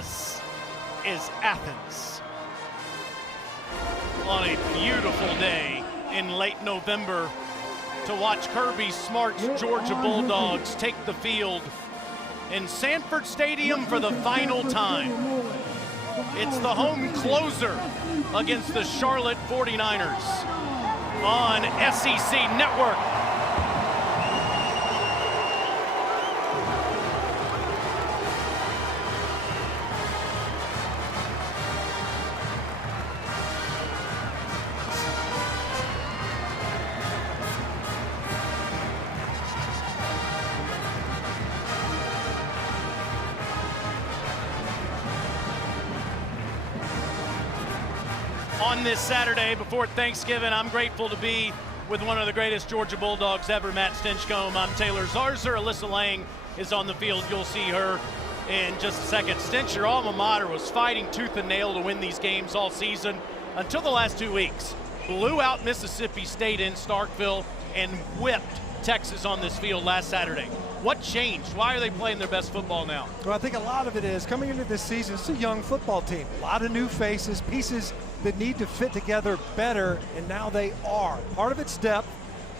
This is Athens. On a beautiful day in late November to watch Kirby Smart's Georgia Bulldogs take the field in Sanford Stadium for the final time. It's the home closer against the Charlotte 49ers on SEC Network. On this Saturday before Thanksgiving, I'm grateful to be with one of the greatest Georgia Bulldogs ever, Matt Stinchcomb. I'm Taylor Zarzer. Alyssa Lang is on the field. You'll see her in just a second. Stinch, your alma mater, was fighting tooth and nail to win these games all season until the last 2 weeks. Blew out Mississippi State in Starkville and whipped Texas on this field last Saturday. What changed? Why are they playing their best football now? Well, I think a lot of it is coming into this season, it's a young football team. A lot of new faces, pieces that need to fit together better, and now they are. Part of it's depth,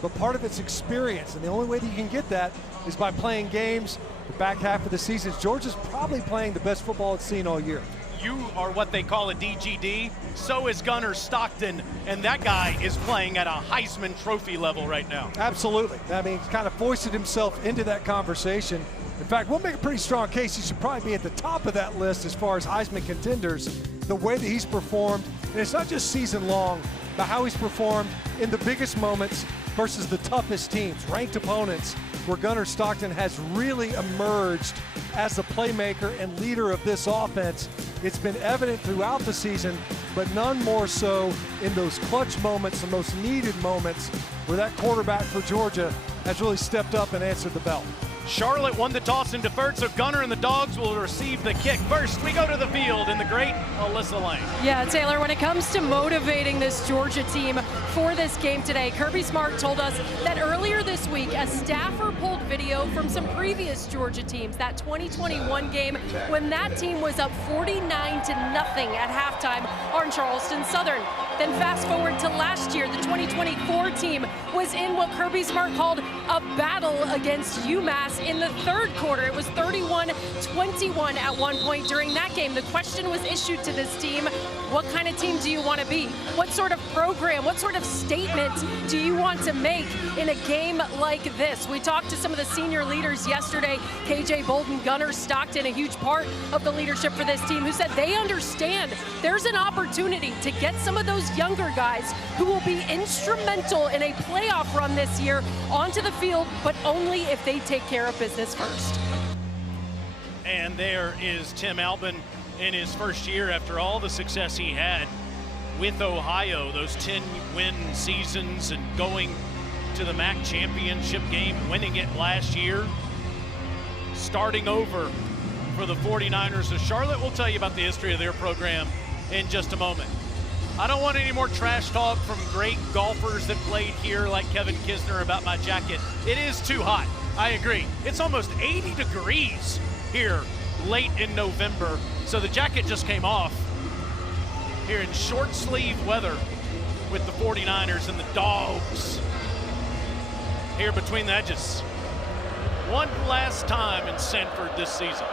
but part of it's experience. And the only way that you can get that is by playing games. The back half of the season, Georgia's probably playing the best football it's seen all year. You are what they call a DGD. So is Gunnar Stockton, and that guy is playing at a Heisman Trophy level right now. Absolutely. I mean, he's kind of foisted himself into that conversation. In fact, we'll make a pretty strong case he should probably be at the top of that list as far as Heisman contenders. The way that he's performed, and it's not just season long, but how he's performed in the biggest moments versus the toughest teams, ranked opponents, where Gunnar Stockton has really emerged as the playmaker and leader of this offense. It's been evident throughout the season, but none more so in those clutch moments, the most needed moments, where that quarterback for Georgia has really stepped up and answered the bell. Charlotte won the toss and deferred, so Gunnar and the Dogs will receive the kick. First, we go to the field in the great Alyssa Lang. Yeah, Taylor, when it comes to motivating this Georgia team for this game today, Kirby Smart told us that earlier this week, a staffer pulled video from some previous Georgia teams, that 2021 game when that team was up 49-0 at halftime on Charleston Southern. Then fast forward to last year, the 2024 team was in what Kirby Smart called a battle against UMass in the third quarter. It was 31-21 at one point during that game. The question was issued to this team: what kind of team do you want to be? What sort of program, what sort of statement do you want to make in a game like this? We talked to some of the senior leaders yesterday, KJ Bolden, Gunnar Stockton, a huge part of the leadership for this team, who said they understand there's an opportunity to get some of those younger guys who will be instrumental in a playoff run this year onto the field, but only if they take care of business first. And there is Tim Albin in his first year after all the success he had with Ohio, those 10-win seasons and going to the MAC championship game, winning it last year, starting over for the 49ers of Charlotte. We'll tell you about the history of their program in just a moment. I don't want any more trash talk from great golfers that played here like Kevin Kisner about my jacket. It is too hot, I agree. It's almost 80 degrees here late in November, so the jacket just came off here in short sleeve weather with the 49ers and the Dogs here between the edges. One last time in Sanford this season.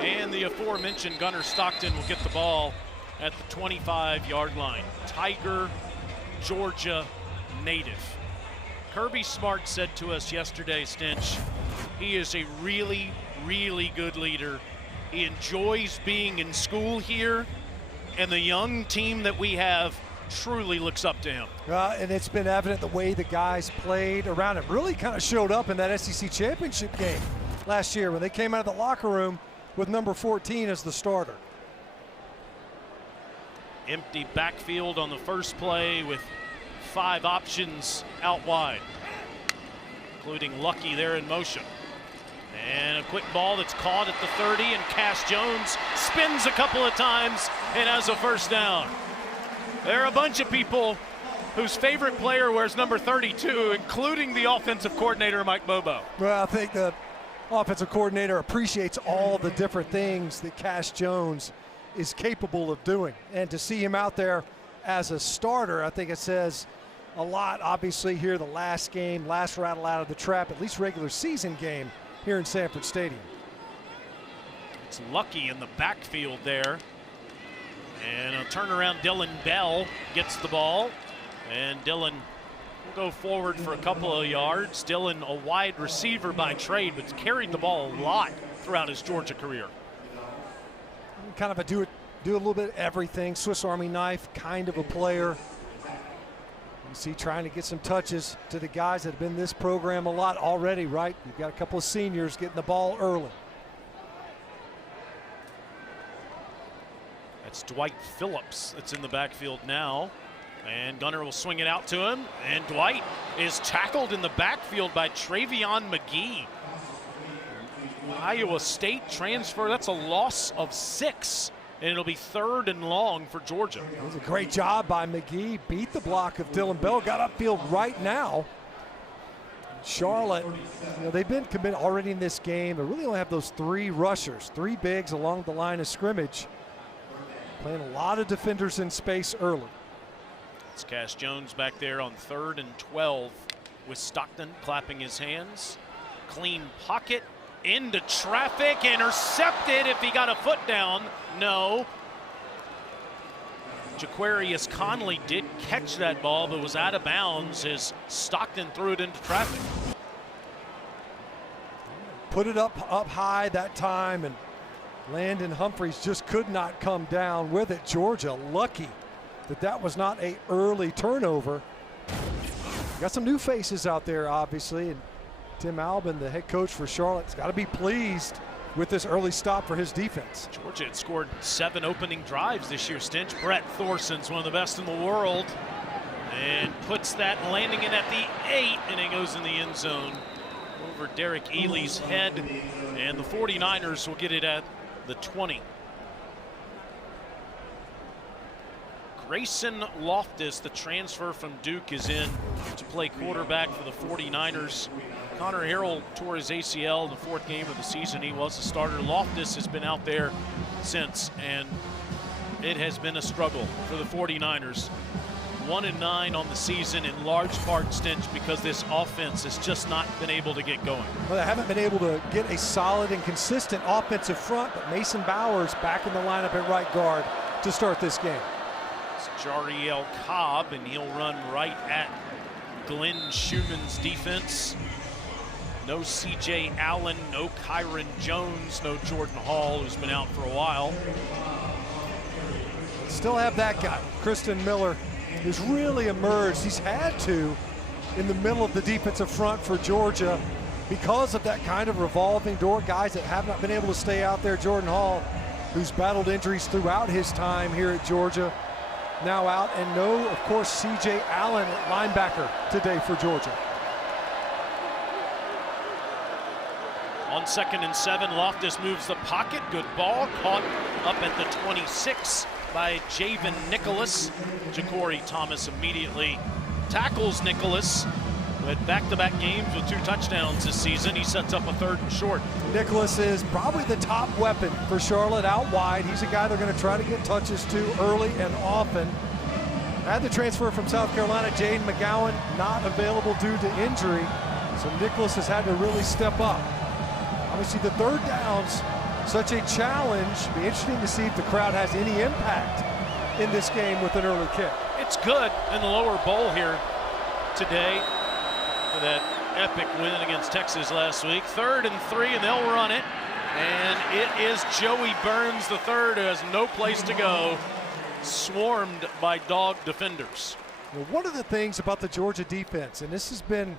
And the aforementioned Gunnar Stockton will get the ball at the 25-yard line. Tiger, Georgia native. Kirby Smart said to us yesterday, Stinch, he is a really, really good leader. He enjoys being in school here, and the young team that we have truly looks up to him. And it's been evident the way the guys played around him. Really kind of showed up in that SEC championship game last year when they came out of the locker room with number 14 as the starter. Empty backfield on the first play with 5 options out wide, including Lucky there in motion. And a quick ball that's caught at the 30, and Cass Jones spins a couple of times and has a first down. There are a bunch of people whose favorite player wears number 32, including the offensive coordinator, Mike Bobo. Well, I think offensive coordinator appreciates all the different things that Cash Jones is capable of doing. And to see him out there as a starter, I think it says a lot. Obviously here, the last game, last rattle out of the trap, at least regular season game here in Sanford Stadium. It's Lucky in the backfield there. And a turnaround, Dylan Bell gets the ball. And Dylan will go forward for a couple of yards. Dylan, a wide receiver by trade, but carried the ball a lot throughout his Georgia career. Kind of a do a little bit of everything, Swiss Army knife kind of a player. You see, trying to get some touches to the guys that have been in this program a lot already, right? You've got a couple of seniors getting the ball early. That's Dwight Phillips that's in the backfield now. And Gunner will swing it out to him. And Dwight is tackled in the backfield by Travion McGee. Iowa State transfer, that's a loss of 6. And it'll be 3rd and long for Georgia. It was a great job by McGee. Beat the block of Dylan Bell. Got upfield right now. Charlotte, they've been committed already in this game. They really only have those 3 rushers, 3 bigs along the line of scrimmage. Playing a lot of defenders in space early. It's Cash Jones back there on 3rd and 12 with Stockton clapping his hands. Clean pocket. Into traffic, intercepted if he got a foot down. No. Jaquarius Conley did catch that ball, but was out of bounds as Stockton threw it into traffic. Put it up high that time, and Landon Humphreys just could not come down with it. Georgia lucky that was not an early turnover. Got some new faces out there, obviously, and Tim Albin, the head coach for Charlotte, has got to be pleased with this early stop for his defense. Georgia had scored 7 opening drives this year. Stinch. Brett Thorson's one of the best in the world, and puts that landing in at the 8, and it goes in the end zone over Derek Ely's head, and the 49ers will get it at the 20. Grayson Loftus, the transfer from Duke, is in to play quarterback for the 49ers. Connor Harrell tore his ACL in the 4th game of the season. He was the starter. Loftus has been out there since, and it has been a struggle for the 49ers. 1-9 on the season, in large part, Stinch, because this offense has just not been able to get going. Well, they haven't been able to get a solid and consistent offensive front, but Mason Bowers back in the lineup at right guard to start this game. It's Jariel Cobb, and he'll run right at Glenn Schumann's defense. No C.J. Allen, no Kyron Jones, no Jordan Hall, who's been out for a while. Still have that guy, Kristen Miller, who's really emerged. He's had to in the middle of the defensive front for Georgia because of that kind of revolving door, guys that have not been able to stay out there. Jordan Hall, who's battled injuries throughout his time here at Georgia, now out. And no, of course, C.J. Allen at linebacker today for Georgia. On 2nd and 7, Loftus moves the pocket. Good ball, caught up at the 26 by Javen Nicholas. Ja'Cory Thomas immediately tackles Nicholas. But back-to-back games with 2 touchdowns this season. He sets up a 3rd and short. Nicholas is probably the top weapon for Charlotte out wide. He's a guy they're going to try to get touches to early and often. Had the transfer from South Carolina, Jaden McGowan, not available due to injury. So Nicholas has had to really step up. Obviously the 3rd downs, such a challenge. Be interesting to see if the crowd has any impact in this game with an early kick. It's good in the lower bowl here today for that epic win against Texas last week. 3rd and 3, and they'll run it. And it is Joey Burns III, who has no place to go, swarmed by dog defenders. Well, one of the things about the Georgia defense, and this has been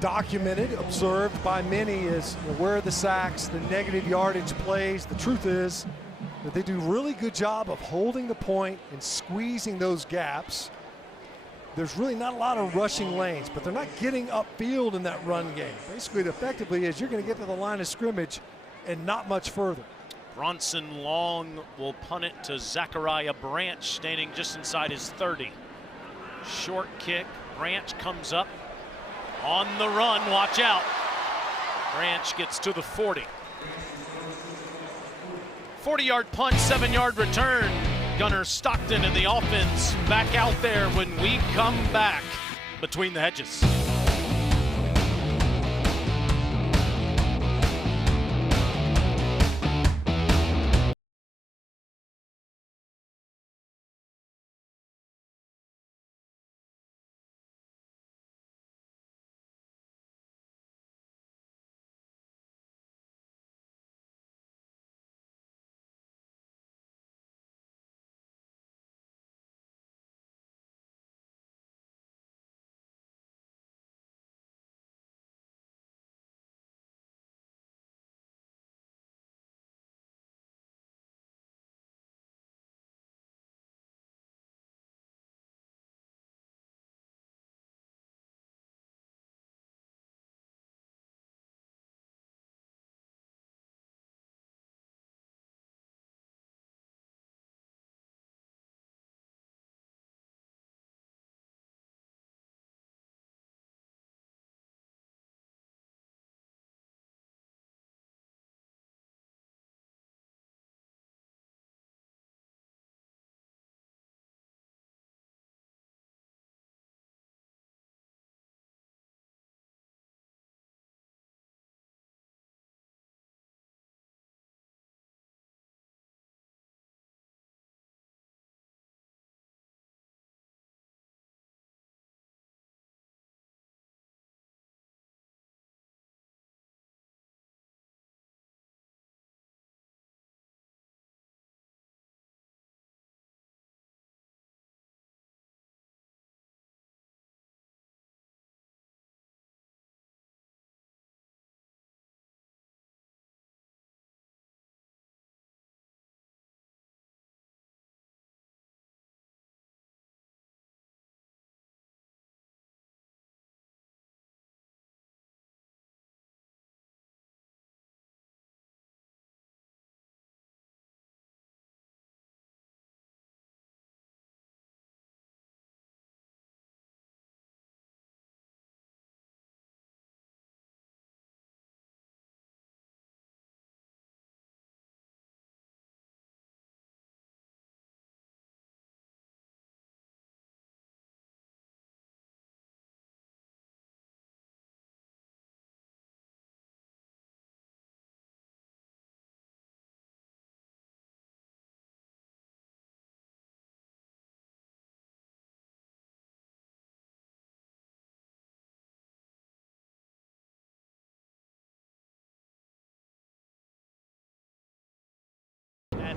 documented, observed by many, is where are the sacks, the negative yardage plays. The truth is that they do a really good job of holding the point and squeezing those gaps. There's really not a lot of rushing lanes, but they're not getting upfield in that run game. Basically, effectively is you're going to get to the line of scrimmage and not much further. Bronson Long will punt it to Zachariah Branch, standing just inside his 30. Short kick. Branch comes up on the run. Watch out. Branch gets to the 40. 40-yard punt, 7-yard return. Gunnar Stockton and the offense back out there when we come back between the hedges.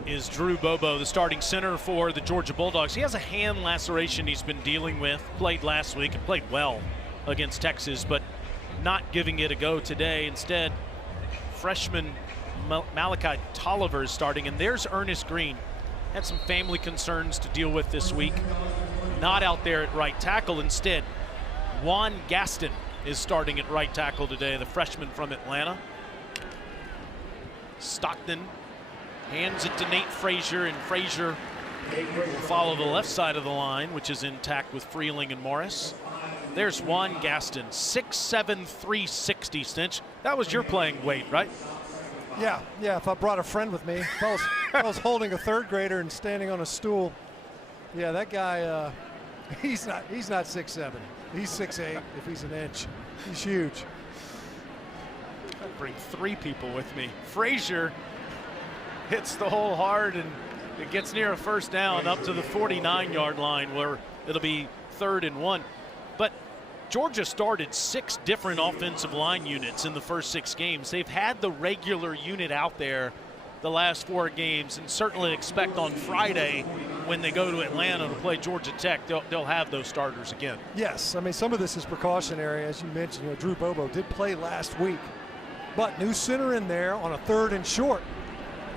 Is Drew Bobo, the starting center for the Georgia Bulldogs. He has a hand laceration he's been dealing with. Played last week and played well against Texas, but not giving it a go today. Instead, freshman Malachi Tolliver is starting, and there's Ernest Green. Had some family concerns to deal with this week. Not out there at right tackle. Instead, Juan Gaston is starting at right tackle today, the freshman from Atlanta. Stockton hands it to Nate Frazier, and Frazier will follow the left side of the line, which is intact with Freeling and Morris. There's Juan Gaston, 6'7", 360, Stinch. That was your playing weight, right? Yeah, if I brought a friend with me. If I was holding a third grader and standing on a stool, yeah, that guy, he's not 6'7". He's 6'8", if he's an inch. He's huge. I'd bring 3 people with me. Frazier hits the hole hard, and it gets near a first down up to the 49-yard line, where it'll be 3rd and 1. But Georgia started 6 different offensive line units in the first 6 games. They've had the regular unit out there the last 4 games, and certainly expect on Friday when they go to Atlanta to play Georgia Tech, they'll have those starters again. Yes, I mean, some of this is precautionary, as you mentioned. Drew Bobo did play last week, but new center in there on a 3rd and short.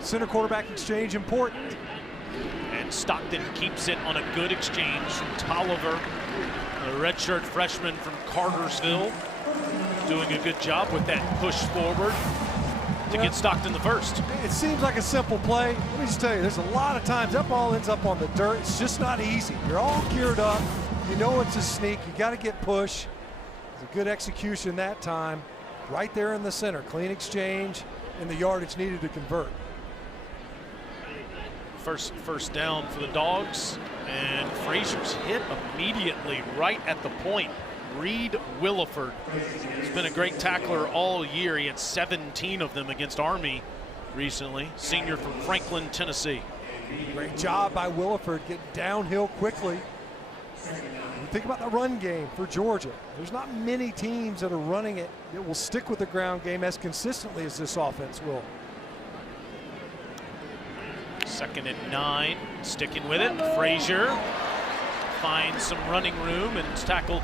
Center quarterback exchange important. And Stockton keeps it on a good exchange from Tolliver, a redshirt freshman from Cartersville, doing a good job with that push forward to get Stockton the first. It seems like a simple play. Let me just tell you, there's a lot of times that ball ends up on the dirt. It's just not easy. You're all geared up. You know it's a sneak. You got to get push. It's a good execution that time. right there in the center. Clean exchange and the yardage needed to convert. First down for the Dogs, and Frazier's hit immediately right at the point. Reed Williford has been a great tackler all year. He had 17 of them against Army recently. Senior from Franklin, Tennessee. Great job by Williford getting downhill quickly. You think about the run game for Georgia. There's not many teams that are running it that will stick with the ground game as consistently as this offense will. 2nd and 9, sticking with it. Frazier finds some running room and is tackled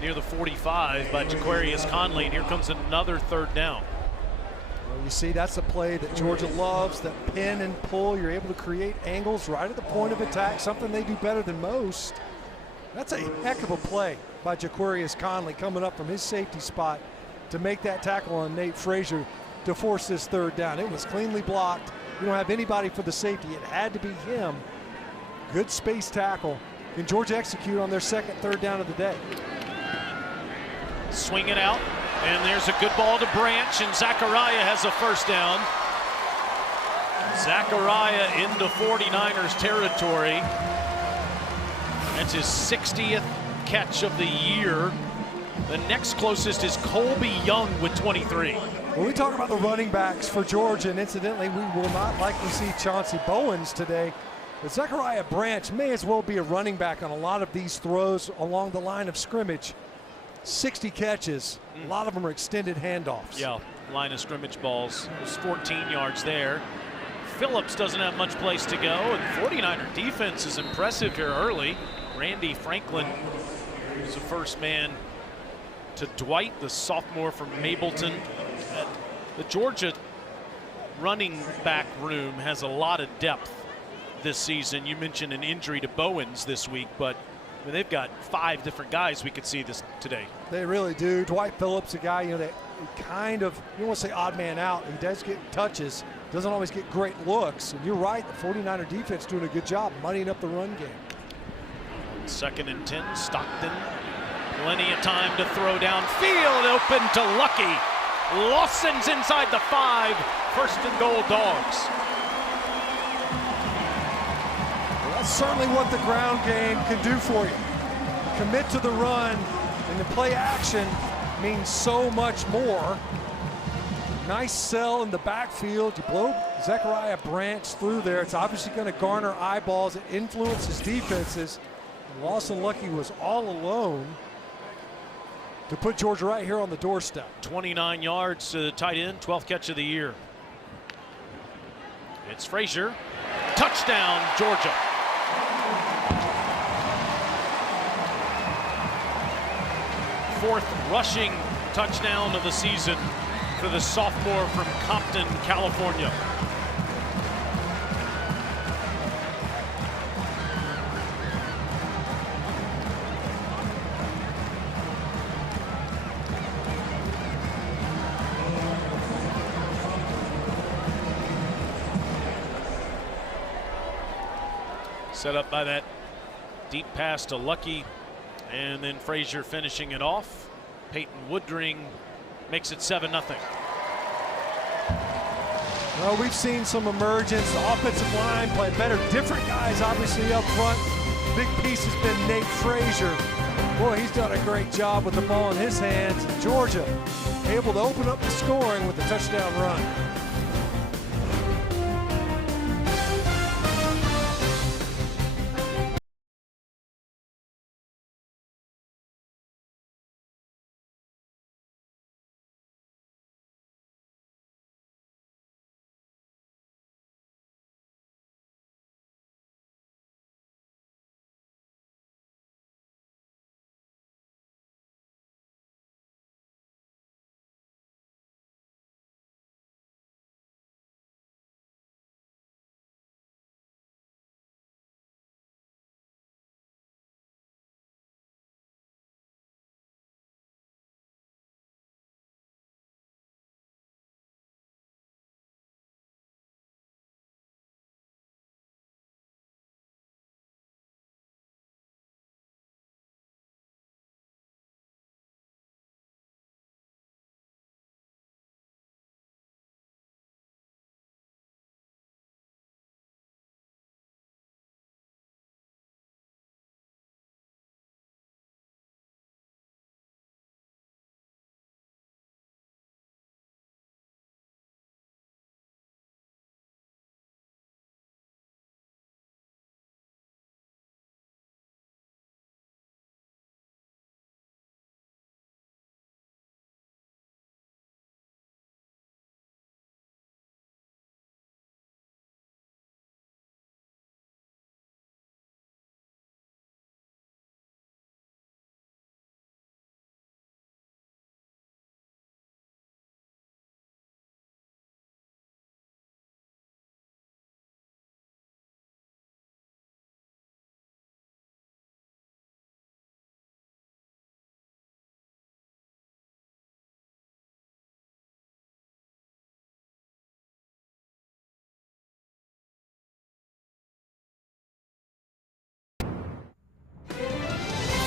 near the 45 by Jaquarius Conley, and here comes another 3rd down. Well, you see, that's a play that Georgia loves, that pin and pull. You're able to create angles right at the point of attack, something they do better than most. That's a heck of a play by Jaquarius Conley coming up from his safety spot to make that tackle on Nate Frazier to force this 3rd down. It was cleanly blocked. You don't have anybody for the safety. It had to be him. Good space tackle. Can Georgia execute on their 2nd, 3rd down of the day? Swing it out, and there's a good ball to Branch, and Zachariah has a 1st down. Zachariah into 49ers territory. That's his 60th catch of the year. The next closest is Colby Young with 23. When we talk about the running backs for Georgia, and incidentally, we will not likely see Chauncey Bowens today, but Zachariah Branch may as well be a running back on a lot of these throws along the line of scrimmage. 60 catches, a lot of them are extended handoffs. Yeah, line of scrimmage balls. There's 14 yards there. Phillips doesn't have much place to go, and 49er defense is impressive here early. Randy Franklin is the first man to Dwight, the sophomore from Mableton. The Georgia running back room has a lot of depth this season. You mentioned an injury to Bowens this week, but I mean, they've got 5 different guys we could see this today. They really do. Dwight Phillips, a guy, that kind of, you don't want to say odd man out. He does get touches, doesn't always get great looks. And you're right, the 49er defense doing a good job muddying up the run game. 2nd and 10, Stockton. Plenty of time to throw downfield, open to Lucky. Lawson's inside the 5, 1st and goal Dogs. Well, that's certainly what the ground game can do for you. Commit to the run, and the play action means so much more. Nice sell in the backfield. You blow Zachariah Branch through there. It's obviously going to garner eyeballs. It influences defenses. And Lawson Lucky was all alone to put Georgia right here on the doorstep. 29 yards to the tight end, 12th catch of the year. It's Frazier. Touchdown, Georgia. Fourth rushing touchdown of the season for the sophomore from Compton, California. Set up by that deep pass to Lucky, and then Frazier finishing it off. Peyton Woodring makes it 7-0. Well, we've seen some emergence. The offensive line play better. Different guys, obviously, up front. Big piece has been Nate Frazier. Boy, he's done a great job with the ball in his hands. Georgia able to open up the scoring with a touchdown run.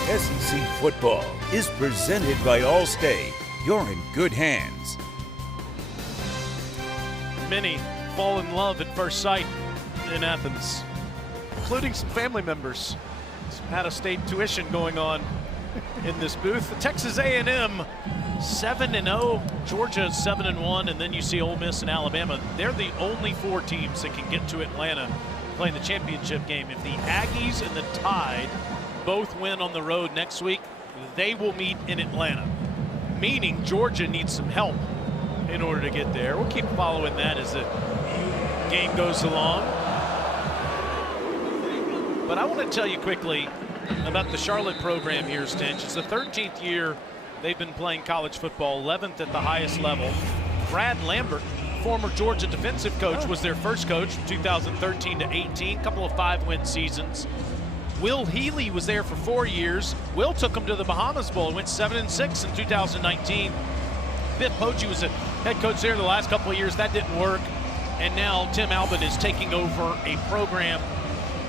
SEC football is presented by Allstate. You're in good hands. Many fall in love at first sight in Athens, including some family members. Some out-of-state tuition going on in this booth. Texas A&M 7-0, Georgia 7-1, and then you see Ole Miss and Alabama. They're the only 4 teams that can get to Atlanta playing the championship game. If the Aggies and the Tide both win on the road next week, they will meet in Atlanta, meaning Georgia needs some help in order to get there. We'll keep following that as the game goes along. But I want to tell you quickly about the Charlotte program here, Stinch. It's the 13th year they've been playing college football, 11th at the highest level. Brad Lambert, former Georgia defensive coach, was their first coach from 2013 to 18, couple of 5-win seasons. Will Healy was there for 4 years. Will took them to the Bahamas Bowl and went 7-6 in 2019. Biff Poggi was a head coach there the last couple of years. That didn't work. And now Tim Albin is taking over a program.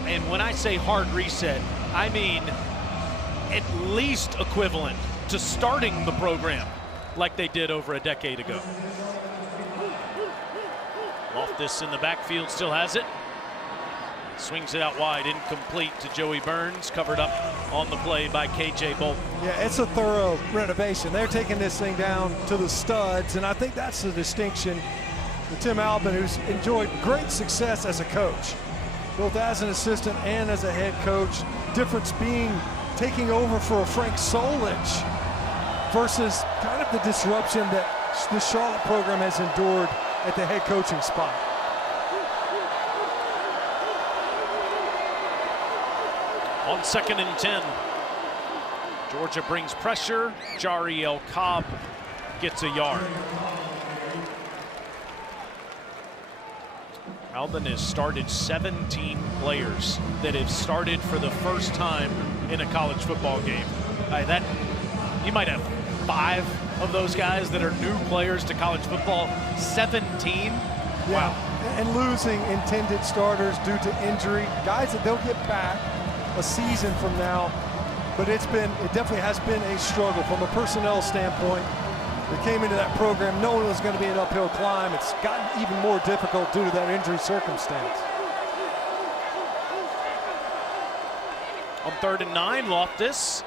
And when I say hard reset, I mean at least equivalent to starting the program like they did over a decade ago. Loftus in the backfield still has it. Swings it out wide, incomplete to Joey Burns, covered up on the play by KJ Bolton. Yeah, it's a thorough renovation. They're taking this thing down to the studs, and I think that's the distinction with Tim Albin, who's enjoyed great success as a coach, both as an assistant and as a head coach. Difference being taking over for a Frank Solich versus kind of the disruption that the Charlotte program has endured at the head coaching spot. On 2nd and 10, Georgia brings pressure. Jariel Cobb gets a yard. Albin has started 17 players that have started for the first time in a college football game. You might have 5 of those guys that are new players to college football. 17? Yeah. Wow. And losing intended starters due to injury, guys that they'll get back a season from now, but it definitely has been a struggle from a personnel standpoint. They came into that program knowing it was going to be an uphill climb. It's gotten even more difficult due to that injury circumstance. On 3rd and 9, Loftus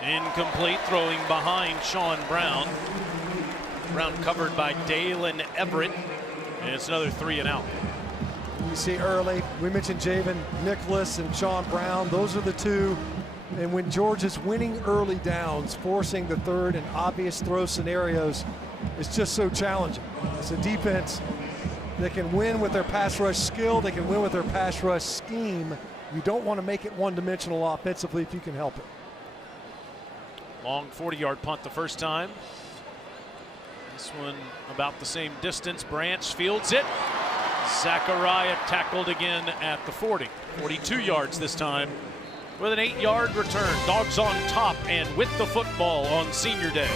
incomplete, throwing behind Sean Brown. Brown covered by Dalen Everett, and it's another 3 and out. You see early, we mentioned Javen Nicholas and Sean Brown. Those are the 2. And when Georgia's winning early downs, forcing the 3rd and obvious throw scenarios, it's just so challenging. It's a defense that can win with their pass rush skill. They can win with their pass rush scheme. You don't want to make it one-dimensional offensively if you can help it. Long 40-yard punt the first time. This one about the same distance. Branch fields it. Zachariah tackled again at the 40. 42 yards this time with an 8-yard return. Dogs on top and with the football on Senior Day.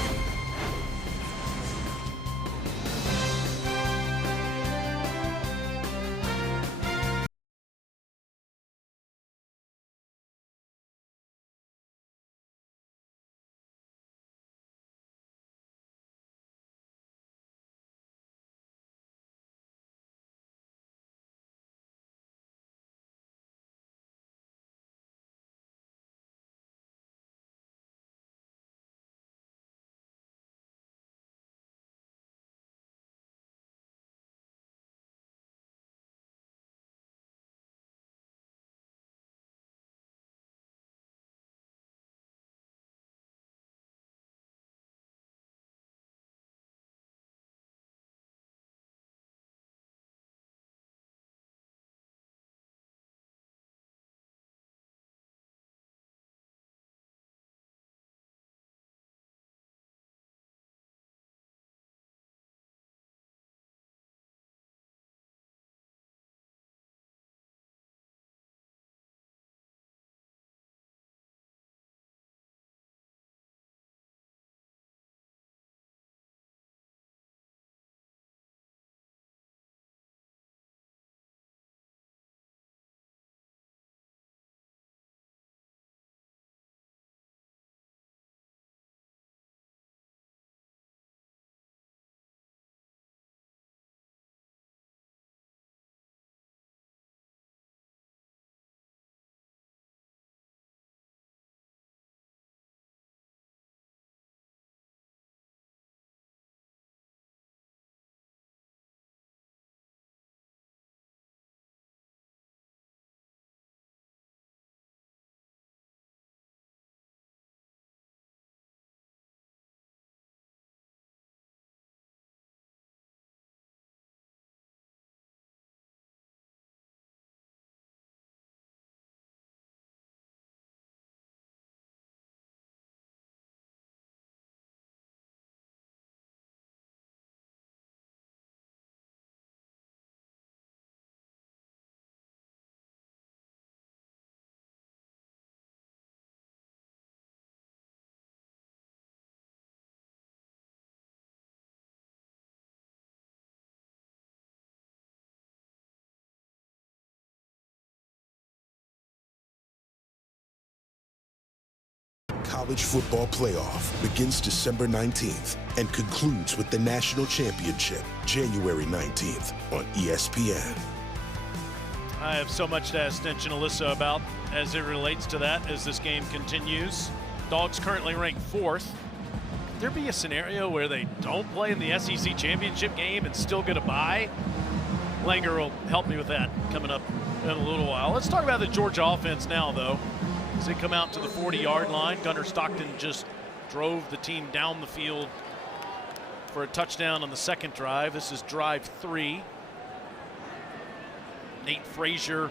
College Football Playoff begins December 19th and concludes with the National Championship January 19th on ESPN. I have so much to ask Stench and Alyssa about as it relates to that as this game continues. Dogs currently ranked 4th. Could there be a scenario where they don't play in the SEC championship game and still get a bye? Langer will help me with that coming up in a little while. Let's talk about the Georgia offense now, though. As they come out to the 40-yard line, Gunnar Stockton just drove the team down the field for a touchdown on the second drive. This is drive 3. Nate Frazier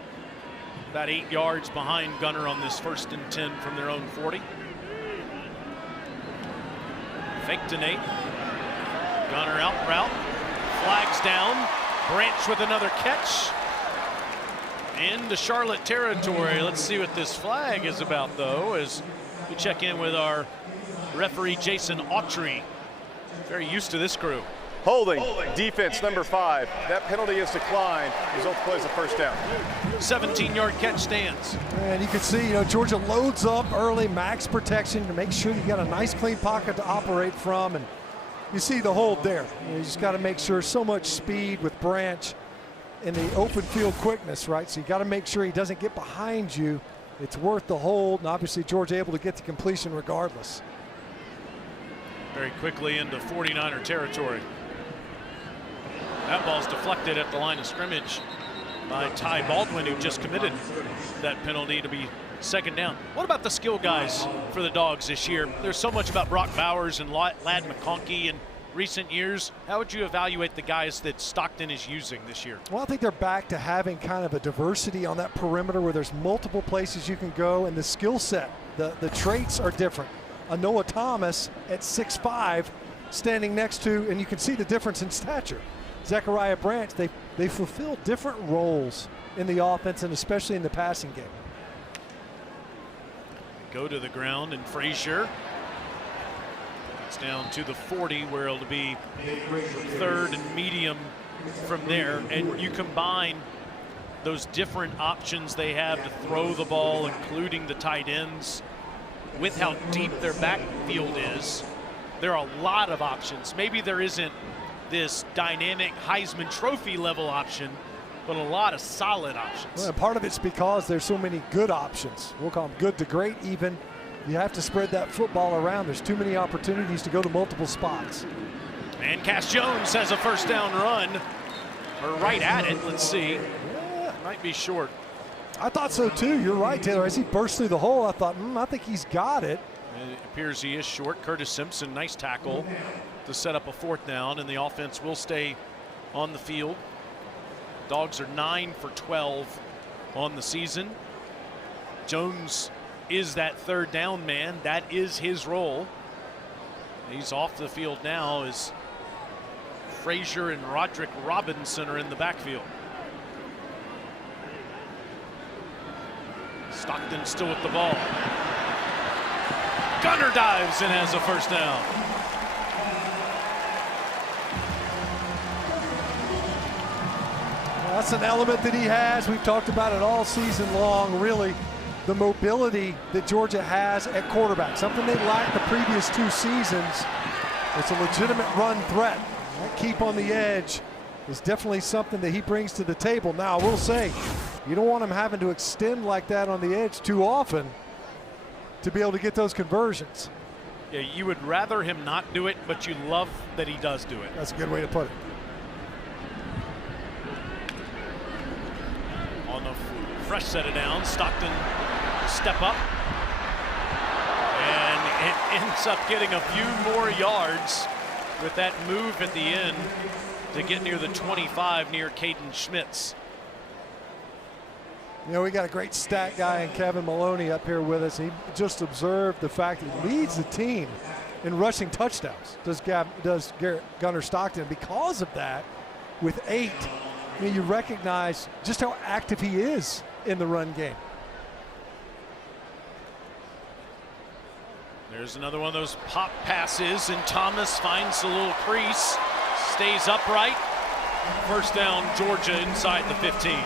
about 8 yards behind Gunnar on this 1st and 10 from their own 40. Fake to Nate. Gunnar out route. Flags down. Branch with another catch. Into Charlotte territory. Let's see what this flag is about, though, as we check in with our referee, Jason Autry. Very used to this crew. Holding, defense number 5. That penalty is declined. Result plays a first down. 17-yard catch stands. And you can see, Georgia loads up early, max protection to make sure you got a nice clean pocket to operate from. And you see the hold there. You just got to make sure so much speed with Branch in the open field quickness, right? So you got to make sure he doesn't get behind you. It's worth the hold, and obviously Georgia able to get to completion regardless. Very quickly into 49er territory. That ball's deflected at the line of scrimmage by Ty Baldwin, who just committed that penalty to be second down. What about the skill guys for the Dogs this year? There's so much about Brock Bowers and Lad McConkey in recent years. How would you evaluate the guys that Stockton is using this year? Well, I think they're back to having kind of a diversity on that perimeter where there's multiple places you can go, and the skill set, the traits are different. A Noah Thomas at 6'5", standing next to, and you can see the difference in stature. Zechariah Branch, they fulfill different roles in the offense and especially in the passing game. Go to the ground, and Frazier gets down to the 40, where it'll be 3rd and medium from there. And you combine those different options they have to throw the ball, including the tight ends, with how deep their backfield is. There are a lot of options. Maybe there isn't this dynamic Heisman Trophy level option, but a lot of solid options. Well, part of it's because there's so many good options. We'll call them good to great even. You have to spread that football around. There's too many opportunities to go to multiple spots. And Cass Jones has a first down run, or right at it. Let's see. Yeah. Might be short. I thought so too. You're right, Taylor. As he burst through the hole, I thought, I think he's got it. It appears he is short. Curtis Simpson, nice tackle to set up a 4th down, and the offense will stay on the field. Dogs are 9 for 12 on the season. Jones is that 3rd down man. That is his role. He's off the field now as Frazier and Roderick Robinson are in the backfield. Stockton still with the ball. Gunnar dives and has a first down. Well, that's an element that he has. We've talked about it all season long, really. The mobility that Georgia has at quarterback, something they lacked the previous 2 seasons. It's a legitimate run threat. That keep on the edge is definitely something that he brings to the table. Now, I will say, you don't want him having to extend like that on the edge too often to be able to get those conversions. Yeah, you would rather him not do it, but you love that he does do it. That's a good way to put it. On a fresh set of downs, Stockton step up, and it ends up getting a few more yards with that move at the end to get near the 25 near Caden Schmitz. We got a great stat guy in Kevin Maloney up here with us. He just observed the fact that he leads the team in rushing touchdowns, does Gunnar Stockton. Because of that, with 8, you recognize just how active he is in the run game. There's another one of those pop passes, and Thomas finds a little crease, stays upright. First down, Georgia inside the 15.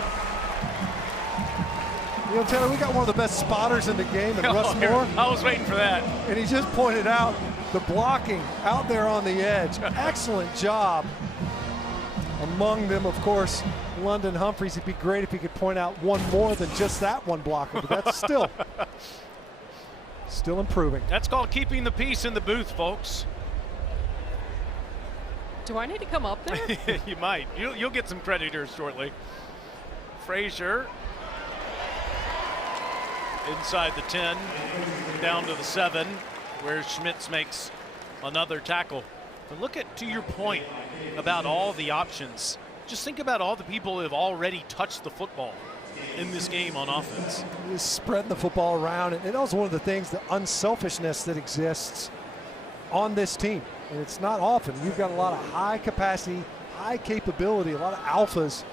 You know, Taylor, we got one of the best spotters in the game, and Russ Moore. I was waiting for that. And he just pointed out the blocking out there on the edge. Excellent job. Among them, of course, London Humphreys. It'd be great if he could point out one more than just that one blocker, but that's still improving. That's called keeping the peace in the booth, folks. Do I need to come up there? You might. You'll get some credit here shortly. Frazier inside the 10, down to the 7, where Schmitz makes another tackle. But look at, to your point about all the options, just think about all the people who have already touched the football in this game on offense. Just spreading the football around, and that was one of the things, the unselfishness that exists on this team. And it's not often. You've got a lot of high capacity, high capability, a lot of alphas.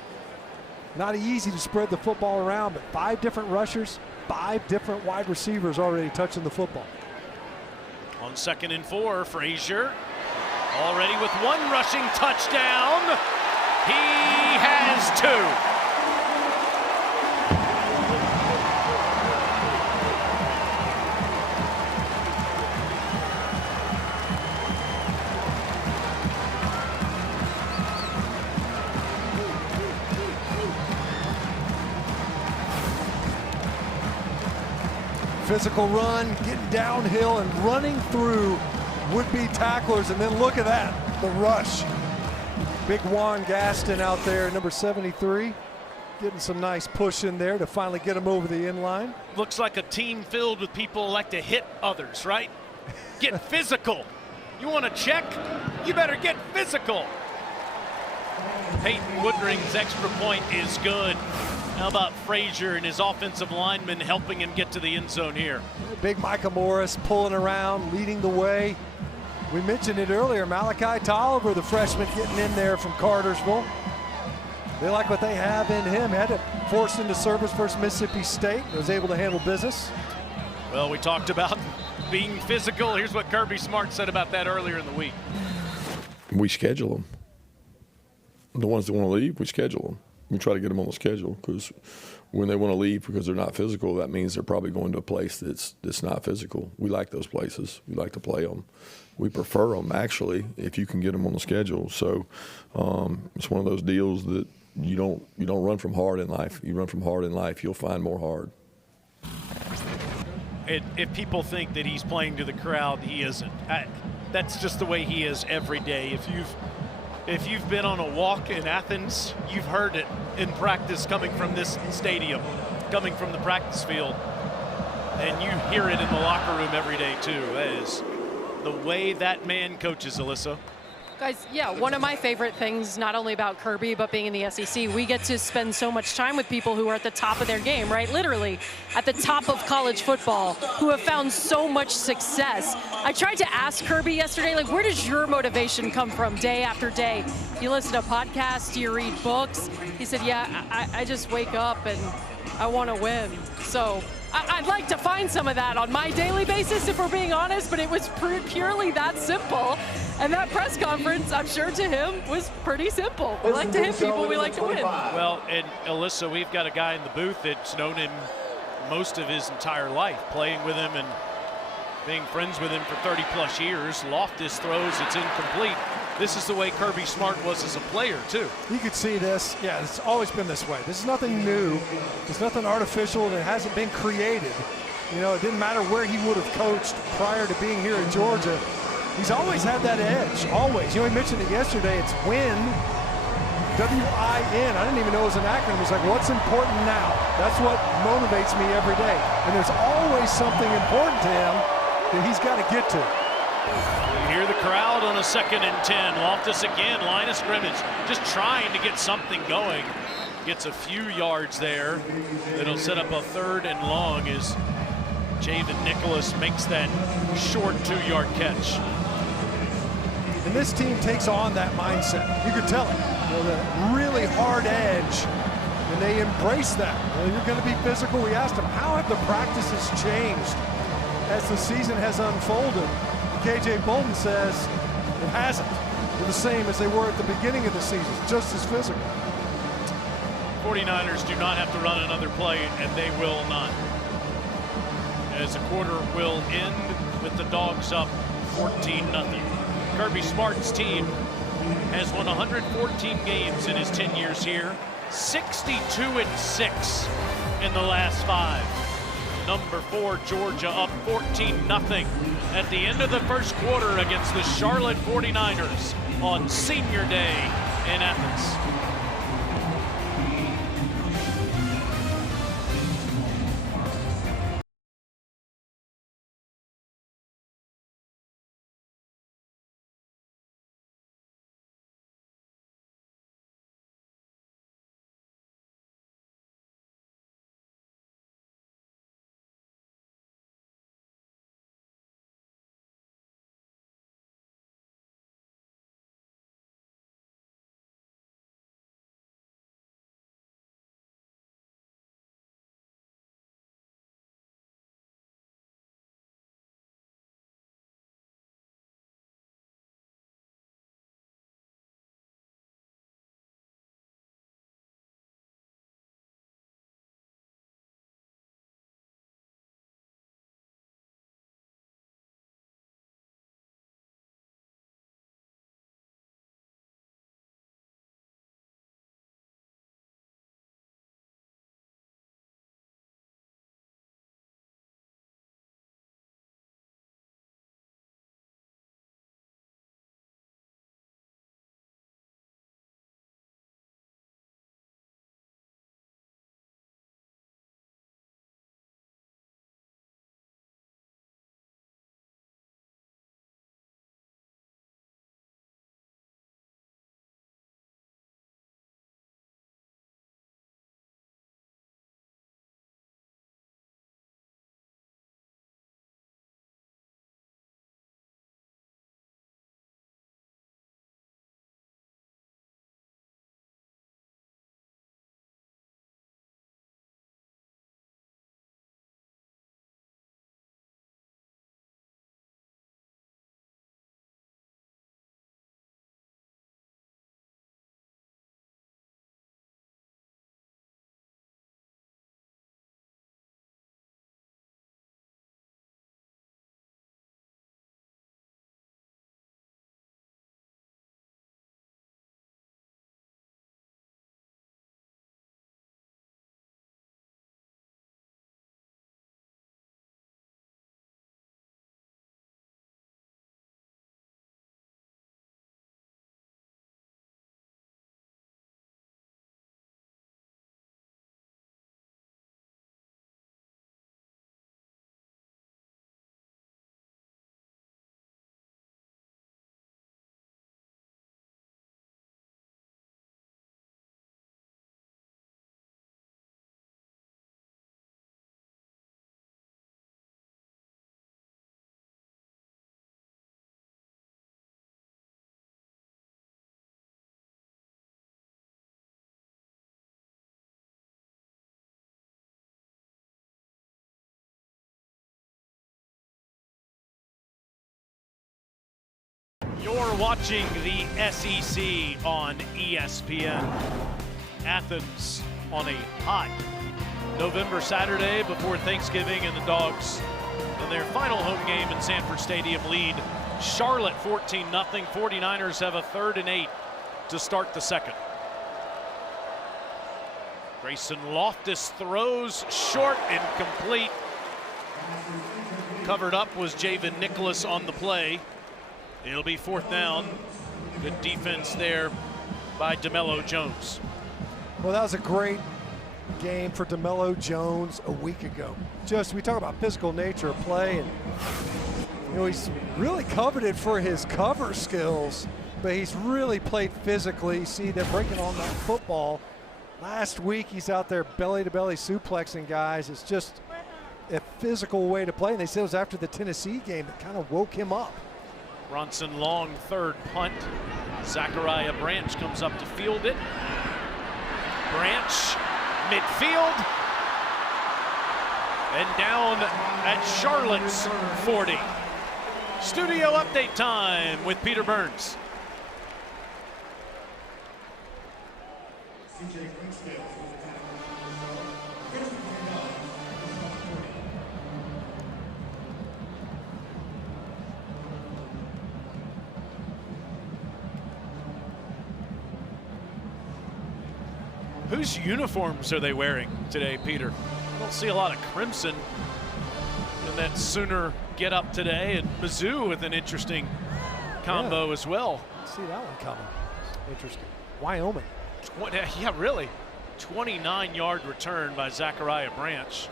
Not easy to spread the football around, but 5 different rushers, 5 different wide receivers already touching the football. On 2nd and 4, Frazier already with 1 rushing touchdown. He has 2. Physical run, getting downhill and running through would-be tacklers, and then look at that, the rush. Big Juan Gaston out there, number 73, getting some nice push in there to finally get him over the end line. Looks like a team filled with people who like to hit others, right? Get physical. You want to check? You better get physical. Peyton Woodring's extra point is good. How about Frazier and his offensive lineman helping him get to the end zone here? Big Micah Morris pulling around, leading the way. We mentioned it earlier, Malachi Tolliver, the freshman, getting in there from Cartersville. They like what they have in him. Had to force into service versus Mississippi State. Was able to handle business. Well, we talked about being physical. Here's what Kirby Smart said about that earlier in the week. We schedule them. The ones that want to leave, we schedule them. We try to get them on the schedule, because when they want to leave because they're not physical, that means they're probably going to a place that's not physical. We like those places. We like to play them. We prefer them, actually, if you can get them on the schedule. So it's one of those deals that you don't run from hard in life. You run from hard in life, you'll find more hard. If people think that he's playing to the crowd, he isn't. That's just the way he is every day. If you've been on a walk in Athens, you've heard it in practice coming from this stadium, coming from the practice field, and you hear it in the locker room every day too. That is the way that man coaches, Alyssa. Guys, yeah, one of my favorite things, not only about Kirby, but being in the SEC, we get to spend so much time with people who are at the top of their game, right? Literally at the top of college football, who have found so much success. I tried to ask Kirby yesterday, like, where does your motivation come from day after day? You listen to podcasts, do you read books? He said, yeah, I just wake up and I want to win. So I'd like to find some of that on my daily basis, if we're being honest, but it was purely that simple. And that press conference, I'm sure to him, was pretty simple. We like to hit people, we like to win. Well, and Alyssa, we've got a guy in the booth that's known him most of his entire life, playing with him and being friends with him for 30-plus years. Loftus throws, it's incomplete. This is the way Kirby Smart was as a player, too. You could see this. Yeah, it's always been this way. This is nothing new. It's nothing artificial, and it hasn't been created. You know, it didn't matter where he would have coached prior to being here in Georgia. He's always had that edge, always. You know, he mentioned it yesterday. It's win, W-I-N. I didn't even know it was an acronym. It's like, what's important now? That's what motivates me every day. And there's always something important to him that he's got to get to. You hear the crowd on a 2nd and 10. Loftus again, line of scrimmage, just trying to get something going. Gets a few yards there. It'll set up a 3rd and long as Javen Nicholas makes that short 2-yard catch. And this team takes on that mindset. You could tell it. You know, the really hard edge, and they embrace that. You know, you're going to be physical. We asked them, how have the practices changed as the season has unfolded? KJ Bolden says it hasn't. They're the same as they were at the beginning of the season, just as physical. 49ers do not have to run another play, and they will not. As the quarter will end with the Dogs up 14-0. Kirby Smart's team has won 114 games in his 10 years here, 62-6 in the last 5. Number 4, Georgia up 14-0 at the end of the first quarter against the Charlotte 49ers on Senior Day in Athens. You're watching the SEC on ESPN. Athens on a hot November Saturday before Thanksgiving, and the Dogs in their final home game in Sanford Stadium lead Charlotte 14-0. 49ers have a 3rd and 8 to start the second. Grayson Loftus throws short and complete. Covered up was Javen Nicholas on the play. It'll be 4th down. Good defense there by DeMello Jones. Well, that was a great game for DeMello Jones a week ago. Just, we talk about physical nature of play, and you know, he's really coveted for his cover skills, but he's really played physically. You see, they're breaking on that football. Last week, he's out there belly-to-belly suplexing guys. It's just a physical way to play, and they said it was after the Tennessee game that kind of woke him up. Bronson Long, 3rd punt. Zachariah Branch comes up to field it. Branch, midfield, and down at Charlotte's 40. Studio update time with Peter Burns. Whose uniforms are they wearing today, Peter? I don't see a lot of crimson in that Sooner get up today, and Mizzou with an interesting combo as well. See that one coming. Interesting. Wyoming. Yeah, really. 29-yard return by Zachariah Branch.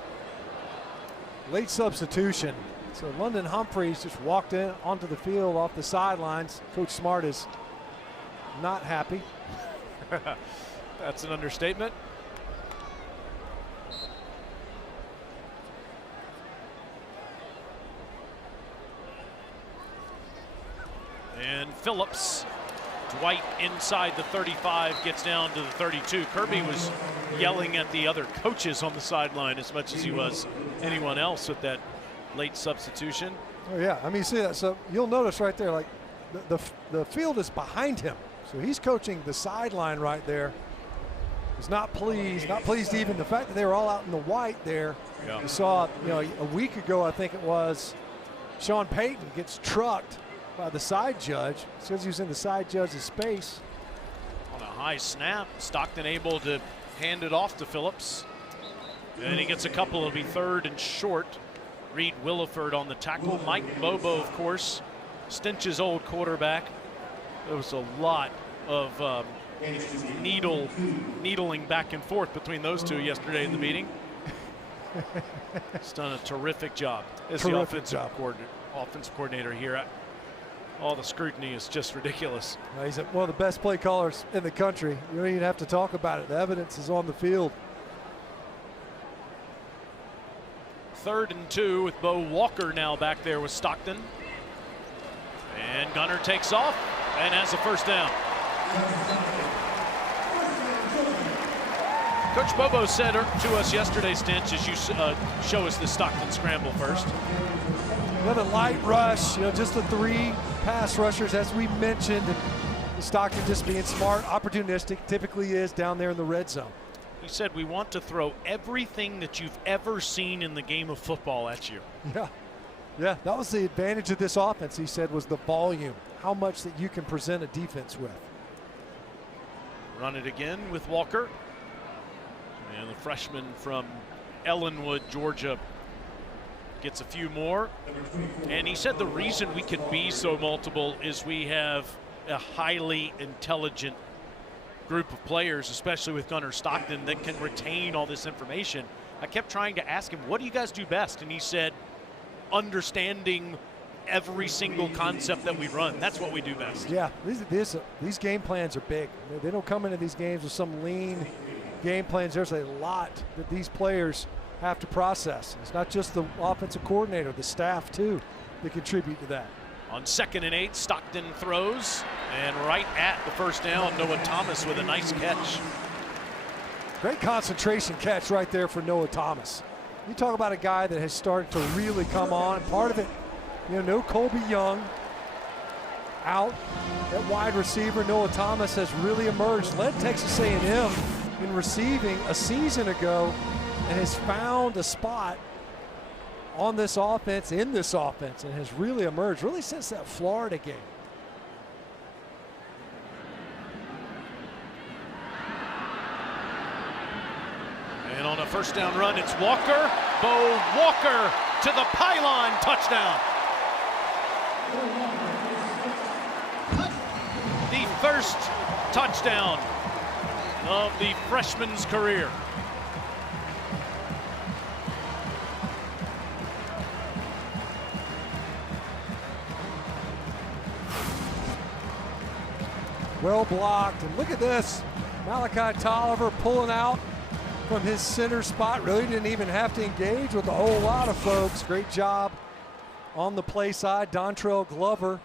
Late substitution. So London Humphreys just walked in onto the field off the sidelines. Coach Smart is not happy. That's an understatement. And Phillips, Dwight inside the 35, gets down to the 32. Kirby was yelling at the other coaches on the sideline as much as he was anyone else with that late substitution. Oh yeah, I mean, you see that. So you'll notice right there, like the field is behind him. So he's coaching the sideline right there. He's not pleased even the fact that they were all out in the white there. Yeah. You saw, a week ago, I think it was, Sean Payton gets trucked by the side judge. Says he was in the side judge's space. On a high snap, Stockton able to hand it off to Phillips. And he gets a couple. It'll be 3rd and short. Reed Williford on the tackle. Mike Bobo, of course, Stinch's old quarterback. There was a lot of needling back and forth between those two yesterday in the meeting. He's done a terrific job as the offensive coordinator here. All the scrutiny is just ridiculous. He's one of the best play callers in the country. You don't even have to talk about it. The evidence is on the field. 3rd and 2 with Bo Walker now back there with Stockton. And Gunner takes off and has a first down. Coach Bobo said to us yesterday, Stinch, as you show us the Stockton scramble first. Another light rush, just the 3 pass rushers, as we mentioned. And Stockton just being smart, opportunistic, typically is down there in the red zone. He said, we want to throw everything that you've ever seen in the game of football at you. Yeah, that was the advantage of this offense, he said, was the volume, how much that you can present a defense with. Run it again with Walker. And the freshman from Ellenwood, Georgia, gets a few more. And he said the reason we can be so multiple is we have a highly intelligent group of players, especially with Gunner Stockton, that can retain all this information. I kept trying to ask him, what do you guys do best? And he said, understanding every single concept that we run. That's what we do best. Yeah, these game plans are big. They don't come into these games with some lean game plans. There's a lot that these players have to process. It's not just the offensive coordinator, the staff too, that contribute to that. On 2nd and 8, Stockton throws, and right at the first down, Noah Thomas with a nice catch. Great concentration catch right there for Noah Thomas. You talk about a guy that has started to really come on. Part of it, no Colby Young out at wide receiver. Noah Thomas has really emerged, led Texas A&M in receiving a season ago, and has found a spot on this offense, in this offense, and has really emerged, really since that Florida game. And on a first down run, it's Walker. Bo Walker to the pylon, touchdown. The first touchdown of the freshman's career. Well blocked, and look at this. Malachi Tolliver pulling out from his center spot. Really didn't even have to engage with a whole lot of folks. Great job on the play side. Dontrell Glover,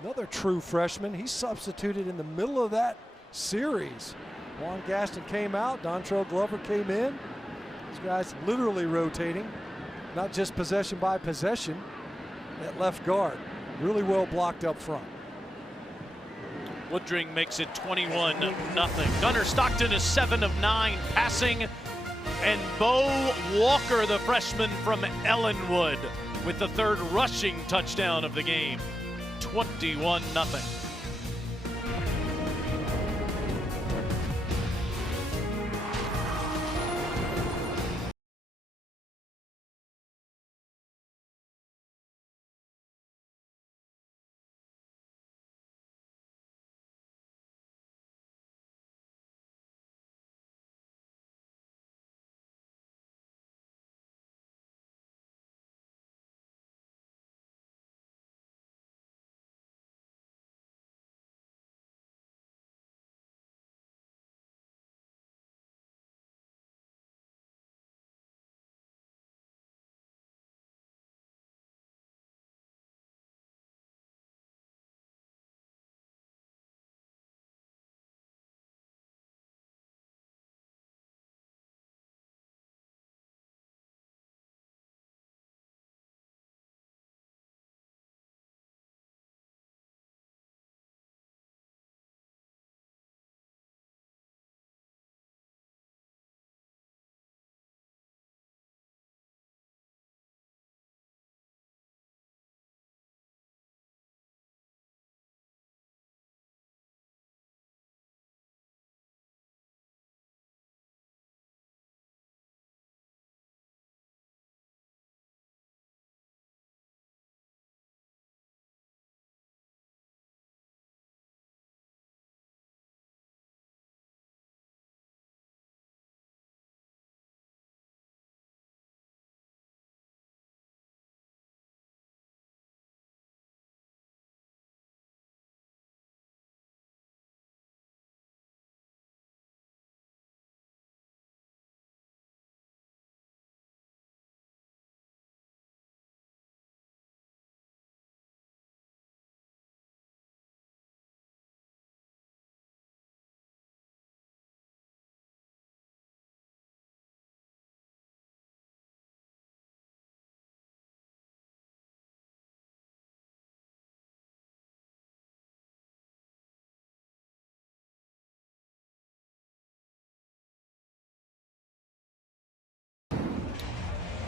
another true freshman. He substituted in the middle of that series. Juan Gaston came out, Dontrell Glover came in. These guys literally rotating, not just possession by possession at left guard. Really well blocked up front. Woodring makes it 21-0. Gunnar Stockton is 7 of 9 passing. And Bo Walker, the freshman from Ellenwood, with the 3rd rushing touchdown of the game. 21-0.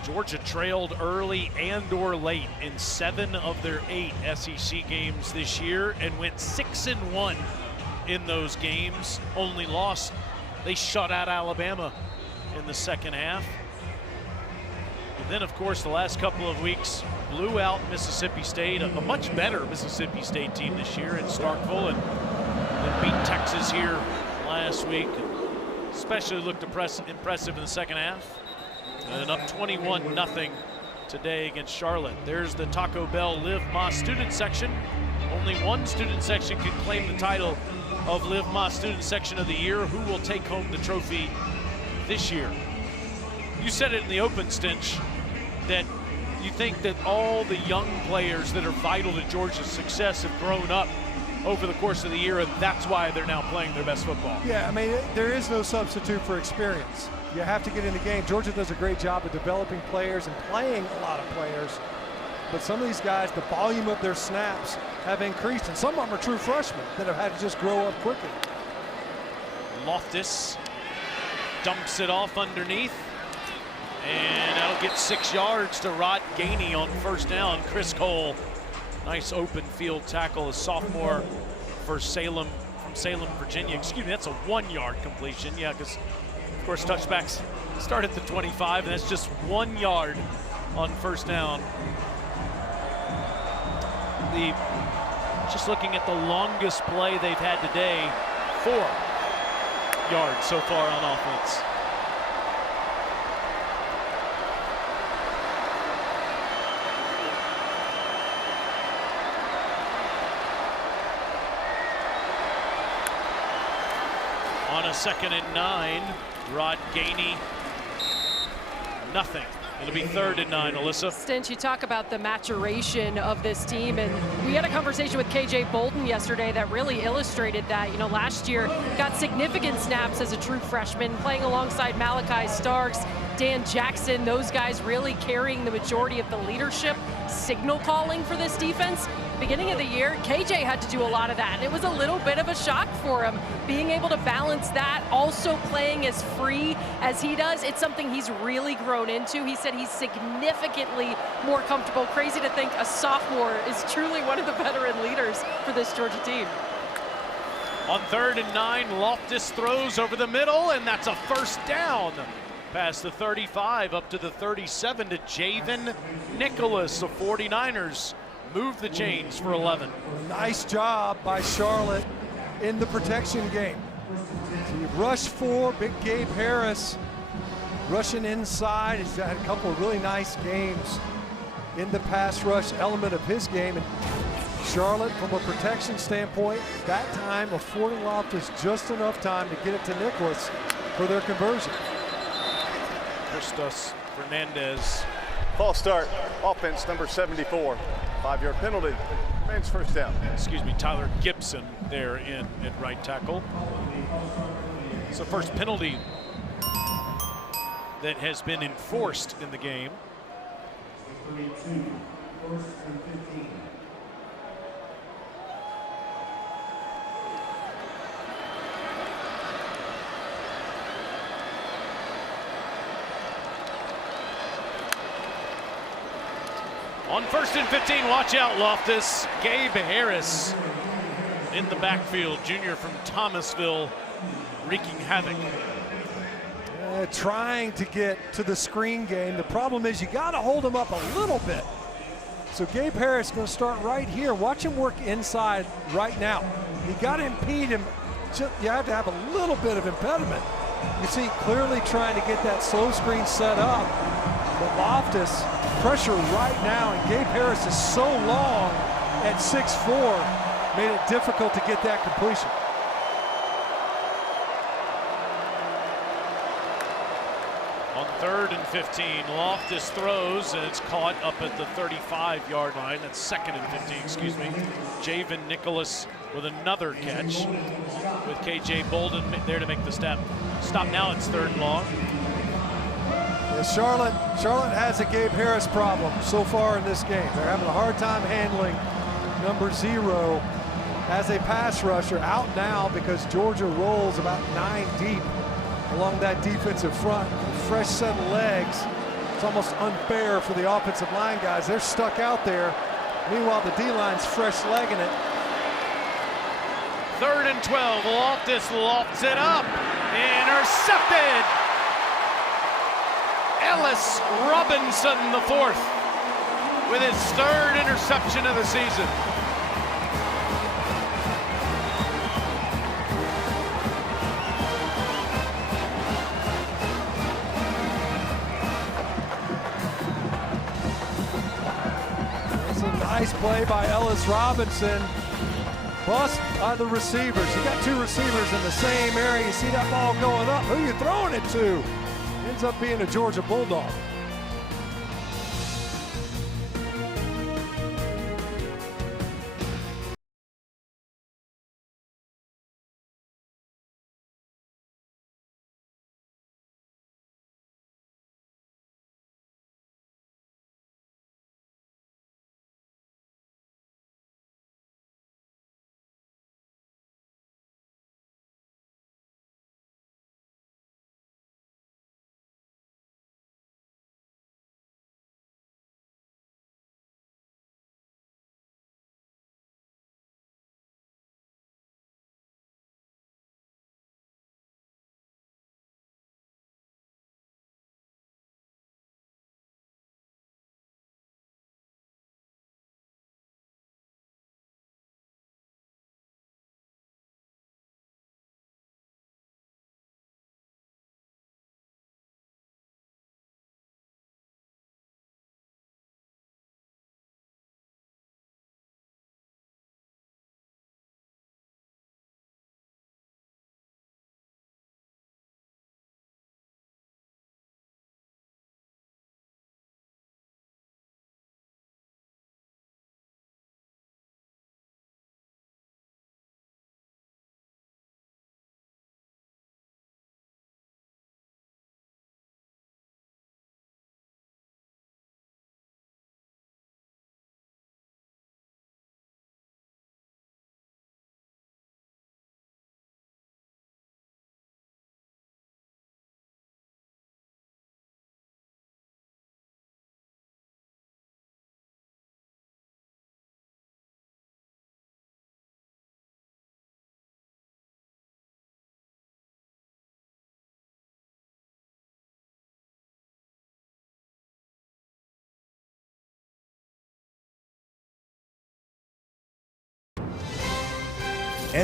Georgia trailed early and or late in 7 of their 8 SEC games this year and went 6-1 in those games. Only loss, they shut out Alabama in the second half. And then, of course, the last couple of weeks blew out Mississippi State, a much better Mississippi State team this year in Starkville, and beat Texas here last week. Especially looked impressive in the second half. And up 21-0 today against Charlotte. There's the Taco Bell Live Ma student section. Only one student section can claim the title of Live Ma Student Section of the Year. Who will take home the trophy this year? You said it in the open, Stinch, that you think that all the young players that are vital to Georgia's success have grown up over the course of the year, and that's why they're now playing their best football. Yeah, I mean, there is no substitute for experience. You have to get in the game. Georgia does a great job of developing players and playing a lot of players. But some of these guys, the volume of their snaps have increased, and some of them are true freshmen that have had to just grow up quickly. Loftus dumps it off underneath, and that'll get 6 yards to Rod Gainey on first down. Chris Cole, nice open field tackle, a sophomore for Salem, from Salem, Virginia. Excuse me, that's a 1-yard completion. Yeah, because of course touchbacks start at the 25, and that's just 1 yard on first down. Just looking at the longest play they've had today, 4 yards so far on offense. On a 2nd and 9, Rod Gainey, nothing. It'll be 3rd and 9, Alyssa. Stinch, you talk about the maturation of this team, and we had a conversation with KJ Bolden yesterday that really illustrated that. You know, last year got significant snaps as a true freshman, playing alongside Malachi Starks. Dan Jackson, those guys really carrying the majority of the leadership, signal calling for this defense. Beginning of the year, KJ had to do a lot of that, and it was a little bit of a shock for him. Being able to balance that, also playing as free as he does, it's something he's really grown into. He said he's significantly more comfortable. Crazy to think a sophomore is truly one of the veteran leaders for this Georgia team. On 3rd and 9, Loftus throws over the middle, and that's a first down. Past the 35, up to the 37 to Javen Nicholas. The 49ers move the chains for 11. Nice job by Charlotte in the protection game. So you rush 4, big Gabe Harris rushing inside. He's had a couple of really nice games in the pass rush element of his game. And Charlotte, from a protection standpoint, that time affording Loftus just enough time to get it to Nicholas for their conversion. Christos Fernandez. False start, offense number 74. 5-yard penalty, remains first down. Excuse me, Tyler Gibson there in at right tackle. It's the first penalty that has been enforced in the game. On 1st and 15, watch out, Loftus. Gabe Harris in the backfield, junior from Thomasville, wreaking havoc. Trying to get to the screen game. The problem is you got to hold him up a little bit. So Gabe Harris is going to start right here. Watch him work inside right now. You got to impede him. You have to have a little bit of impediment. You see clearly trying to get that slow screen set up. But Loftus, pressure right now, and Gabe Harris is so long at 6'4", made it difficult to get that completion. On 3rd and 15, Loftus throws, and it's caught up at the 35-yard line. That's 2nd and 15, excuse me. Javen Nicholas with another catch, with KJ Bolden there to make the stop. Now it's 3rd and long. Yeah, Charlotte has a Gabe Harris problem so far in this game. They're having a hard time handling number 0 as a pass rusher. Out now because Georgia rolls about 9 deep along that defensive front. Fresh set of legs. It's almost unfair for the offensive line guys. They're stuck out there. Meanwhile, the D-line's fresh legging it. 3rd and 12, Loftus lofts it up. Intercepted! Ellis Robinson, the 4th, with his 3rd interception of the season. It's a nice play by Ellis Robinson. Bust by the receivers. You got 2 receivers in the same area. You see that ball going up. Who are you throwing it to? Ends up being a Georgia Bulldog.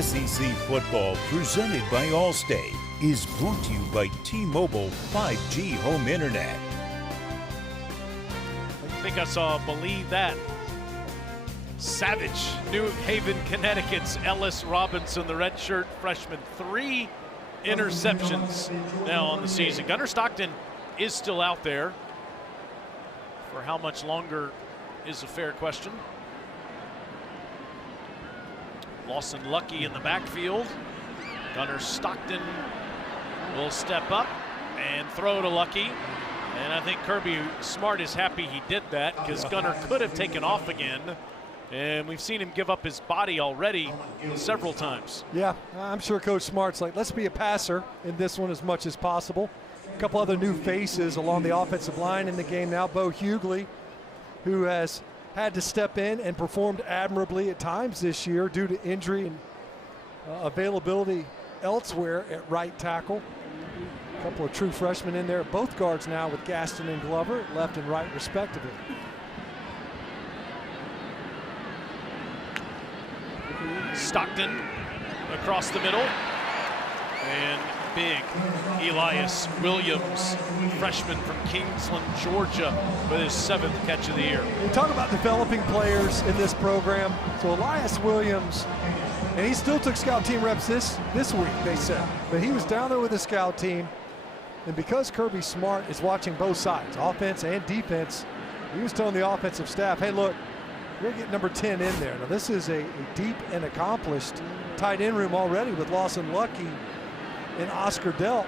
SEC football, presented by Allstate, is brought to you by T-Mobile 5G Home Internet. I think I saw Believe That. Savage, New Haven, Connecticut's Ellis Robinson, the redshirt freshman. 3 interceptions now on the season. Gunnar Stockton is still out there. For how much longer is a fair question. Lawson Lucky in the backfield. Gunnar Stockton will step up and throw to Lucky. And I think Kirby Smart is happy he did that, because Gunnar could have taken off again. And we've seen him give up his body already several times. Yeah, I'm sure Coach Smart's like, let's be a passer in this one as much as possible. A couple other new faces along the offensive line in the game now. Bo Hughley, who has had to step in and performed admirably at times this year due to injury and availability elsewhere at right tackle. A couple of true freshmen in there. Both guards now with Gaston and Glover, left and right respectively. Stockton across the middle. And big Elias Williams, freshman from Kingsland, Georgia, with his 7th catch of the year. We talk about developing players in this program. So Elias Williams, and he still took scout team reps this week, they said. But he was down there with the scout team. And because Kirby Smart is watching both sides, offense and defense, he was telling the offensive staff, hey, look, we're going to get number 10 in there. Now, this is a deep and accomplished tight end room already with Lawson Lucky and Oscar Delp.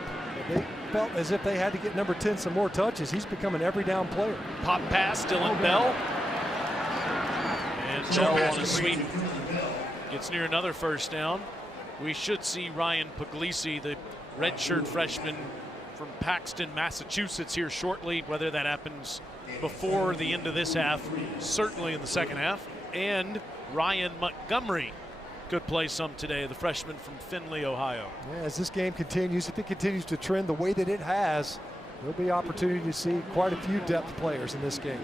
They felt as if they had to get number 10 some more touches. He's become an every down player. Pop pass, Dylan Bell. And Bell on a sweep. Gets near another first down. We should see Ryan Puglisi, the redshirt freshman from Paxton, Massachusetts, here shortly. Whether that happens before the end of this half, certainly in the second half. And Ryan Montgomery could play some today, the freshman from Findlay, Ohio. Yeah, as this game continues, if it continues to trend the way that it has, there'll be opportunity to see quite a few depth players in this game.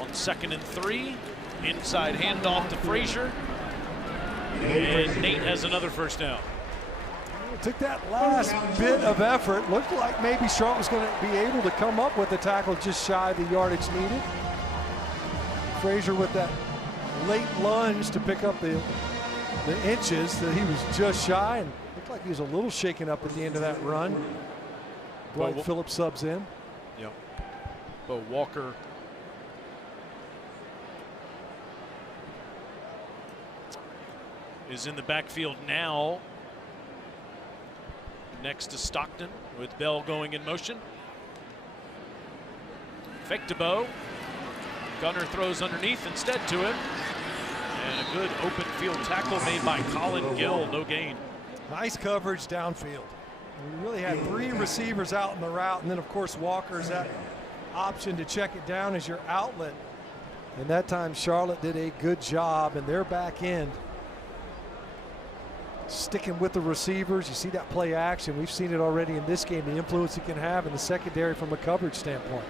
On 2nd and 3, inside handoff to Frazier. And Nate has another first down. It took that last bit of effort. Looked like maybe Sharp was going to be able to come up with a tackle just shy of the yardage needed. Frazier with that late lunge to pick up the inches that he was just shy, and looked like he was a little shaken up at the end of that run. Dwight Phillips subs in. Yep. Bo Walker is in the backfield now, next to Stockton, with Bell going in motion. Fake to Bo. Gunnar throws underneath instead to him. And a good open field tackle made by Colin Gill, no gain. Nice coverage downfield. We really had 3 receivers out in the route, and then of course Walker's that option to check it down as your outlet. And that time Charlotte did a good job in their back end, sticking with the receivers. You see that play action. We've seen it already in this game, the influence it can have in the secondary from a coverage standpoint.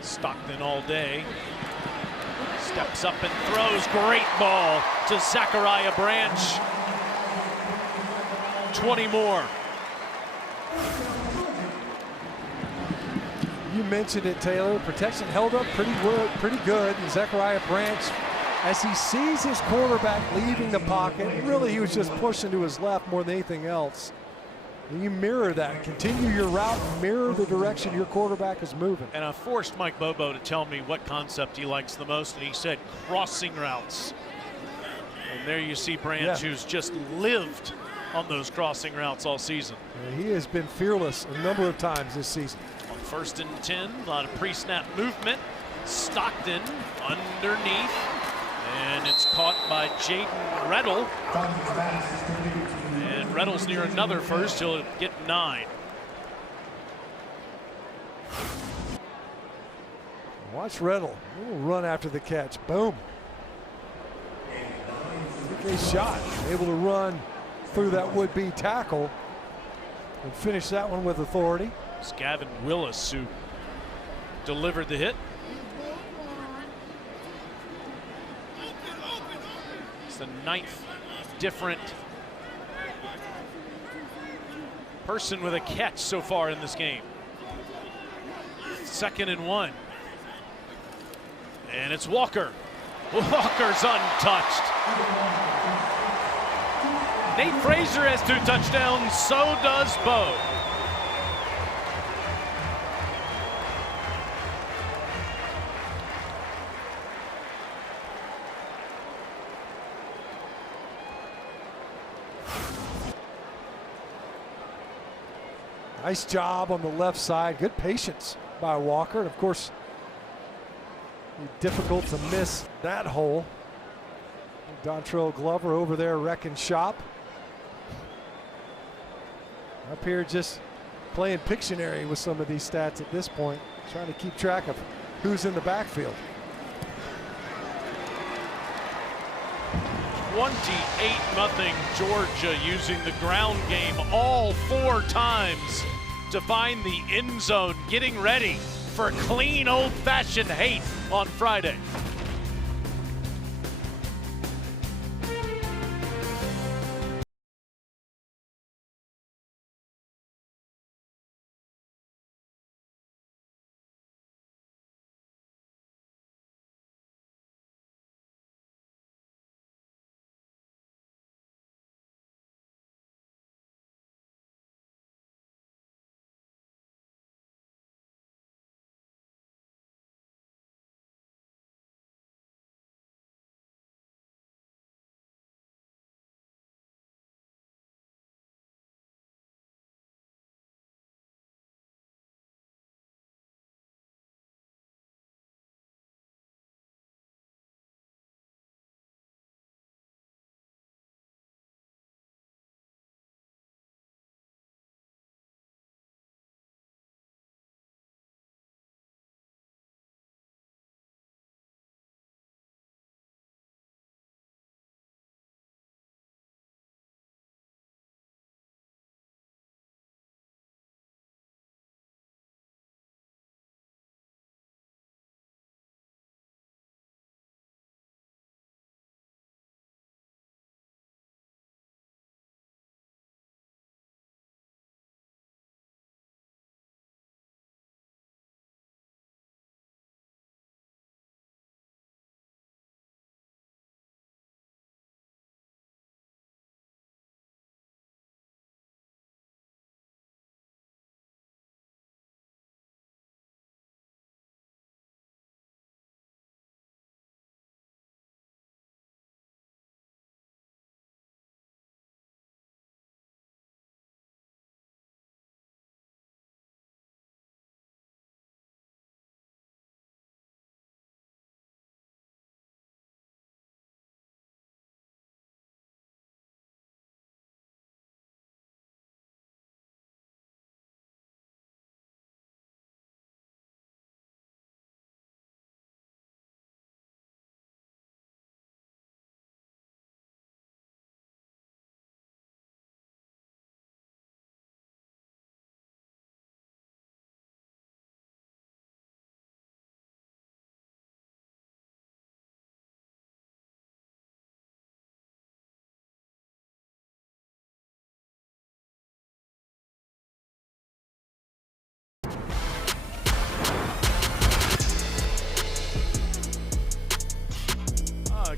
Stockton all day. Steps up and throws. Great ball to Zachariah Branch. 20 more. You mentioned it, Taylor. Protection held up pretty good. And Zachariah Branch, as he sees his quarterback leaving the pocket, really he was just pushing to his left more than anything else. And you mirror that. Continue your route, mirror the direction your quarterback is moving. And I forced Mike Bobo to tell me what concept he likes the most, and he said crossing routes. And there you see Branch, who's just lived on those crossing routes all season. Yeah, he has been fearless a number of times this season. On 1st and 10, a lot of pre-snap movement. Stockton underneath, and it's caught by Jaden Rettle. And Rettle's near another first. He'll get 9. Watch Rettle. We'll run after the catch. Boom. Took a shot. Able to run through that would-be tackle and finish that one with authority. It's Gavin Willis who delivered the hit. It's the 9th different person with a catch so far in this game. 2nd and 1. And it's Walker. Walker's untouched. Nate Frazier has 2 touchdowns, so does Bo. Nice job on the left side. Good patience by Walker. And of course, difficult to miss that hole. Dontrell Glover over there wrecking shop. Up here just playing Pictionary with some of these stats at this point, trying to keep track of who's in the backfield. 28-0 Georgia, using the ground game all 4 times to find the end zone, getting ready for clean old-fashioned hate on Friday.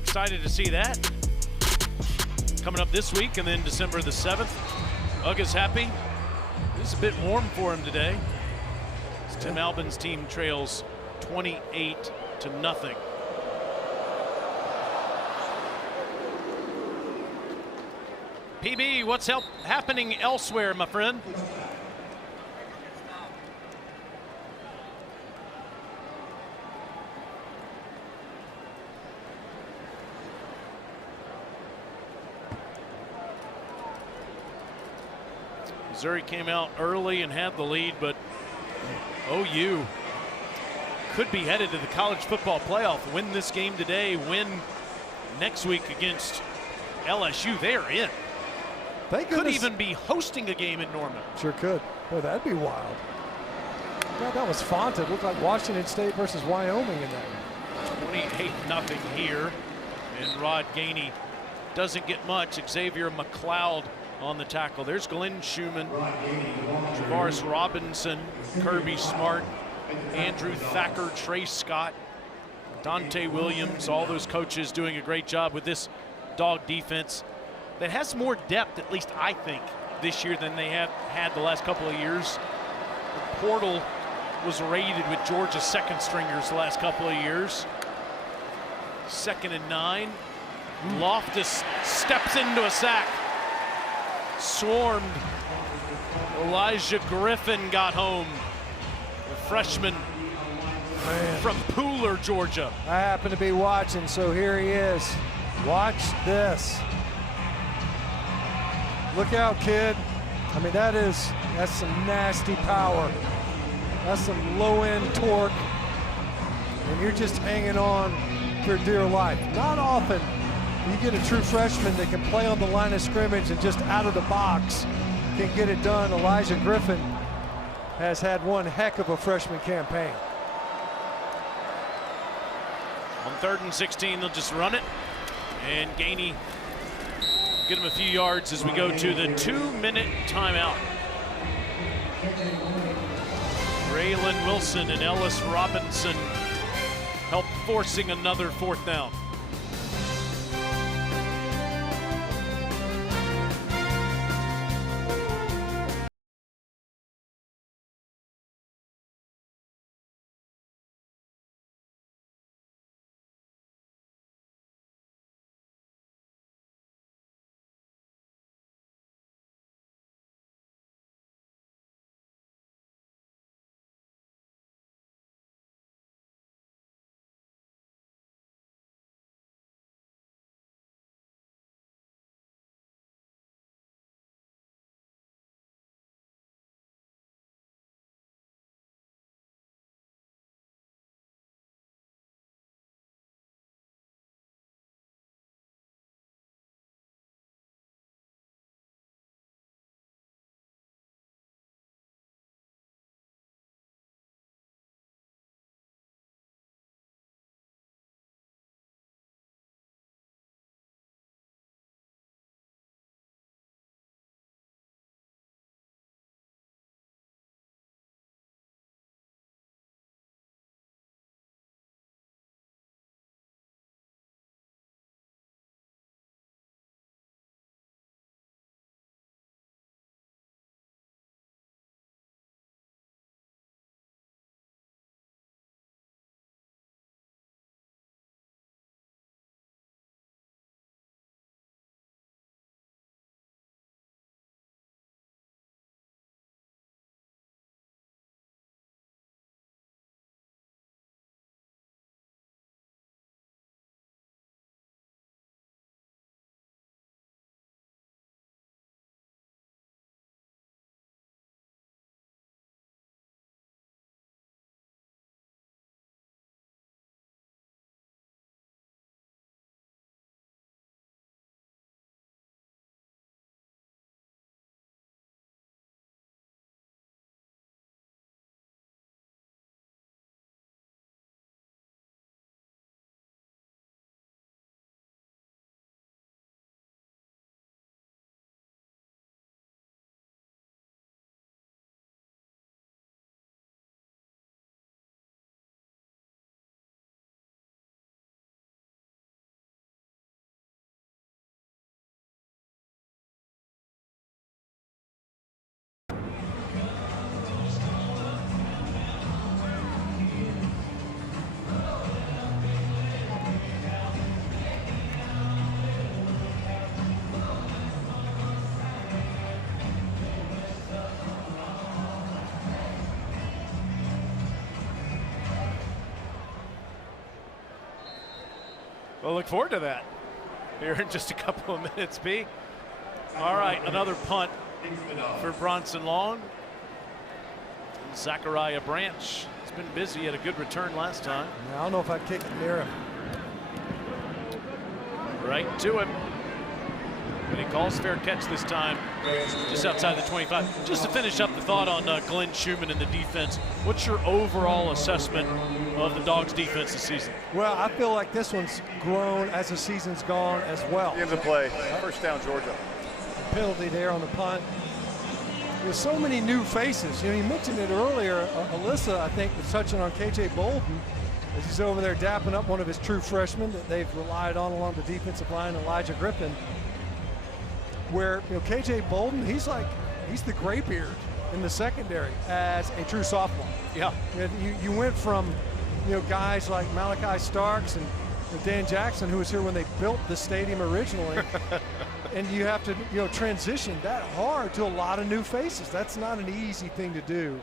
Excited to see that coming up this week, and then December the 7th. Uga's happy. It's a bit warm for him today. As Tim Albin's team trails 28-0. PB, what's happening elsewhere, my friend? Missouri came out early and had the lead, but OU could be headed to the college football playoff. Win this game today, win next week against LSU, they are in. Thank could goodness. even be hosting a game in Norman. Sure could. Boy, that'd be wild. God, that was Fonta. It looked like Washington State versus Wyoming in that one. 28-0 here. And Rod Gainey doesn't get much. Xavier McLeod on the tackle. There's Glenn Schumann, Javaris Robinson, Kirby Smart, Andrew Thacker, Trey Scott, Dante Williams, all those coaches doing a great job with this dog defense that has more depth, at least I think, this year than they have had the last couple of years. The portal was raided with Georgia's second stringers the last couple of years. 2nd and 9. Loftus steps into a sack. Swarmed. Elijah Griffin got home. The freshman from Pooler, Georgia. I happen to be watching, so here he is. Watch this. Look out, kid. I mean, that's some nasty power. That's some low-end torque. And you're just hanging on for dear life. Not often you get a true freshman that can play on the line of scrimmage and just out of the box can get it done. Elijah Griffin has had one heck of a freshman campaign. On 3rd and 16, they'll just run it. And Gainey get him a few yards as we go to the 2-minute timeout. Braylon Wilson and Ellis Robinson help forcing another 4th down. We'll look forward to that here in just a couple of minutes, B. All right, another punt for Bronson Long. Zachariah Branch has been busy, had a good return last time. I don't know if I'd kick it near him. Right to him. But he calls fair catch this time, just outside the 25. Just to finish up the thought on Glenn Schumann and the defense. What's your overall assessment of the Dogs' defense this season? Well, I feel like this one's grown as the season's gone as well. End of play. First down, Georgia. Penalty there on the punt. There's so many new faces. You mentioned it earlier. Alyssa, I think, was touching on KJ Bolden as he's over there dapping up one of his true freshmen that they've relied on along the defensive line, Elijah Griffin. Where KJ Bolden, he's the graybeard in the secondary as a true sophomore. Yeah. You went from guys like Malachi Starks and Dan Jackson, who was here when they built the stadium originally, and you have to transition that hard to a lot of new faces. That's not an easy thing to do.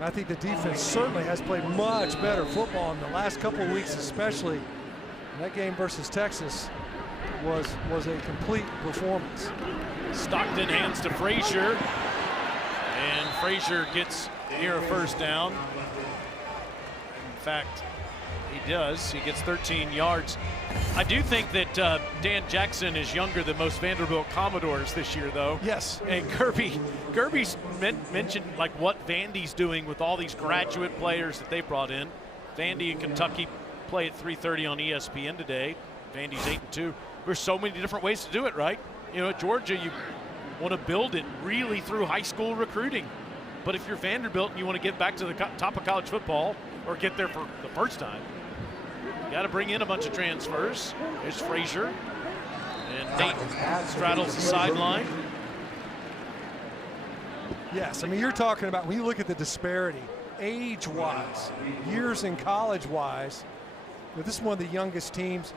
I think the defense certainly has played much better football in the last couple of weeks, especially. And that game versus Texas was a complete performance. Stockton hands to Frazier, and Frazier gets near a first down. In fact, he does. He gets 13 yards. I do think that Dan Jackson is younger than most Vanderbilt Commodores this year, though. Yes. And Kirby's mentioned what Vandy's doing with all these graduate players that they brought in. Vandy and Kentucky play at 3:30 on ESPN today. Vandy's 8-2. There's so many different ways to do it, right? At Georgia, you want to build it really through high school recruiting. But if you're Vanderbilt and you want to get back to the top of college football or get there for the first time, you got to bring in a bunch of transfers. There's Frazier, and Nate straddles the sideline. Yes, you're talking about, when you look at the disparity, age-wise, years in college-wise, this is one of the youngest teams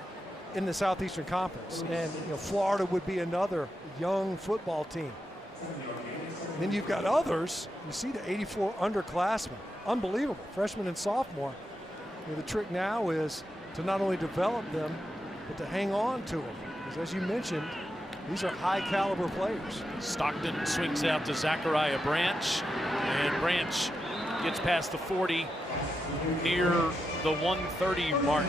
in the Southeastern Conference, and Florida would be another young football team. And then you've got others. You see the 84 underclassmen, unbelievable, freshman and sophomore. The trick now is to not only develop them, but to hang on to them, because as you mentioned, these are high-caliber players. Stockton swings out to Zachariah Branch, and Branch gets past the 40, near the 130 mark.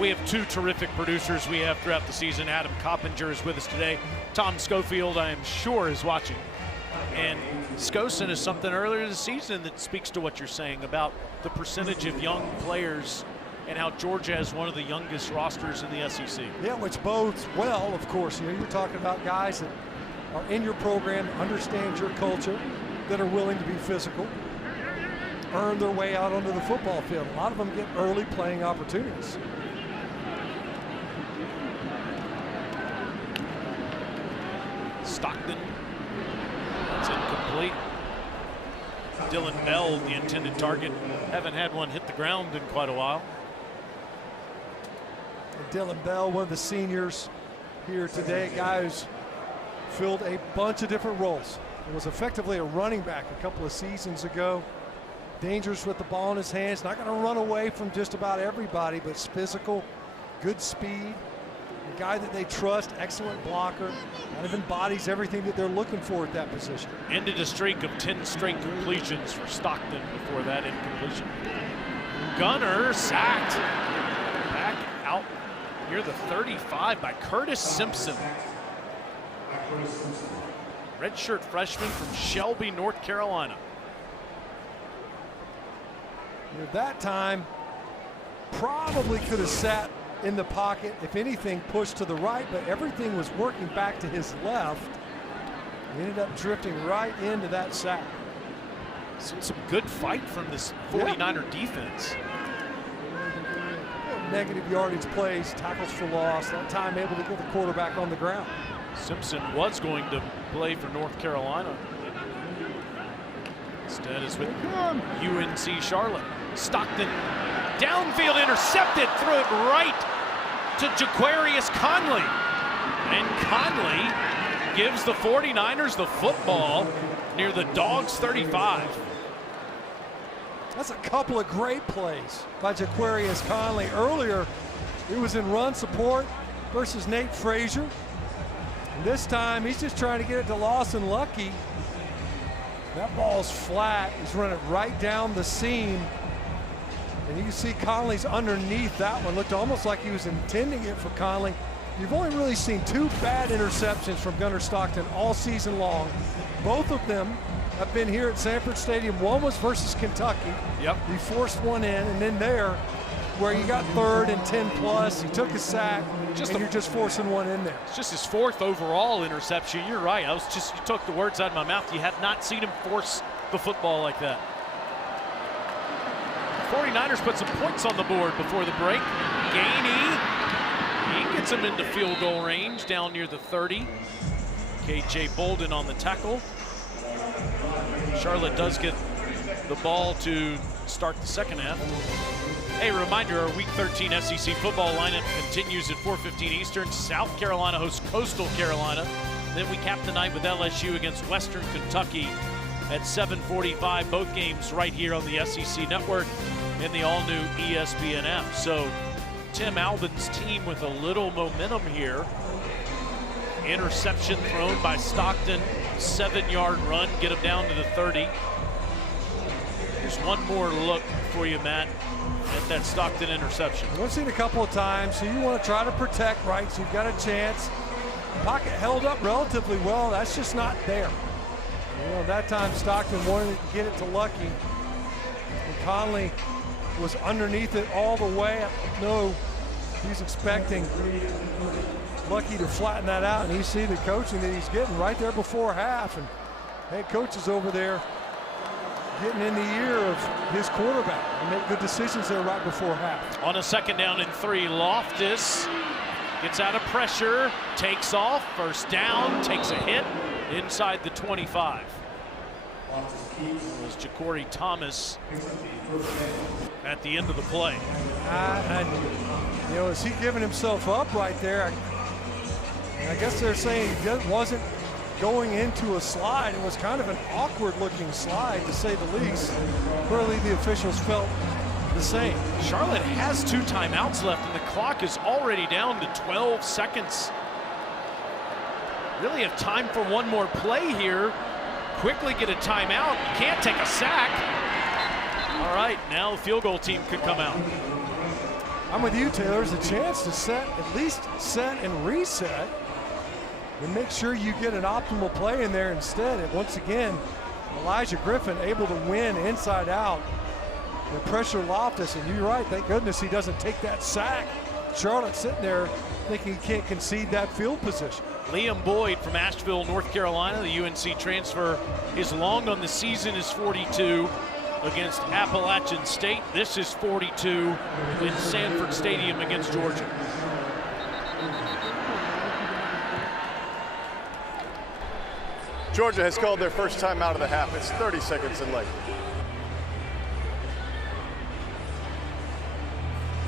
We have two terrific producers we have throughout the season. Adam Coppinger is with us today. Tom Schofield, I am sure, is watching. And Skosen is something earlier this season that speaks to what you're saying about the percentage of young players and how Georgia has one of the youngest rosters in the SEC. Yeah, which bodes well, of course. You're talking about guys that are in your program, understand your culture, that are willing to be physical, earn their way out onto the football field. A lot of them get early playing opportunities. Stockton, that's incomplete. Dylan Bell, the intended target. Haven't had one hit the ground in quite a while. And Dylan Bell, one of the seniors here today, a guy who's filled a bunch of different roles. He was effectively a running back a couple of seasons ago. Dangerous with the ball in his hands, not going to run away from just about everybody, but physical, good speed, a guy that they trust, excellent blocker, kind of embodies everything that they're looking for at that position. Ended a streak of 10 straight completions for Stockton before that incompletion. Gunner sacked, back out near the 35 by Curtis Simpson. Redshirt freshman from Shelby, North Carolina. That time, probably could have sat in the pocket, if anything, pushed to the right, but everything was working back to his left. He ended up drifting right into that sack. Some good fight from this 49er defense. Negative yardage plays, tackles for loss, that time able to get the quarterback on the ground. Simpson was going to play for North Carolina. Instead is with UNC Charlotte. Stockton, downfield intercepted, threw it right to Jaquarius Conley. And Conley gives the 49ers the football near the Dogs 35. That's a couple of great plays by Jaquarius Conley. Earlier, it was in run support versus Nate Frazier. And this time, he's just trying to get it to Lawson Lucky. That ball's flat. He's running right down the seam. And you can see Conley's underneath that one. Looked almost like he was intending it for Conley. You've only really seen two bad interceptions from Gunnar Stockton all season long. Both of them have been here at Sanford Stadium. One was versus Kentucky. Yep. He forced one in, and then there, where you got 3rd and 10 plus, he took a sack, you're just forcing one in there. It's just his 4th overall interception. You're right. You took the words out of my mouth. You have not seen him force the football like that. 49ers put some points on the board before the break. Gainey, he gets him into field goal range down near the 30. KJ Bolden on the tackle. Charlotte does get the ball to start the second half. Hey, reminder, our Week 13 SEC football lineup continues at 4:15 Eastern. South Carolina hosts Coastal Carolina. Then we cap the night with LSU against Western Kentucky at 7:45. Both games right here on the SEC Network and the all-new ESPN app. So Tim Albin's team with a little momentum here. Interception thrown by Stockton. 7-yard run, get him down to the 30. Here's one more look for you, Matt, at that Stockton interception. We've seen it a couple of times, so you want to try to protect, right? So you've got a chance. Pocket held up relatively well. That's just not there. You know, that time Stockton wanted to get it to Lucky. And Conley was underneath it all the way. No, he's expecting Lucky to flatten that out, and you see the coaching that he's getting right there before half. And head coach is over there getting in the ear of his quarterback and make good decisions there right before half. On a 2nd down and 3, Loftus gets out of pressure, takes off, 1st down, takes a hit inside the 25. It was Ja'Cory Thomas at the end of the play. You know, is he giving himself up right there? I guess they're saying he wasn't going into a slide. It was kind of an awkward-looking slide, to say the least. Clearly, the officials felt the same. Charlotte has 2 timeouts left, and the clock is already down to 12 seconds. Really have time for one more play here. Quickly get a timeout. You can't take a sack. All right, now the field goal team could come out. I'm with you, Taylor. There's a chance to at least set and reset and make sure you get an optimal play in there instead. And once again, Elijah Griffin able to win inside out and pressure Loftus. And you're right, thank goodness he doesn't take that sack. Charlotte sitting there thinking he can't concede that field position. Liam Boyd from Asheville, North Carolina, the UNC transfer. His long on the season is 42 against Appalachian State. This is 42 in Sanford Stadium against Georgia. Georgia has called their first time out of the half. It's 30 seconds in late.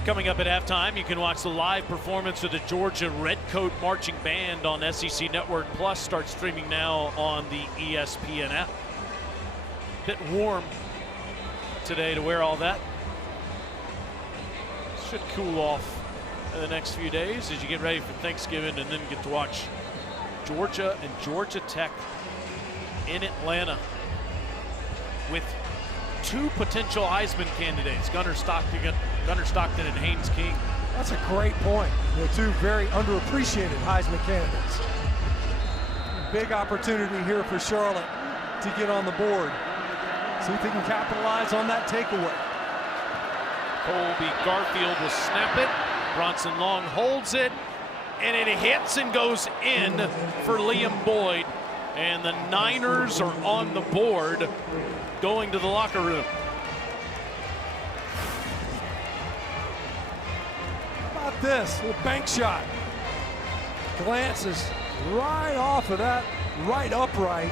Coming up at halftime, you can watch the live performance of the Georgia Redcoat Marching Band on SEC Network Plus. Starts streaming now on the ESPN app. Bit warm today to wear all that. Should cool off in the next few days as you get ready for Thanksgiving and then get to watch Georgia and Georgia Tech in Atlanta with 2 potential Heisman candidates, Gunnar Stockton and Haynes King. That's a great point. They're 2 very underappreciated Heisman candidates. Big opportunity here for Charlotte to get on the board. See if they can capitalize on that takeaway. Colby Garfield will snap it. Bronson Long holds it, and it hits and goes in for Liam Boyd. And the Niners are on the board going to the locker room. How about this? A bank shot. Glances right off of that right upright.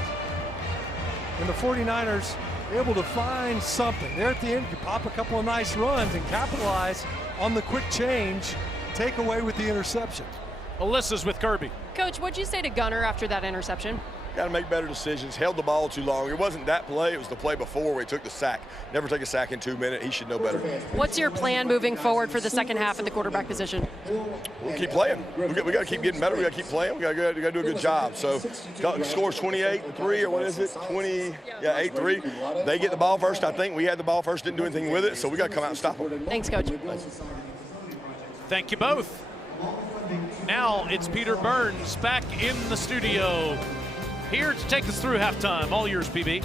And the 49ers able to find something. There at the end, you can pop a couple of nice runs and capitalize on the quick change, take away with the interception. Alyssa's with Kirby. Coach, what'd you say to Gunnar after that interception? Got to make better decisions. Held the ball too long. It wasn't that play. It was the play before where he took the sack. Never take a sack in 2 minutes. He should know better. What's your plan moving forward for the second half at the quarterback position? We'll keep playing. We got to keep getting better. We got to keep playing. We got to do a good job. So scores 28-3 or what is it? 8-3. They get the ball first. I think we had the ball first. Didn't do anything with it. So we got to come out and stop them. Thanks, Coach. Thank you both. Now it's Peter Burns back in the studio, here to take us through halftime. All yours, PB.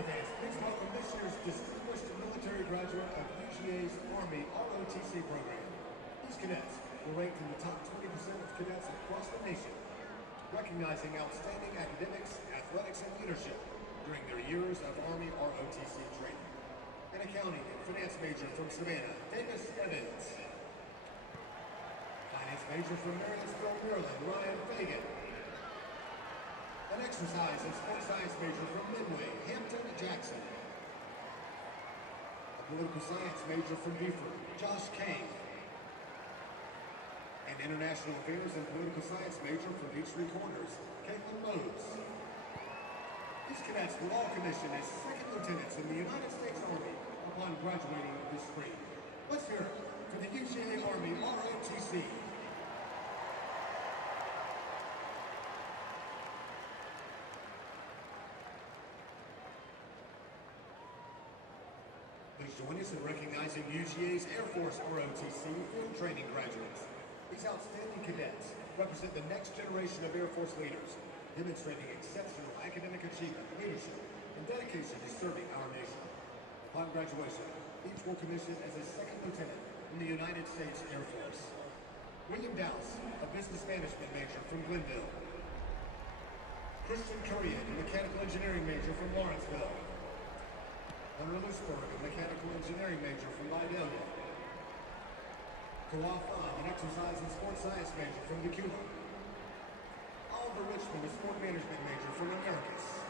advance, please welcome this year's distinguished military graduate of UGA's Army ROTC program. These cadets were ranked in the top 20% of cadets across the nation, recognizing outstanding academics, athletics, and leadership during their years of Army ROTC training. An accounting and finance major from Savannah, Davis Evans. Finance major from Marysville, Maryland, Ryan Fagan. An exercise and sports science major from Midway, Hampton Jackson. A political science major from Beaufort, Josh Kane. An international affairs and political science major from Peachtree Corners, Caitlin Rhodes. These cadets were all commissioned as second lieutenants in the United States Army upon graduating this spring. Let's hear it for the UGA Army ROTC. Please join us in recognizing UGA's Air Force ROTC field training graduates. These outstanding cadets represent the next generation of Air Force leaders, demonstrating exceptional academic achievement, leadership, and dedication to serving our nation. Upon graduation, each will commission as a second lieutenant in the United States Air Force. William Dowse, a business management major from Glenville. Christian Currian, a mechanical engineering major from Lawrenceville. Hunter Lewisburg, a mechanical engineering major from Vidalia. Kawhi Fun, an exercise and sports science major from Decatur. Oliver Richmond, a sport management major from Americus.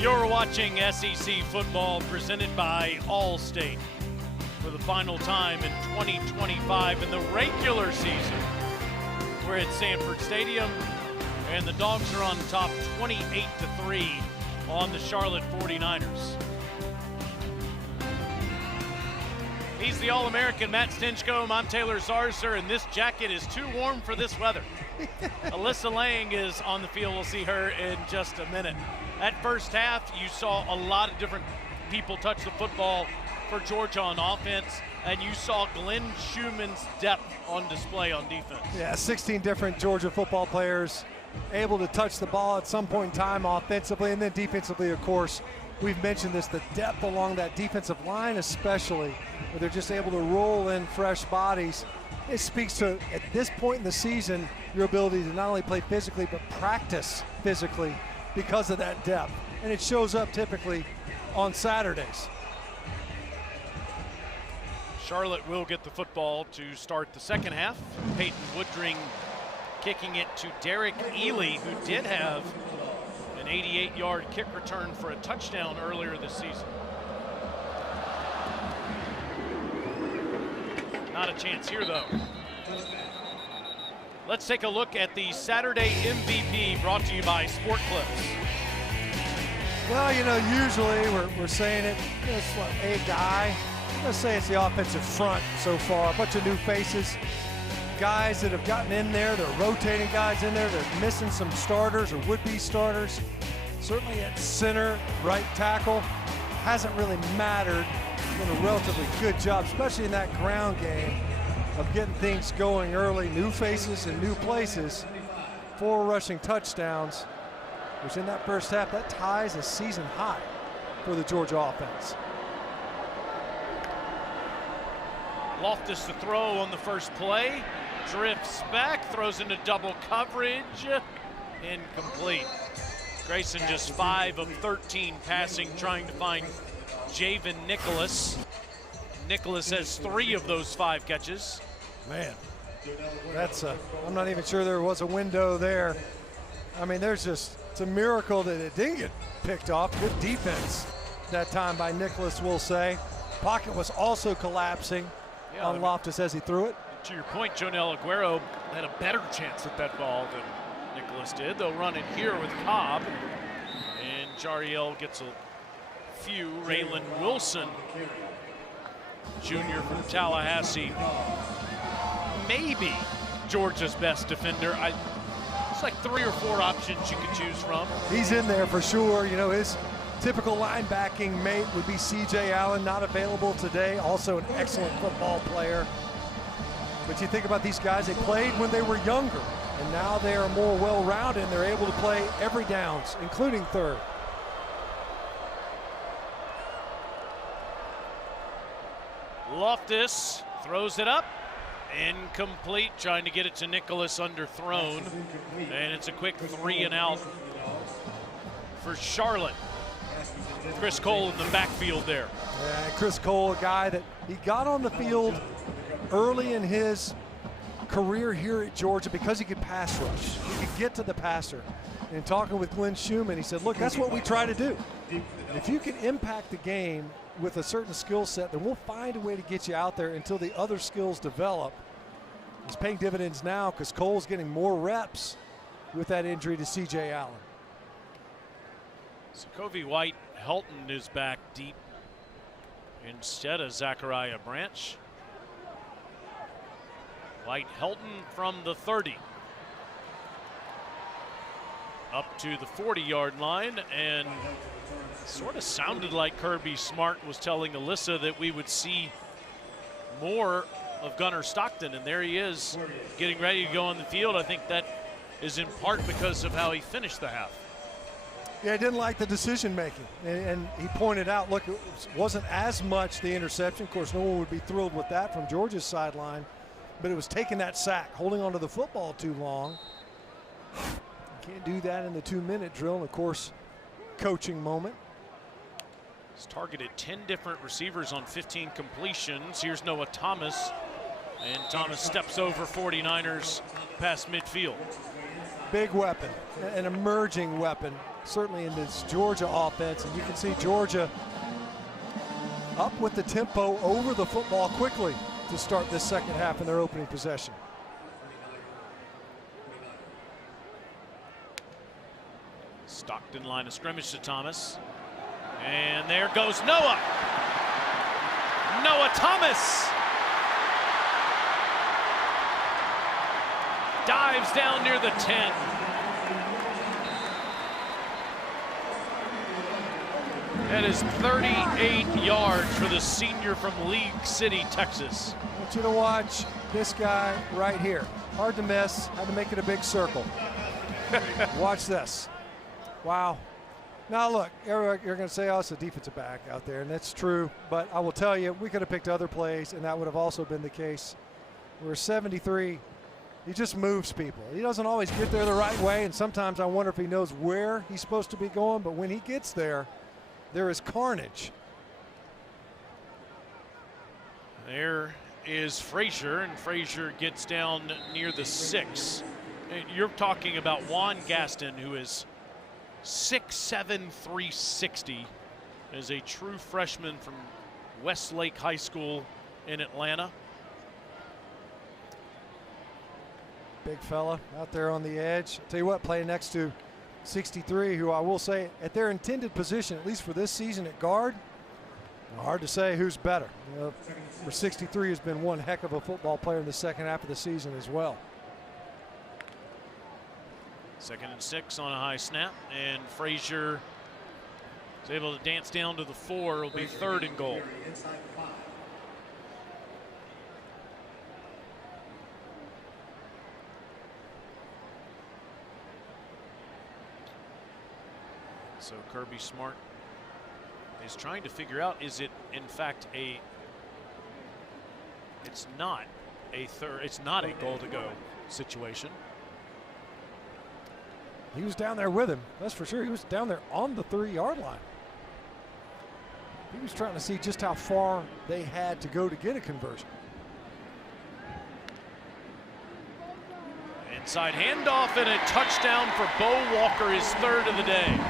You're watching SEC football presented by Allstate for the final time in 2025 in the regular season. We're at Sanford Stadium, and the Dogs are on top 28-3 on the Charlotte 49ers. He's the All-American Matt Stinchcomb. I'm Taylor Zarzer, and this jacket is too warm for this weather. Alyssa Lang is on the field. We'll see her in just a minute. That first half, you saw a lot of different people touch the football for Georgia on offense, and you saw Glenn Schumann's depth on display on defense. Yeah, 16 different Georgia football players able to touch the ball at some point in time offensively, and then defensively, of course. We've mentioned this, the depth along that defensive line especially, where they're just able to roll in fresh bodies. It speaks to, at this point in the season, your ability to not only play physically, but practice physically because of that depth. And it shows up typically on Saturdays. Charlotte will get the football to start the second half. Peyton Woodring kicking it to Derek Ely, who did have an 88-yard kick return for a touchdown earlier this season. Not a chance here, though. Let's take a look at the Saturday MVP brought to you by Sport Clips. Well, you know, usually we're saying it, it's what, a guy. Let's say it's the offensive front so far. A bunch of new faces, guys that have gotten in there. They're rotating guys in there. They're missing some starters or would-be starters. Certainly at center, right tackle. Hasn't really mattered. Done a relatively good job, especially in that ground game, of getting things going early. New faces in new places. 4 rushing touchdowns, which in that first half, that ties a season high for the Georgia offense. Loftus to throw on the first play. Drifts back, throws into double coverage. Incomplete. Grayson just 5 of 13 passing, trying to find Javen Nicholas. Nicholas has 3 of those 5 catches. Man, that's I'm not even sure there was a window there. I mean, it's a miracle that it didn't get picked off. Good defense that time by Nicholas, we'll say. Pocket was also collapsing on Loftus as he threw it. To your point, Jonel Aguero had a better chance at that ball than Nicholas did. They'll run it here with Cobb, and Jariel gets a few. Raylan Wilson, junior from Tallahassee, maybe Georgia's best defender. It's like 3 or 4 options you could choose from. He's in there for sure. You know, his typical linebacking mate would be C.J. Allen, not available today. Also an excellent football player. But you think about these guys, they played when they were younger, and now they are more well-rounded, and they're able to play every downs, including third. Loftus throws it up. Incomplete, trying to get it to Nicholas, underthrown. And it's a quick 3 and out for Charlotte. Chris Cole in the backfield there. Yeah, Chris Cole, a guy that he got on the field early in his career here at Georgia because he could pass rush. He could get to the passer. And talking with Glenn Schumann, he said, look, that's what we try to do. If you can impact the game with a certain skill set, then we'll find a way to get you out there until the other skills develop. He's paying dividends now because Cole's getting more reps with that injury to C.J. Allen. So Covey White Helton is back deep instead of Zachariah Branch. White Helton from the 30 up to the 40-yard line, and sort of sounded like Kirby Smart was telling Alyssa that we would see more of Gunnar Stockton, and there he is getting ready to go on the field. I think that is in part because of how he finished the half. Yeah, I didn't like the decision making, and he pointed out, look, it wasn't as much the interception. Of course, no one would be thrilled with that from Georgia's sideline, but it was taking that sack, holding onto the football too long. You can't do that in the 2-minute drill, and of course, coaching moment. He's targeted 10 different receivers on 15 completions. Here's Noah Thomas, and Thomas steps over 49ers past midfield. Big weapon, an emerging weapon certainly in this Georgia offense, and you can see Georgia up with the tempo over the football quickly to start this second half in their opening possession. Stockton line of scrimmage to Thomas. And there goes Noah. Noah Thomas dives down near the 10. That is 38 yards for the senior from League City, Texas. I want you to watch this guy right here. Hard to miss, had to make it a big circle. Watch this. Wow. Now look, you're going to say, oh, it's a defensive back out there, and that's true. But I will tell you, we could have picked other plays, and that would have also been the case. We're 73. He just moves people. He doesn't always get there the right way, and sometimes I wonder if he knows where he's supposed to be going. But when he gets there, there is carnage. There is Frazier, and Frazier gets down near the 6. You're talking about Juan Gaston, who is 6'7", 360, as a true freshman from Westlake High School in Atlanta. Big fella out there on the edge. I'll tell you what, playing next to 63, who I will say at their intended position, at least for this season at guard, hard to say who's better. You know, for 63 has been one heck of a football player in the second half of the season as well. 2nd and 6 on a high snap, and Frazier is able to dance down to the 4. It'll be 3rd and goal. So Kirby Smart is trying to figure out, is it in fact it's not a goal to go situation. He was down there with him, that's for sure. He was down there on the 3-yard line. He was trying to see just how far they had to go to get a conversion. Inside handoff and a touchdown for Bo Walker, his 3rd of the day.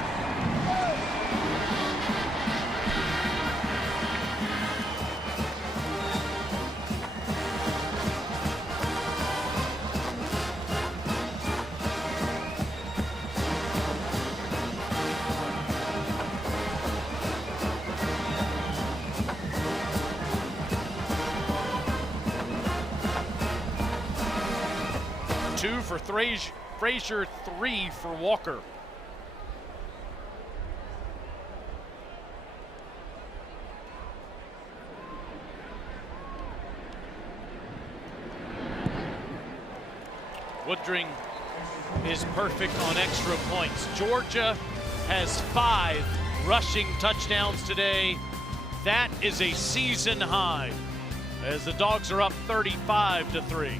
Two for Frazier, 3 for Walker. Woodring is perfect on extra points. Georgia has 5 rushing touchdowns today. That is a season high, as the Dogs are up 35-3.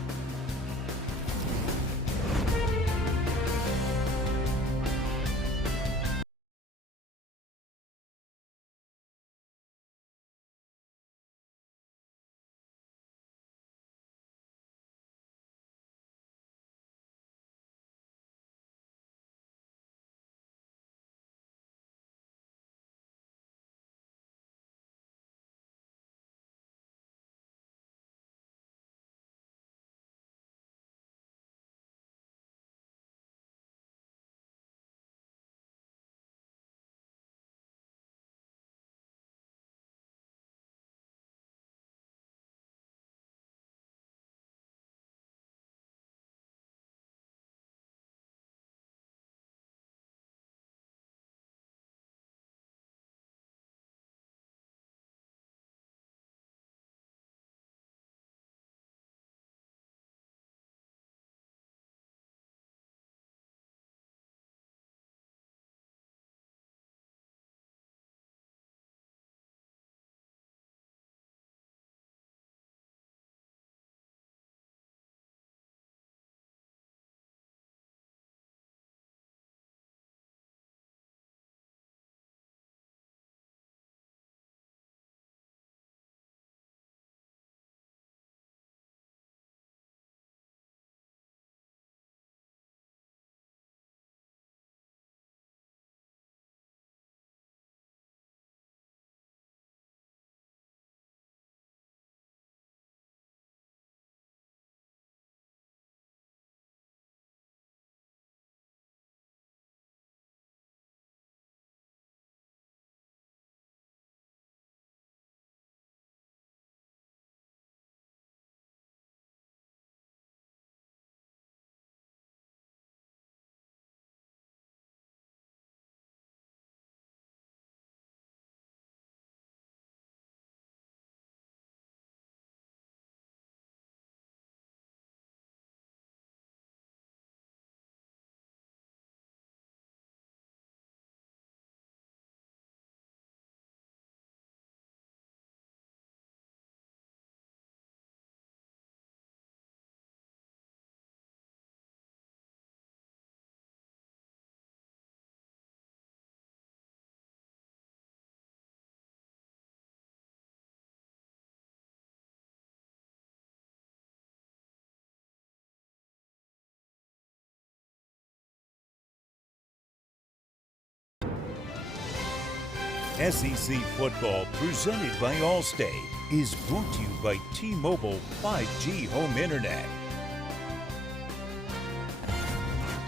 SEC football presented by Allstate is brought to you by T-Mobile 5G Home Internet.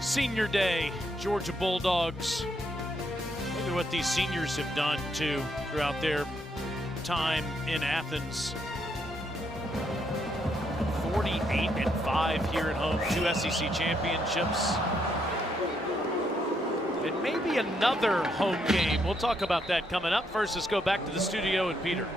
Senior Day, Georgia Bulldogs. Look at what these seniors have done too throughout their time in Athens. 48-5 here at home, 2 SEC championships. And maybe another home game. We'll talk about that coming up. First, let's go back to the studio and Peter.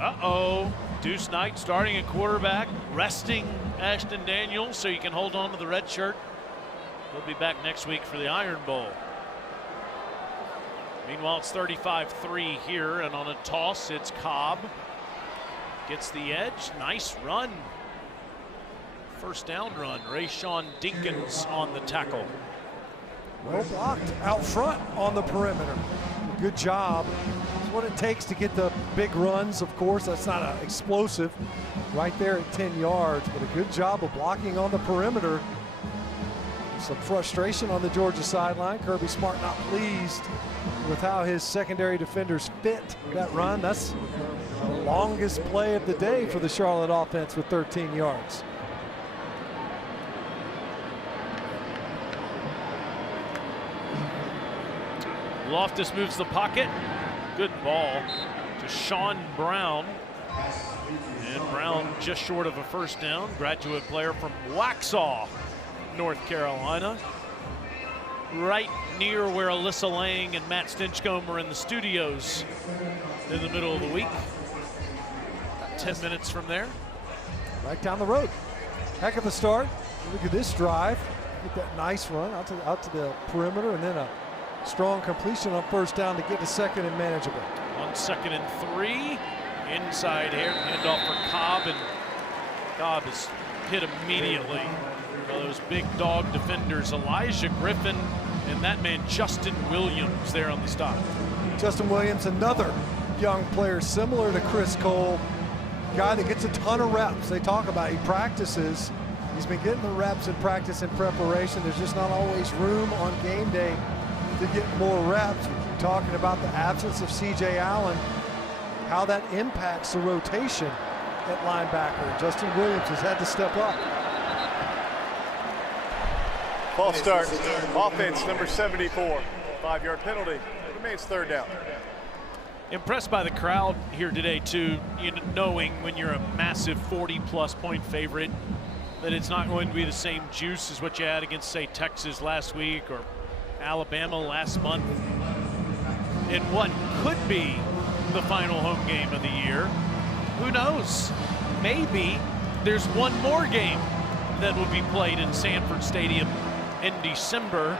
Uh-oh. Deuce Knight starting at quarterback, resting Ashton Daniels so you can hold on to the red shirt. He'll be back next week for the Iron Bowl. Meanwhile, it's 35-3 here, and on a toss, it's Cobb. Gets the edge. Nice run. First down run. Rayshawn Dinkins on the tackle. Well blocked out front on the perimeter. Good job. It's what it takes to get the big runs, of course. That's not an explosive right there at 10 yards, but a good job of blocking on the perimeter. Some frustration on the Georgia sideline. Kirby Smart not pleased with how his secondary defenders fit that run. That's the longest play of the day for the Charlotte offense with 13 yards. Loftus moves the pocket. Good ball to Sean Brown. And Brown just short of a first down. Graduate player from Waxhaw, North Carolina. Right near where Alyssa Lang and Matt Stinchcomb are in the studios in the middle of the week. About 10 minutes from there. Right down the road. Heck of a start. Look at this drive. Get that nice run out to the perimeter, and then a strong completion on first down to get to second and manageable. On 2nd and 3, inside here, handoff for Cobb, and Cobb is hit immediately by those big dog defenders, Elijah Griffin and that man Justin Williams there on the stop. Justin Williams, another young player similar to Chris Cole, guy that gets a ton of reps. They talk about he practices. He's been getting the reps in practice and preparation. There's just not always room on game day to get more reps. We're talking about the absence of C.J. Allen, how that impacts the rotation at linebacker. Justin Williams has had to step up. False start. Offense number 74. 5-yard penalty. It remains third down. Impressed by the crowd here today too, knowing when you're a massive 40-plus point favorite that it's not going to be the same juice as what you had against, say, Texas last week or Alabama last month in what could be the final home game of the year. Who knows? Maybe there's one more game that will be played in Sanford Stadium in December.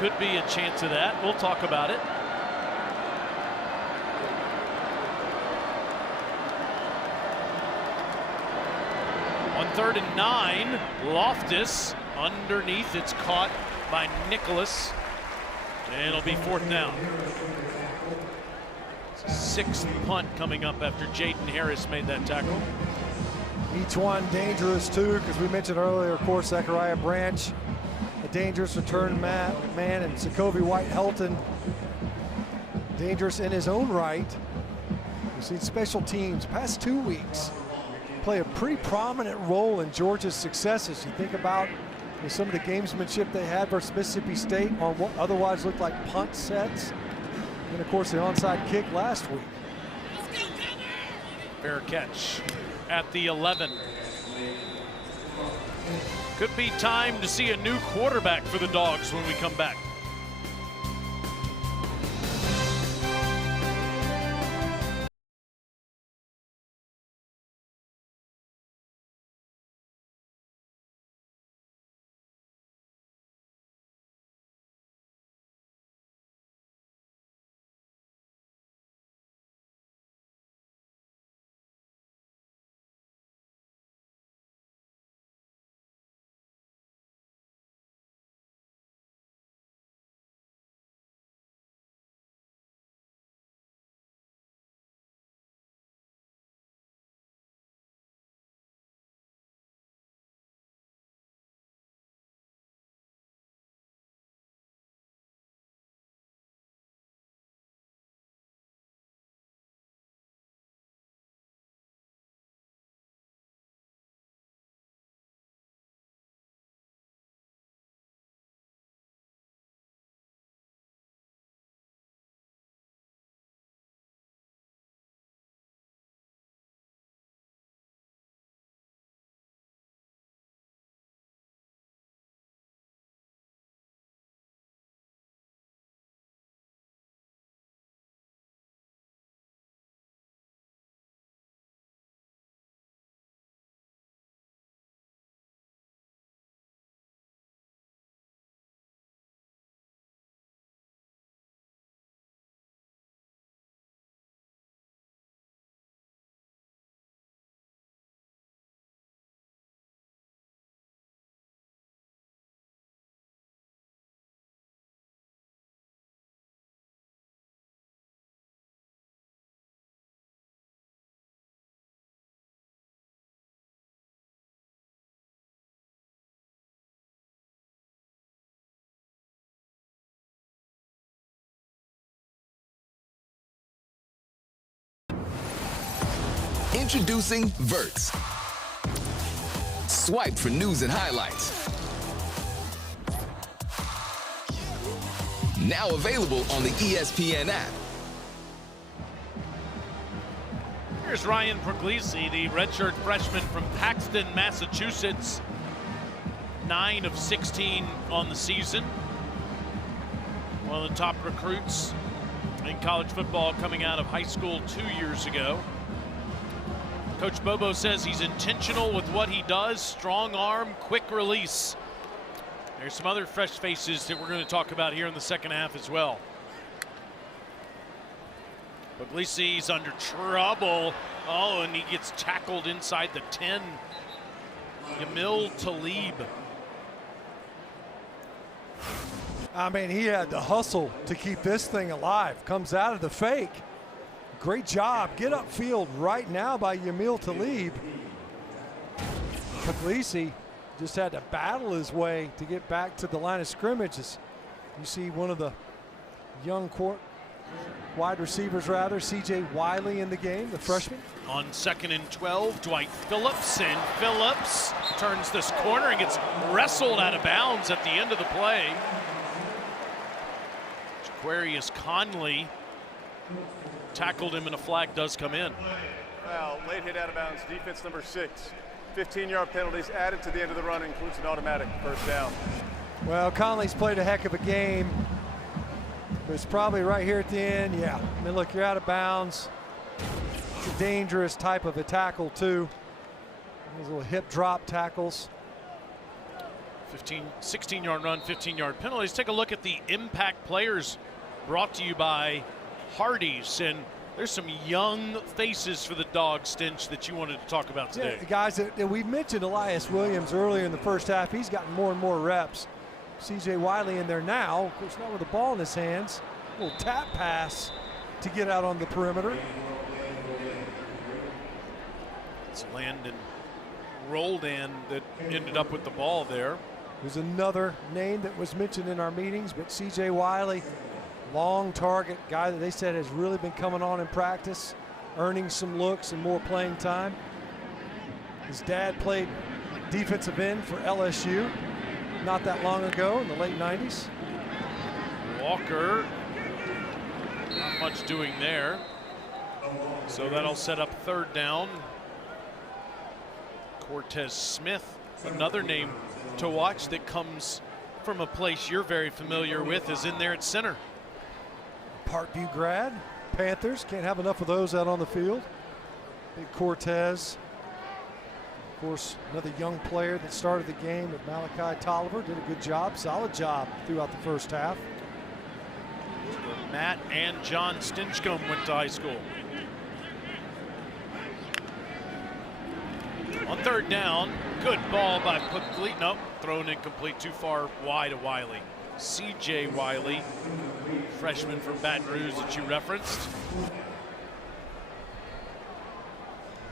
Could be a chance of that. We'll talk about it. On 3rd and 9, Loftus underneath. It's caught by Nicholas, and it'll be 4th down. 6th punt coming up after Jaden Harris made that tackle. Each one dangerous too, because we mentioned earlier, of course, Zachariah Branch, a dangerous return man, and Sokovie White-Helton, dangerous in his own right. We've seen special teams past 2 weeks play a pretty prominent role in Georgia's successes. You think about some of the gamesmanship they had versus Mississippi State on what otherwise looked like punt sets. And of course the onside kick last week. Fair catch at the 11. Could be time to see a new quarterback for the Dogs when we come back. Introducing Verts. Swipe for news and highlights. Now available on the ESPN app. Here's Ryan Puglisi, the redshirt freshman from Paxton, Massachusetts. 9 of 16 on the season. One of the top recruits in college football coming out of high school 2 years ago. Coach Bobo says he's intentional with what he does. Strong arm, quick release. There's some other fresh faces that we're going to talk about here in the second half as well. Puglisi's under trouble. Oh, and he gets tackled inside the 10. Yamil Talib. I mean, he had to hustle to keep this thing alive. Comes out of the fake. Great job. Get upfield right now by Yamil Talib. Puglisi just had to battle his way to get back to the line of scrimmage. As you see one of the young wide receivers, C.J. Wiley in the game, the freshman. On 2nd and 12, Dwight Phillips, and Phillips turns this corner and gets wrestled out of bounds at the end of the play. Jaquarius Conley tackled him and a flag does come in. Well, late hit out of bounds, defense number 6. 15-yard penalties added to the end of the run, includes an automatic first down. Well, Conley's played a heck of a game. But it's probably right here at the end. Yeah, I mean, look, you're out of bounds. It's a dangerous type of a tackle, too. Those little hip drop tackles. 16-yard run, 15-yard penalties. Take a look at the impact players brought to you by Hardee's. And there's some young faces for the dog stench that you wanted to talk about today. Yeah, the guys that we mentioned, Elias Williams earlier in the first half. He's gotten more and more reps. C.J. Wiley in there now, of course, not with the ball in his hands. A little tap pass to get out on the perimeter. It's Landon Roldan that ended up with the ball there. There's another name that was mentioned in our meetings, but C.J. Wiley, long target, guy that they said has really been coming on in practice, earning some looks and more playing time. His dad played defensive end for LSU not that long ago in the late 90s. Walker, not much doing there. So that'll set up 3rd down. Cortez Smith, another name to watch that comes from a place you're very familiar with, is in there at center. Parkview grad, Panthers, can't have enough of those out on the field. Big Cortez. Of course, another young player that started the game with Malachi Tolliver, did a good job, solid job throughout the first half. Matt and John Stinchcomb went to high school. On 3rd down, good ball by Puglisi. Nope, thrown incomplete, too far wide of Wiley. C.J. Wiley, freshman from Baton Rouge that you referenced.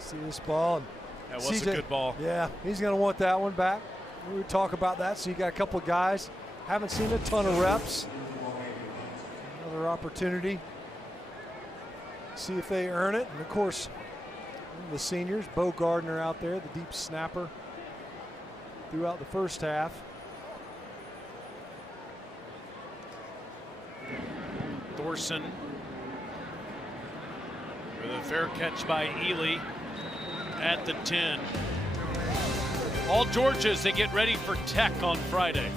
See this ball. That was a good ball. Yeah, he's going to want that one back. We would talk about that. So you got a couple of guys, haven't seen a ton of reps. Another opportunity. See if they earn it. And of course, the seniors, Bo Gardner out there, the deep snapper throughout the first half. Thorson with a fair catch by Ely at the 10. All Georgias, they get ready for Tech on Friday.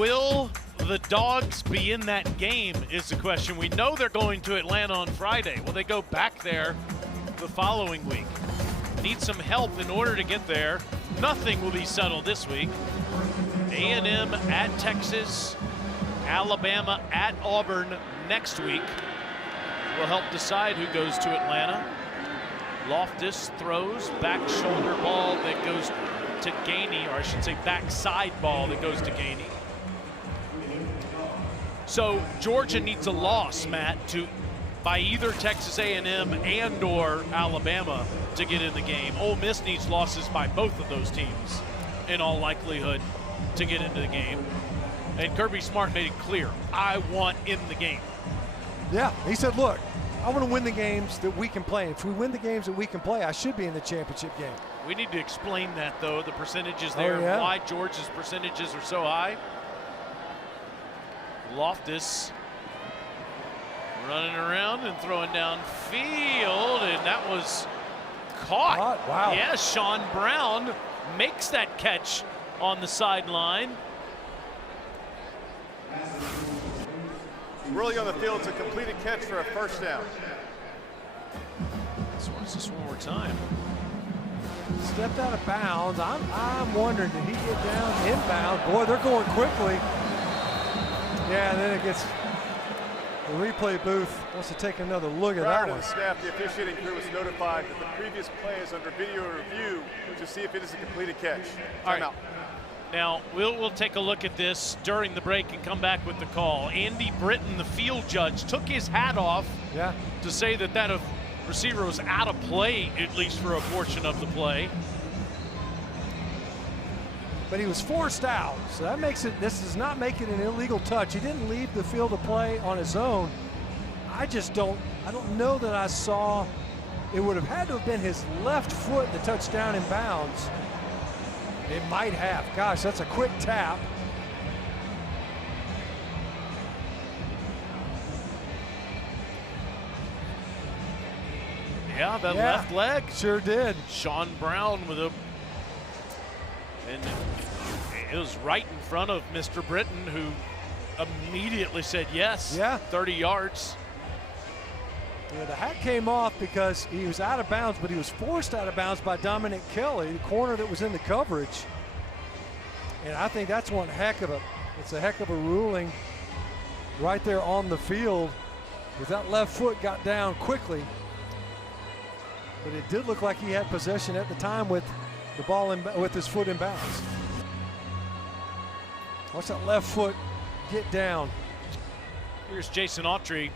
will the Dogs be in that game is the question. We know they're going to Atlanta on Friday. Will they go back there the following week? Need some help in order to get there. Nothing will be settled this week. A&M at Texas, Alabama at Auburn next week will help decide who goes to Atlanta. Loftus throws back shoulder ball that goes to Gainey, or I should say backside ball that goes to Gainey. So Georgia needs a loss, Matt, by either Texas A&M and or Alabama to get in the game. Ole Miss needs losses by both of those teams in all likelihood to get into the game. And Kirby Smart made it clear, I want in the game. Yeah, he said, look, I want to win the games that we can play. If we win the games that we can play, I should be in the championship game. We need to explain that, though, the percentages there, why Georgia's percentages are so high. Loftus running around and throwing downfield, and that was caught. Wow. Yeah, Sean Brown makes that catch on the sideline. Rolling on the field, it's a completed catch for a first down. Let's watch this one more time. Stepped out of bounds. I'm wondering, did he get down inbound? Boy, they're going quickly. Yeah, and then it gets, the replay booth wants to take another look at that one. Prior to the snap, the officiating crew was notified that the previous play is under video review to see if it is a completed catch. Timeout. Now, we'll take a look at this during the break and come back with the call. Andy Britton, the field judge, took his hat off to say that receiver was out of play, at least for a portion of the play. But he was forced out, so that makes it, this does not make it an illegal touch. He didn't leave the field of play on his own. I don't know that I saw, it would have had to have been his left foot that touched down in bounds. It might have. Gosh, that's a quick tap. Yeah, that left leg. Sure did. Sean Brown with a, and it was right in front of Mr. Britton, who immediately said yes. 30 yards. Yeah, the hat came off because he was out of bounds, but he was forced out of bounds by Dominic Kelly, the corner that was in the coverage. And I think that's it's a heck of a ruling right there on the field, because that left foot got down quickly. But it did look like he had possession at the time with the ball with his foot in bounds. Watch that left foot get down. Here's Jason Autry.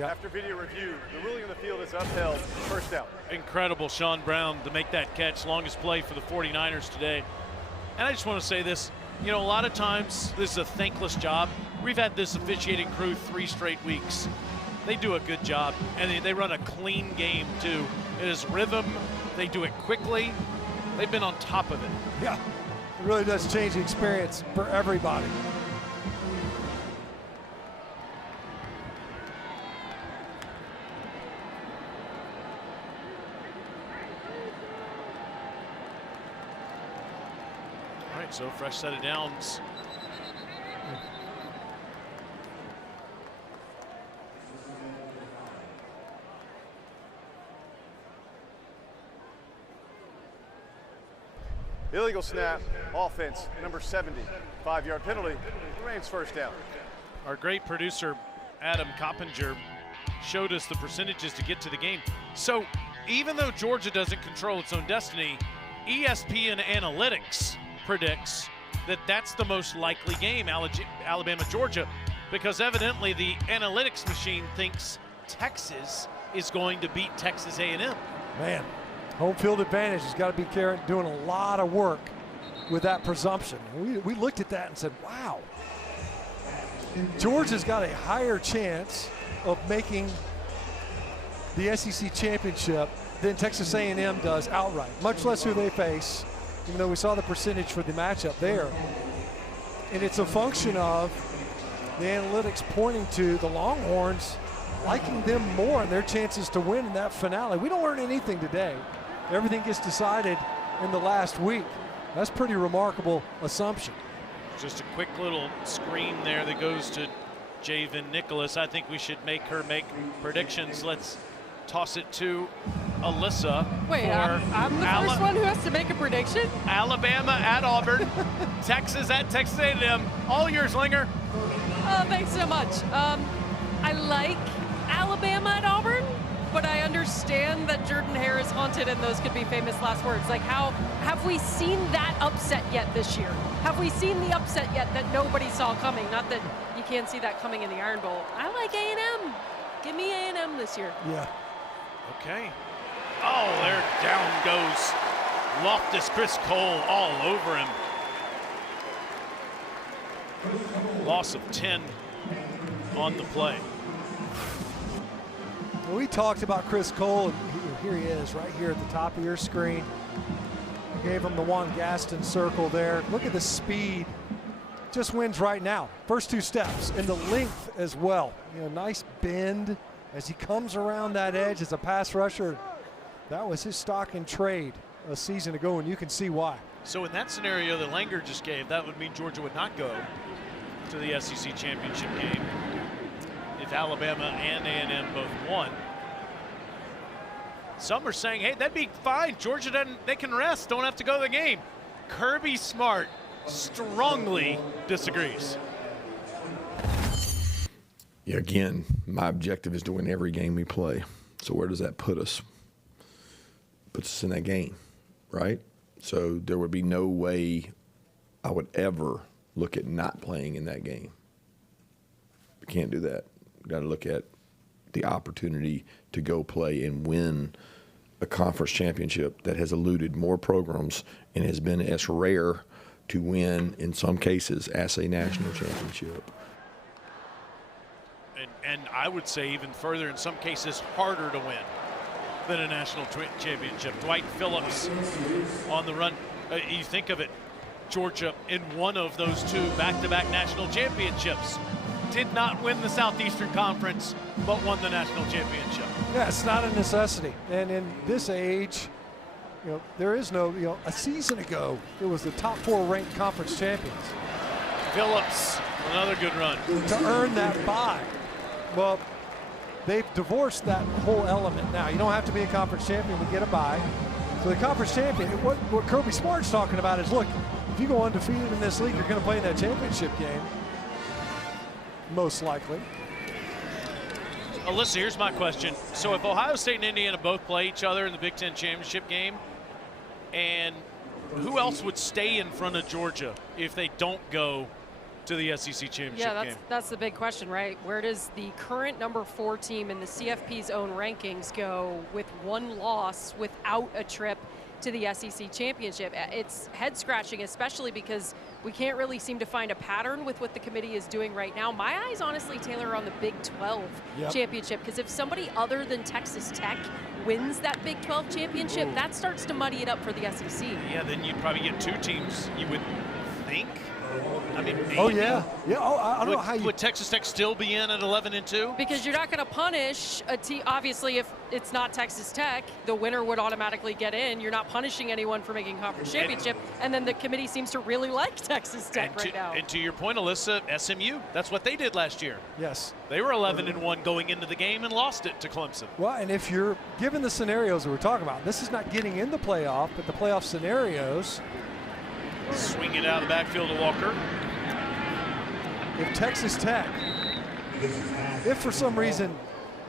After video review, the ruling on the field is upheld. First down. Incredible, Sean Brown, to make that catch. Longest play for the 49ers today. And I just want to say this, a lot of times this is a thankless job. We've had this officiating crew 3 straight weeks. They do a good job, and they run a clean game too. It is rhythm. They do it quickly. They've been on top of it. Yeah, it really does change the experience for everybody. All right, so fresh set of downs. Illegal snap, offense, number 70. 5-yard penalty, remains first down. Our great producer, Adam Coppinger, showed us the percentages to get to the game. So even though Georgia doesn't control its own destiny, ESPN Analytics predicts that that's the most likely game, Alabama-Georgia, because evidently the analytics machine thinks Texas is going to beat Texas A&M. Man, home field advantage has got to be doing a lot of work with that presumption. We looked at that and said, wow, Georgia's got a higher chance of making the SEC championship than Texas A&M does outright, much less who they face, even though we saw the percentage for the matchup there. And it's a function of the analytics pointing to the Longhorns liking them more and their chances to win in that finale. We don't learn anything today. Everything gets decided in the last week. That's a pretty remarkable assumption. Just a quick little screen there that goes to Javen Nicholas. I think we should make her make predictions. Let's toss it to Alyssa. Wait, I'm the first one who has to make a prediction? Alabama at Auburn, Texas at Texas A&M. All yours, Linger. Oh, thanks so much. I like Alabama at Auburn, but I understand that Jordan Hare is haunted and those could be famous last words. Like, how have we seen that upset yet this year? Have we seen the upset yet that nobody saw coming? Not that you can't see that coming in the Iron Bowl. I like A&M. Give me A&M this year. Yeah. Okay. Oh, there down goes Loftus. Chris Cole all over him. Loss of 10 on the play. Well, we talked about Chris Cole, and here he is right here at the top of your screen. I gave him the Juan Gaston circle there. Look at the speed. Just wins right now. First 2 steps, and the length as well. You know, nice bend as he comes around that edge as a pass rusher. That was his stock in trade a season ago, and you can see why. So in that scenario that Langer just gave, that would mean Georgia would not go to the SEC championship game if Alabama and A&M both won. Some are saying, hey, that'd be fine. Georgia doesn't, they can rest, don't have to go to the game. Kirby Smart strongly disagrees. Yeah, again, my objective is to win every game we play. So where does that put us? Puts us in that game, right? So there would be no way I would ever look at not playing in that game. We can't do that. We've got to look at the opportunity to go play and win a conference championship that has eluded more programs and has been as rare to win in some cases as a national championship. And I would say even further, in some cases, harder to win than a national championship. Dwight Phillips on the run. You think of it, Georgia in one of those 2 back-to-back national championships did not win the Southeastern Conference, but won the national championship. Yeah, it's not a necessity. And in this age, you know, there is no, you know, a season ago, it was the top 4 ranked conference champions. Phillips, another good run. To earn that bye. Well, they've divorced that whole element now. You don't have to be a conference champion to get a bye. So the conference champion, what Kirby Smart's talking about is, look, if you go undefeated in this league, you're going to play in that championship game. Most likely. Alyssa, here's my question. So if Ohio State and Indiana both play each other in the Big Ten championship game, and who else would stay in front of Georgia if they don't go to the SEC championship game? Yeah, that's the big question, right? Where does the current number 4 team in the CFP's own rankings go with 1 loss without a trip to the SEC championship? It's head scratching, especially because we can't really seem to find a pattern with what the committee is doing right now. My eyes, honestly, Taylor, are on the Big 12 championship, because if somebody other than Texas Tech wins that Big 12 championship, that starts to muddy it up for the SEC. Yeah, then you'd probably get 2 teams, you would think. I mean, maybe. Oh, yeah. Yeah. Oh, I don't know how you. Would Texas Tech still be in at 11-2? Because you're not going to punish a team. Obviously, if it's not Texas Tech, the winner would automatically get in. You're not punishing anyone for making conference championship. And then the committee seems to really like Texas Tech right now. And to your point, Alyssa, SMU, that's what they did last year. Yes. They were 11-1 going into the game and lost it to Clemson. Well, and if you're given the scenarios that we're talking about, this is not getting in the playoff, but the playoff scenarios. Swing it out of the backfield to Walker. If Texas Tech, if for some reason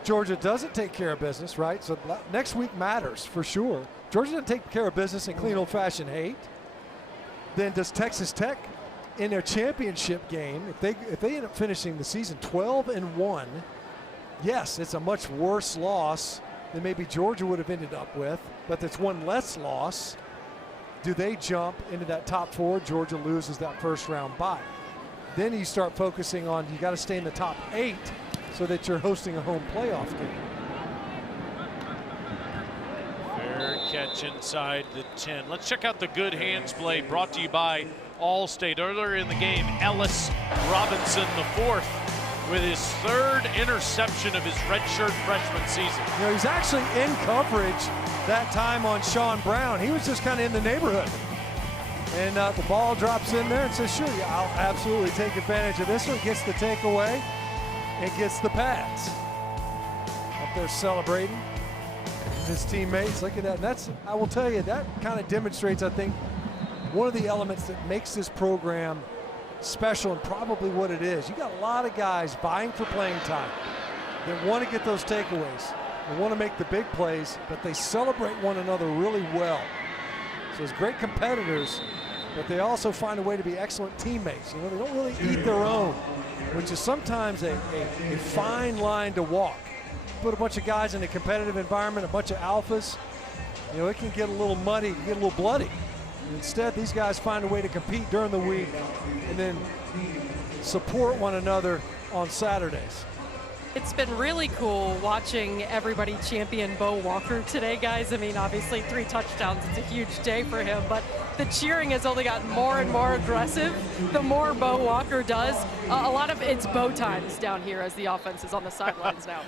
Georgia doesn't take care of business, right? So next week matters for sure. Georgia doesn't take care of business in clean old-fashioned hate. Then does Texas Tech in their championship game, if they end up finishing the season 12-1, yes, it's a much worse loss than maybe Georgia would have ended up with, but that's 1 less loss. Do they jump into that top 4? Georgia loses that first round bye. Then you start focusing on, you got to stay in the top 8 so that you're hosting a home playoff game. Fair catch inside the 10. Let's check out the good hands play brought to you by Allstate. Earlier in the game, Ellis Robinson, the 4th, with his 3rd interception of his redshirt freshman season. You know, he's actually in coverage that time on Sean Brown. He was just kind of in the neighborhood. And the ball drops in there and says, sure, yeah, I'll absolutely take advantage of this one. Gets the takeaway and gets the pass. Up there celebrating his teammates. Look at that. And that's, I will tell you, that kind of demonstrates, I think, one of the elements that makes this program special and probably what it is. You got a lot of guys vying for playing time that want to get those takeaways. They want to make the big plays, but they celebrate one another really well. So it's great competitors, but they also find a way to be excellent teammates. You know, they don't really eat their own, which is sometimes a fine line to walk. Put a bunch of guys in a competitive environment, a bunch of alphas, you know, it can get a little muddy, it can get a little bloody. Instead, these guys find a way to compete during the week and then support one another on Saturdays. It's been really cool watching everybody champion Bo Walker today, guys. I mean, obviously 3 touchdowns, it's a huge day for him, but the cheering has only gotten more and more aggressive the more Bo Walker does. A lot of it's Bo times down here as the offense is on the sidelines now.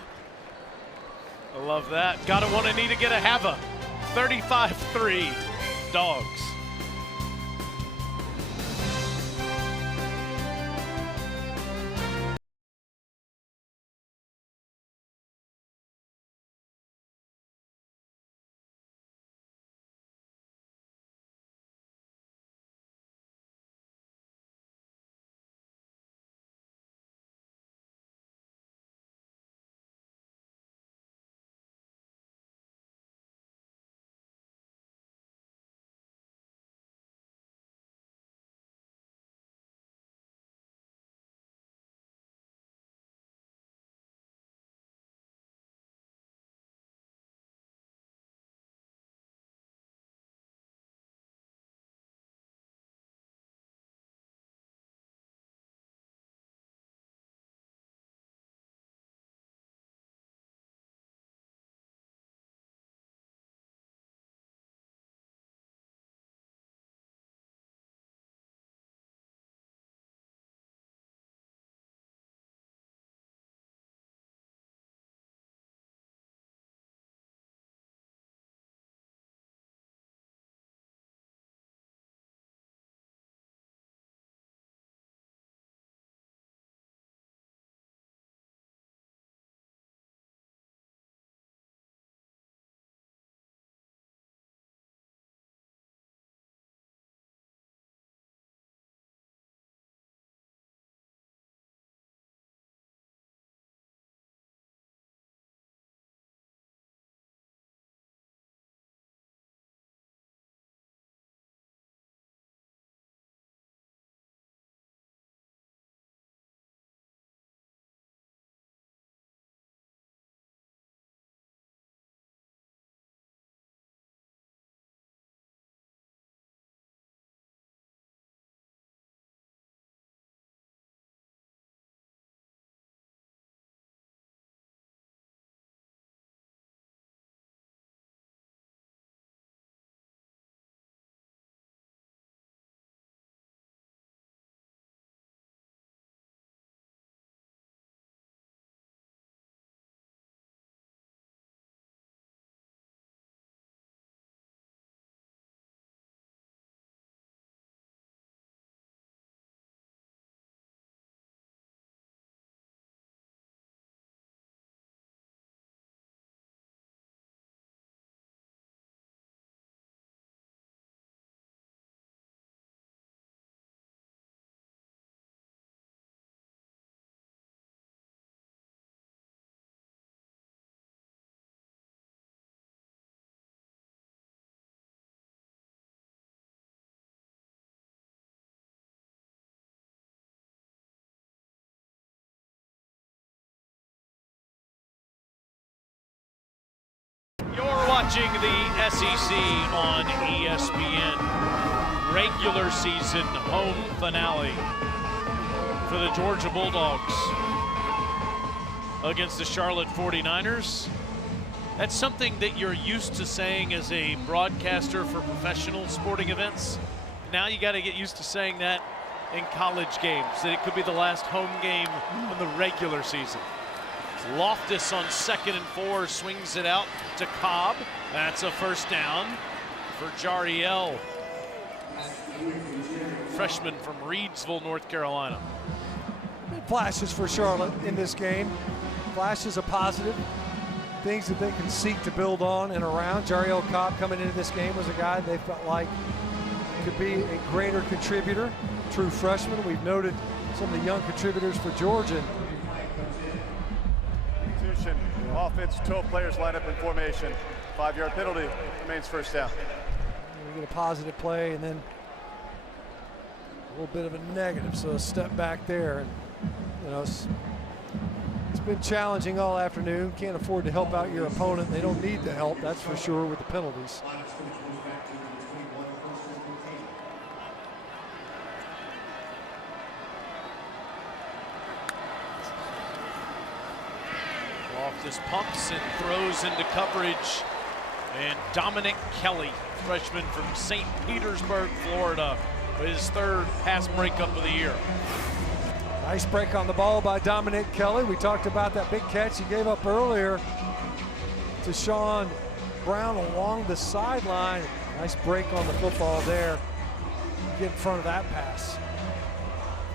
I love that. Gotta want to need to get a Hava. 35-3 Dogs. You're watching the SEC on ESPN. Regular season home finale for the Georgia Bulldogs against the Charlotte 49ers. That's something that you're used to saying as a broadcaster for professional sporting events. Now you got to get used to saying that in college games, that it could be the last home game of the regular season. Loftus on 2nd and 4 swings it out to Cobb. That's a first down for Jariel. freshman from Reidsville, North Carolina. Flashes for Charlotte in this game. Flashes of positive things that they can seek to build on and around. Jariel Cobb coming into this game was a guy they felt like could be a greater contributor, true freshman. We've noted some of the young contributors for Georgia. Substitution, offense, 12 players line up in formation. 5-yard penalty, remains first down. We get a positive play and then a little bit of a negative, so a step back there. And, you know, it's been challenging all afternoon. Can't afford to help out your opponent. They don't need the help, that's for sure, with the penalties. Loftus pumps and throws into coverage. And Dominic Kelly, freshman from St. Petersburg, Florida, his third pass breakup of the year. Nice break on the ball by Dominic Kelly. We talked about that big catch he gave up earlier to Sean Brown along the sideline. Nice break on the football there. Get in front of that pass.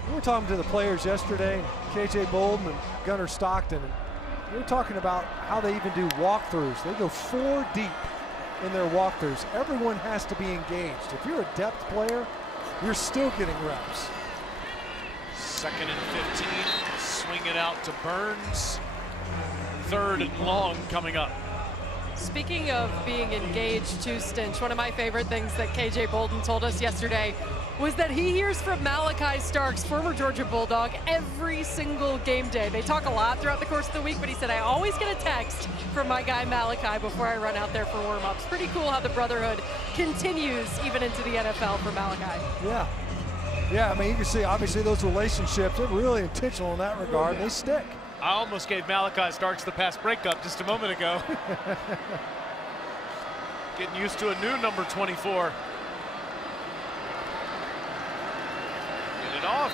We were talking to the players yesterday, KJ Bolden and Gunnar Stockton. And we were talking about how they even do walkthroughs. They go 4 deep in their walkthroughs. Everyone has to be engaged. If you're a depth player, you're still getting reps. 2nd and 15, swing it out to Burns. 3rd and long coming up. Speaking of being engaged too, Stinch, one of my favorite things that KJ Bolden told us yesterday was that he hears from Malachi Starks, former Georgia Bulldog, every single game day. They talk a lot throughout the course of the week, but he said, I always get a text from my guy Malachi before I run out there for warm-ups. Pretty cool how the brotherhood continues even into the NFL for Malachi. Yeah, I mean, you can see obviously those relationships, they're really intentional in that regard. They stick. I almost gave Malachi Starks the pass breakup just a moment ago. Getting used to a new number 24. Get it off.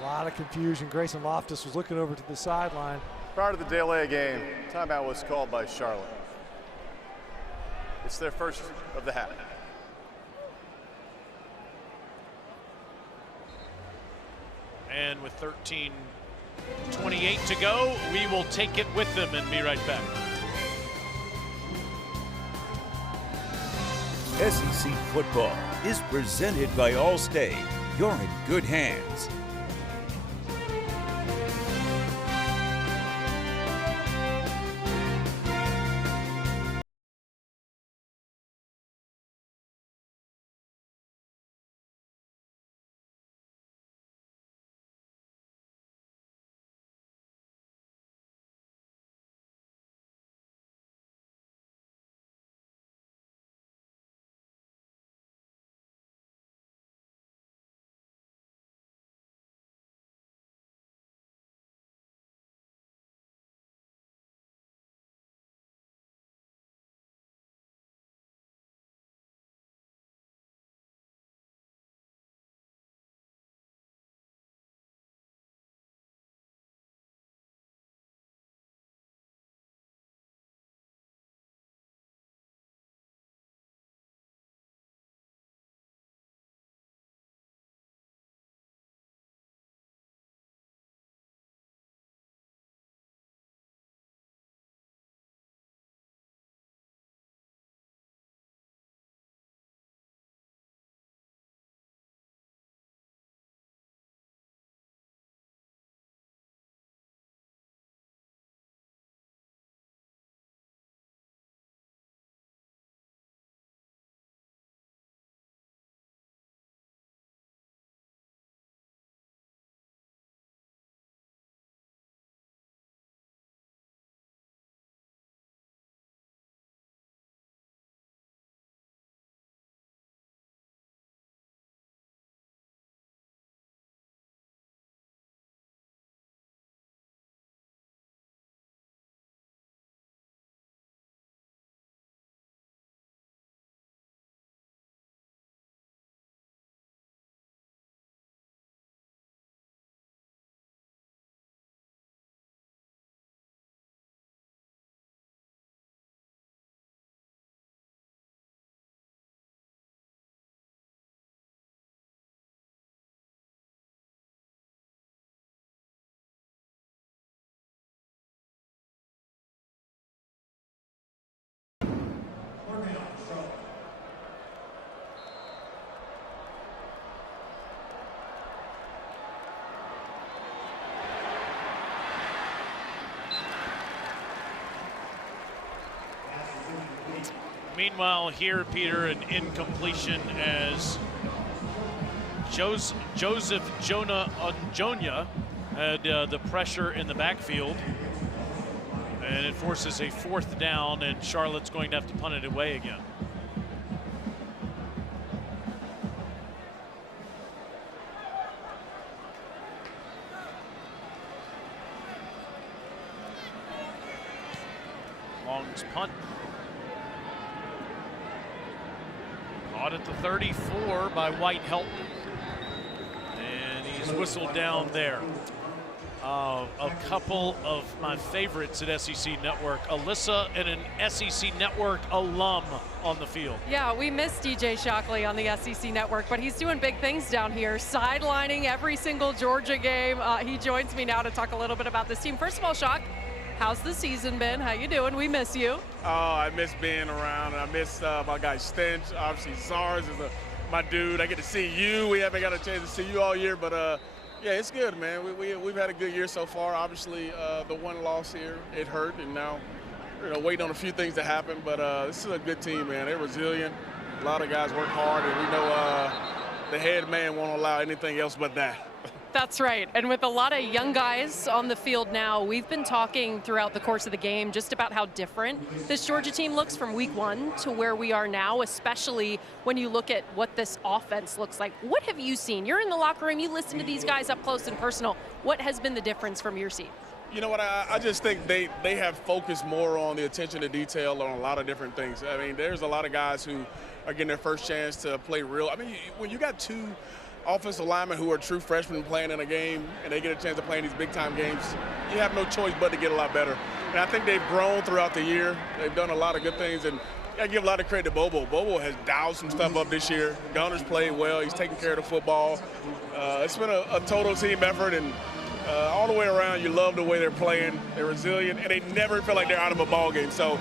A lot of confusion. Grayson Loftus was looking over to the sideline. Prior to the Dale A game, timeout was called by Charlotte. It's their first of the half. And with 13:28 to go, we will take it with them and be right back. SEC football is presented by Allstate. You're in good hands. Meanwhile, here, Peter, an incompletion as Joseph Jonah Onjonia had the pressure in the backfield. And it forces a 4th down, and Charlotte's going to have to punt it away again. Long's punt. Caught at the 34 by White Helton. And he's whistled down there. A couple of my favorites at SEC Network, Alyssa and an SEC Network alum on the field. Yeah, we miss DJ Shockley on the SEC Network, but he's doing big things down here, sidelining every single Georgia game. He joins me now to talk a little bit about this team. First of all, Shock, how's the season been? How you doing? We miss you. Oh, I miss being around, and I miss my guy Stench. Obviously, SARS is my dude. I get to see you. We haven't got a chance to see you all year, but yeah, it's good, man. We've had a good year so far. Obviously, the one loss here, it hurt, and now we're waiting on a few things to happen. But this is a good team, man. They're resilient. A lot of guys work hard, and we know the head man won't allow anything else but that. That's right. And with a lot of young guys on the field now, we've been talking throughout the course of the game just about how different this Georgia team looks from week 1 to where we are now, especially when you look at what this offense looks like. What have you seen? You're in the locker room. You listen to these guys up close and personal. What has been the difference from your seat? You know what, I just think they have focused more on the attention to detail on a lot of different things. I mean, there's a lot of guys who are getting their first chance to play real. I mean, when you got 2 offensive linemen who are true freshmen playing in a game and they get a chance to play in these big-time games, you have no choice but to get a lot better. And I think they've grown throughout the year. They've done a lot of good things, and I give a lot of credit to Bobo. Bobo has dialed some stuff up this year. Gunner's played well. He's taking care of the football. It's been a total team effort, and all the way around, you love the way they're playing. They're resilient, and they never feel like they're out of a ball game. So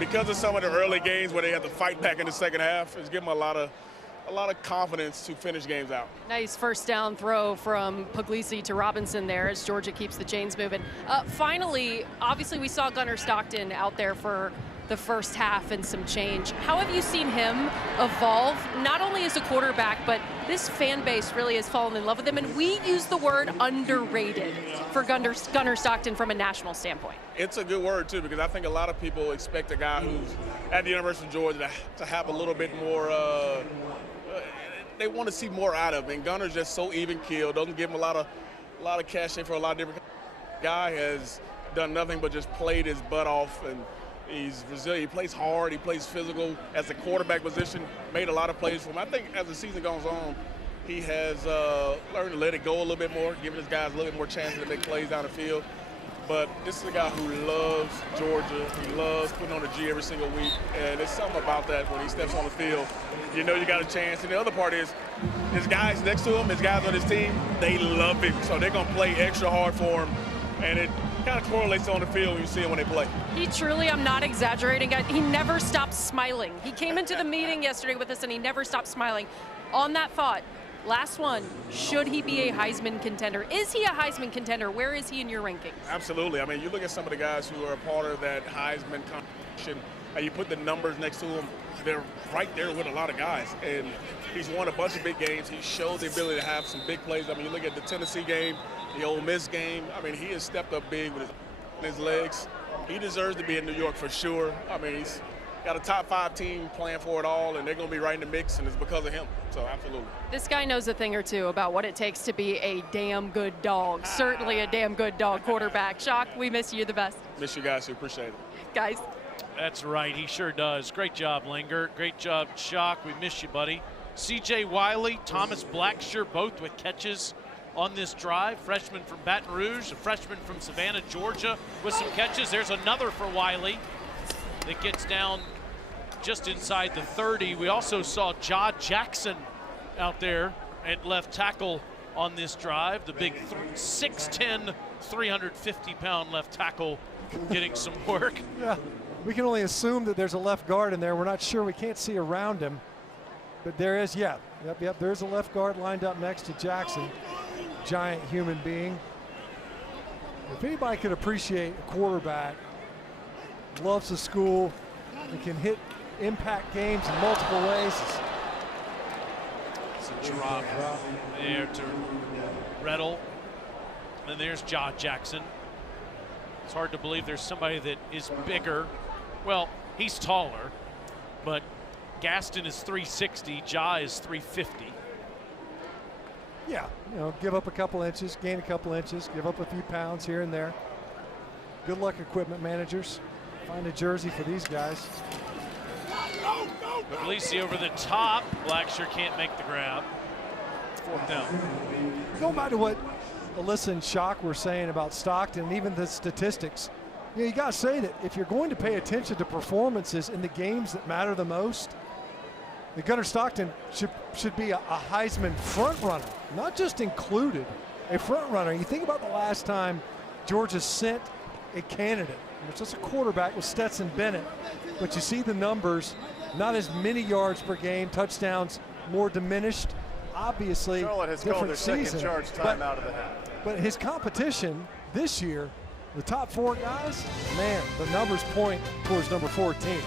because of some of the early games where they have to fight back in the second half, it's given them a lot of confidence to finish games out. Nice first down throw from Puglisi to Robinson there as Georgia keeps the chains moving. Finally, obviously we saw Gunner Stockton out there for the first half and some change. How have you seen him evolve, not only as a quarterback, but this fan base really has fallen in love with him, and we use the word underrated for Gunner Stockton from a national standpoint. It's a good word, too, because I think a lot of people expect a guy who's at the University of Georgia to have a little bit more they want to see more out of him. And Gunner's just so even-keeled, doesn't give him a lot of cachet for a lot of different guy has done nothing but just played his butt off, and he's resilient. He plays hard, he plays physical as a quarterback position, made a lot of plays for him. I think as the season goes on, he has learned to let it go a little bit more, giving his guys a little bit more chances to make plays down the field. But this is a guy who loves Georgia. He loves putting on the G every single week. And there's something about that when he steps on the field. You know you got a chance. And the other part is his guys next to him, his guys on his team, they love him. So they're going to play extra hard for him. And it kind of correlates on the field when you see him when they play. He truly, I'm not exaggerating, he never stops smiling. He came into the meeting yesterday with us and he never stopped smiling. On that thought, last one, should he be a Heisman contender? Is he a Heisman contender? Where is he in your rankings? Absolutely. I mean, you look at some of the guys who are a part of that Heisman competition, and you put the numbers next to him, they're right there with a lot of guys. And he's won a bunch of big games. He showed the ability to have some big plays. I mean, you look at the Tennessee game, the Ole Miss game. I mean, he has stepped up big with his legs. He deserves to be in New York for sure. I mean, he's got a top 5 team playing for it all, and they're going to be right in the mix, and it's because of him. So, absolutely. This guy knows a thing or two about what it takes to be a damn good dog. Certainly a damn good dog quarterback. Shock, we miss you the best. Miss you guys, too. Appreciate it. Guys. That's right. He sure does. Great job, Linger. Great job, Shock. We miss you, buddy. C.J. Wiley, Thomas Blackshear, both with catches on this drive. Freshman from Baton Rouge, a freshman from Savannah, Georgia, with some catches. There's another for Wiley that gets down just inside the 30. We also saw Ja Jackson out there at left tackle on this drive. The big 6'10", 350-pound left tackle getting some work. Yeah, we can only assume that there's a left guard in there. We're not sure. We can't see around him. But there is, yep, there's a left guard lined up next to Jackson. Giant human being. If anybody could appreciate a quarterback, loves the school, and can hit impact games in multiple ways. It's a drop there to Rettel. And then there's Ja Jackson. It's hard to believe there's somebody that is bigger. Well, he's taller, but Gaston is 360, Ja is 350. Yeah, you know, give up a couple inches, gain a couple inches, give up a few pounds here and there. Good luck, equipment managers. Find a jersey for these guys. Puglisi over the top. Blackshear can't make the grab. 4th down. Going back to what Alyssa and Shock were saying about Stockton, and even the statistics, you got to say that if you're going to pay attention to performances in the games that matter the most, the Gunnar Stockton should be a Heisman front runner, not just included, a front runner. You think about the last time Georgia sent a candidate, it was just a quarterback with Stetson Bennett, but you see the numbers, not as many yards per game, touchdowns more diminished. Obviously, Charlotte has different called their second season, charge time out of the half. but his competition this year, the top 4 guys, man, the numbers point towards number 14.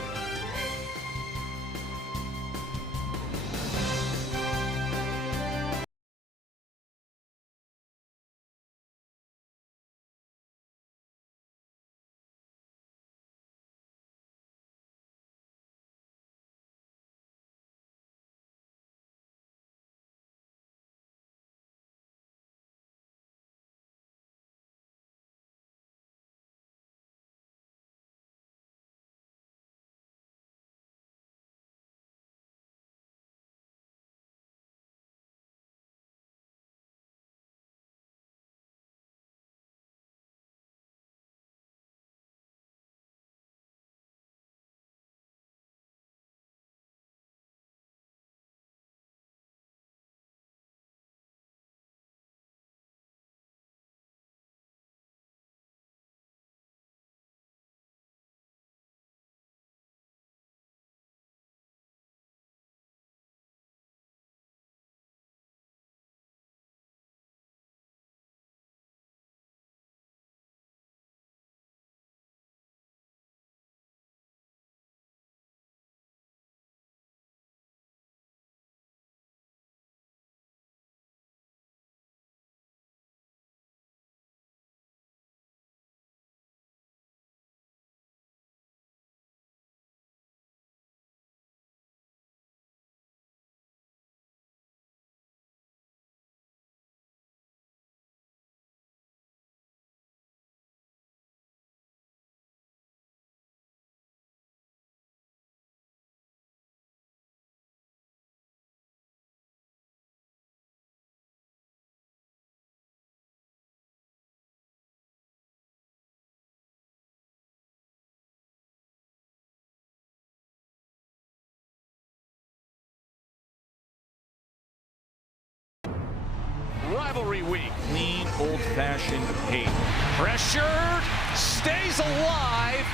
Rivalry week. Clean, old-fashioned hate. Pressured, stays alive.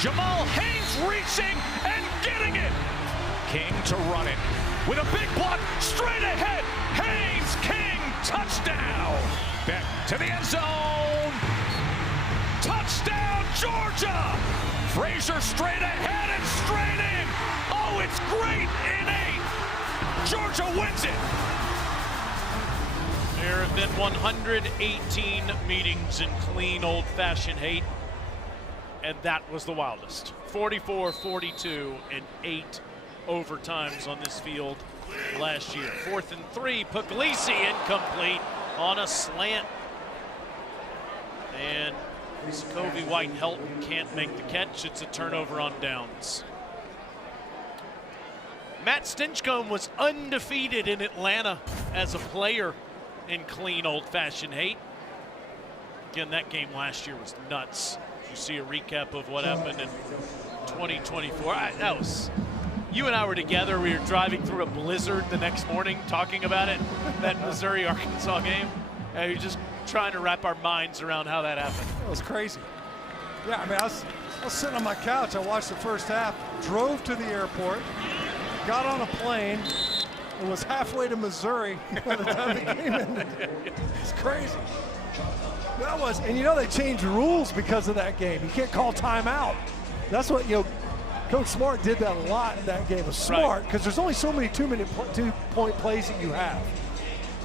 Jamal Haynes reaching and getting it. King to run it. With a big block, straight ahead. Haynes, King, touchdown. Back to the end zone. Touchdown, Georgia. Frazier straight ahead and straight in. Oh, it's great in 8. Georgia wins it. There have been 118 meetings in clean, old-fashioned hate, and that was the wildest. 44-42 and 8 overtimes on this field last year. 4th and 3, Puglisi incomplete on a slant. And Covey White-Helton can't make the catch. It's a turnover on downs. Matt Stinchcomb was undefeated in Atlanta as a player in clean, old-fashioned hate. Again, that game last year was nuts. You see a recap of what happened in 2024. That was, you and I were together. We were driving through a blizzard the next morning talking about it, that Missouri-Arkansas game. And you're just trying to wrap our minds around how that happened. It was crazy. Yeah, I mean, I was sitting on my couch. I watched the first half, drove to the airport, got on a plane, and was halfway to Missouri by the time the game ended. It's crazy. That was, and you know they changed rules because of that game. You can't call timeout. That's what, you know, Coach Smart did that a lot in that game. It was smart because there's only so many two-point plays that you have.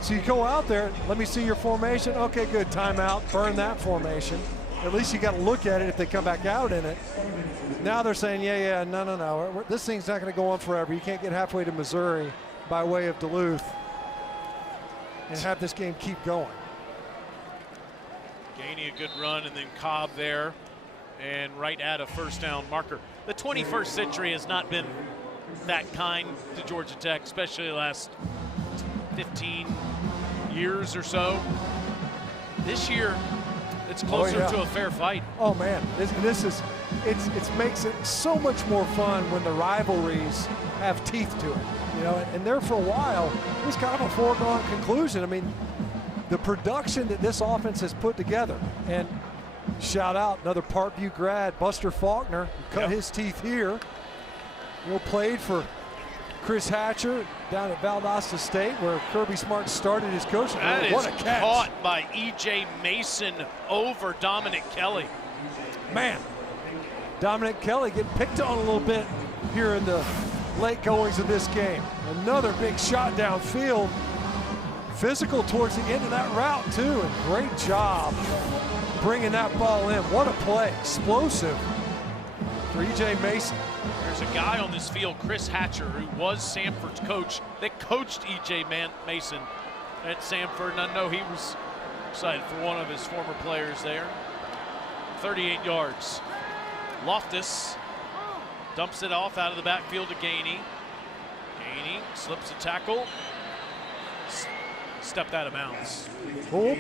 So you go out there, let me see your formation. Okay, good, timeout, burn that formation. At least you got to look at it if they come back out in it. Now they're saying, no. This thing's not going to go on forever. You can't get halfway to Missouri by way of Duluth and have this game keep going. Gainey a good run, and then Cobb there, and right at a first down marker. The 21st century has not been that kind to Georgia Tech, especially the last 15 years or so. This year, it's closer to a fair fight. Oh man, it makes it so much more fun when the rivalries have teeth to it. You know, and there for a while, it was kind of a foregone conclusion. I mean, the production that this offense has put together, and shout out another Parkview grad, Buster Faulkner, who cut his teeth here. You know, played for Chris Hatcher down at Valdosta State, where Kirby Smart started his coaching career. What a catch! Caught by E.J. Mason over Dominic Kelly. Man, Dominic Kelly getting picked on a little bit here in the late goings of this game. Another big shot downfield. Physical towards the end of that route too, and great job bringing that ball in. What a play, explosive for E.J. Mason. There's a guy on this field, Chris Hatcher, who was Samford's coach, that coached E.J. Mason at Samford, and I know he was excited for one of his former players there. 38 yards. Loftus dumps it off out of the backfield to Gainey. Gainey slips a tackle. Stepped out of bounds. Well,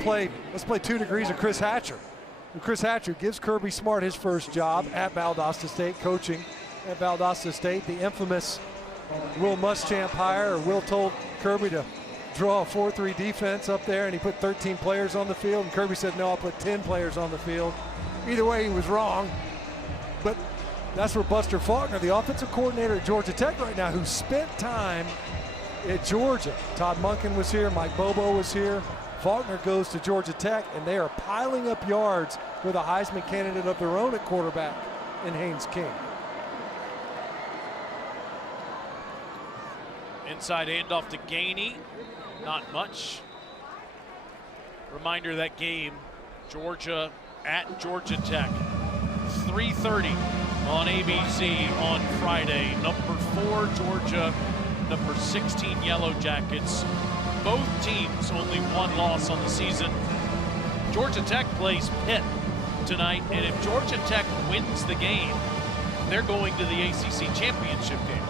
let's play 2 degrees of Chris Hatcher. And Chris Hatcher gives Kirby Smart his first job at Valdosta State, coaching at Valdosta State. The infamous Will Muschamp hire. Will told Kirby to draw a 4-3 defense up there, and he put 13 players on the field, and Kirby said, no, I'll put 10 players on the field. Either way, he was wrong. But that's where Buster Faulkner, the offensive coordinator at Georgia Tech right now, who spent time at Georgia. Todd Monken was here, Mike Bobo was here. Faulkner goes to Georgia Tech, and they are piling up yards with a Heisman candidate of their own at quarterback in Haynes King. Inside handoff to Gainey, not much. Reminder that game, Georgia at Georgia Tech, 3:30 on ABC on Friday. Number 4 Georgia, number 16 Yellow Jackets. Both teams only one loss on the season. Georgia Tech plays Pitt tonight, and if Georgia Tech wins the game, they're going to the ACC championship game.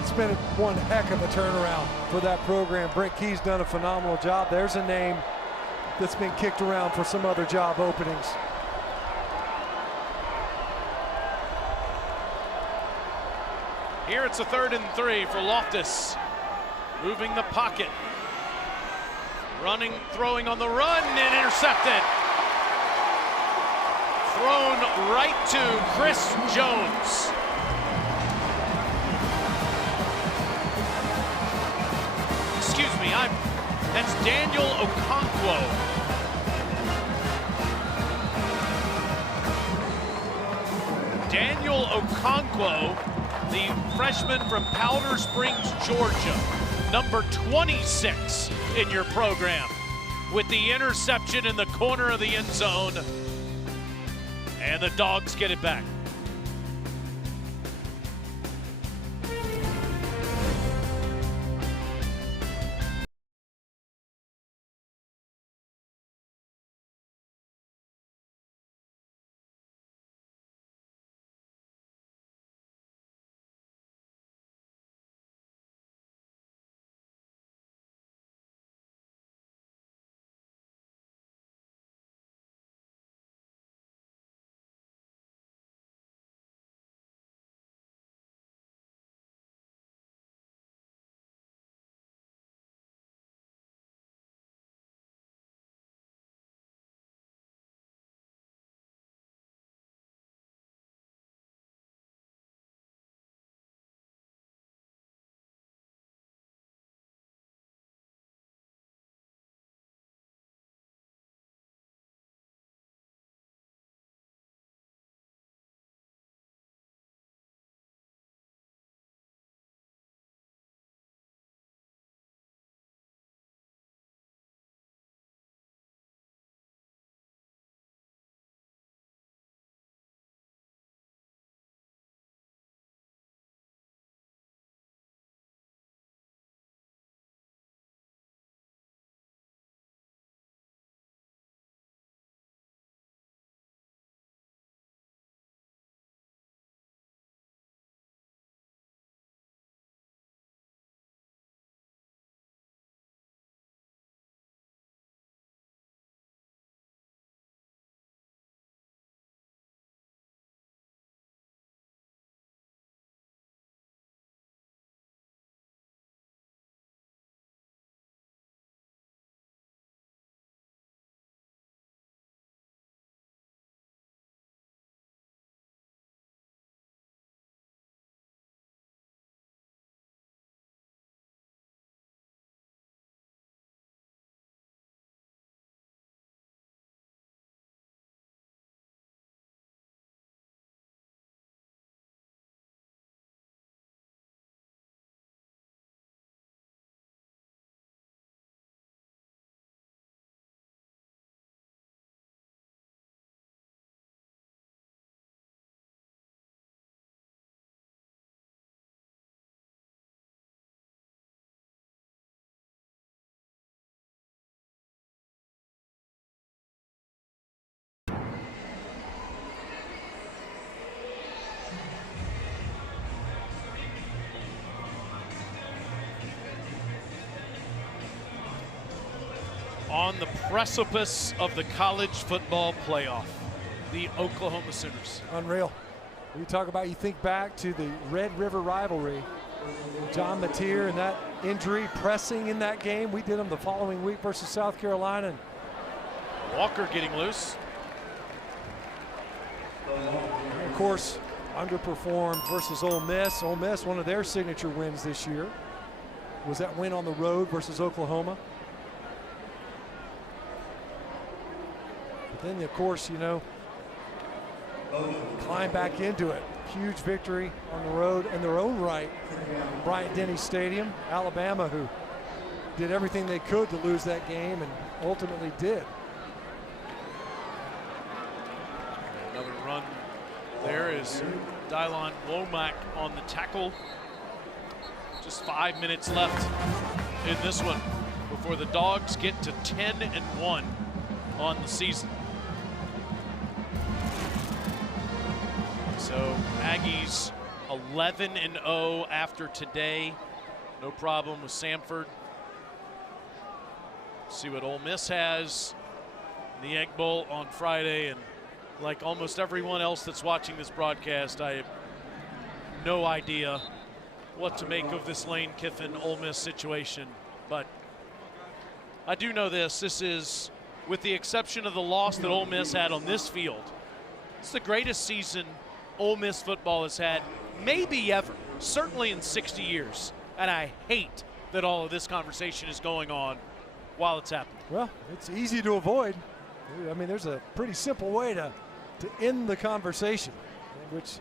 It's been one heck of a turnaround for that program. Brent Key's done a phenomenal job. There's a name that's been kicked around for some other job openings. Here it's a 3rd and 3 for Loftus. Moving the pocket. Running, throwing on the run, and intercepted. Thrown right to Chris Jones. Excuse me, that's Daniel Okonkwo. Daniel Okonkwo, the freshman from Powder Springs, Georgia, number 26 in your program, with the interception in the corner of the end zone, and the Dogs get it back. on the precipice of the college football playoff, the Oklahoma Sooners. Unreal. You talk about, you think back to the Red River rivalry, John Mateer and that injury, pressing in that game. We did them the following week versus South Carolina. Walker getting loose. And of course, underperformed versus Ole Miss. Ole Miss, one of their signature wins this year was that win on the road versus Oklahoma. But then, of course, you know, climb back into it. Huge victory on the road in their own right. Bryant-Denny Stadium, Alabama, who did everything they could to lose that game and ultimately did. Another run there is Dylon Womack on the tackle. Just 5 minutes left in this one before the Dogs get to 10-1 on the season. So Aggies 11-0 after today. No problem with Samford. See what Ole Miss has in the Egg Bowl on Friday, and like almost everyone else that's watching this broadcast, I have no idea what to make of this Lane Kiffin Ole Miss situation. But I do know this. This is, with the exception of the loss that Ole Miss had on this field, it's the greatest season Ole Miss football has had, maybe ever, certainly in 60 years. And I hate that all of this conversation is going on while it's happening. Well, it's easy to avoid. I mean, there's a pretty simple way to end the conversation, which,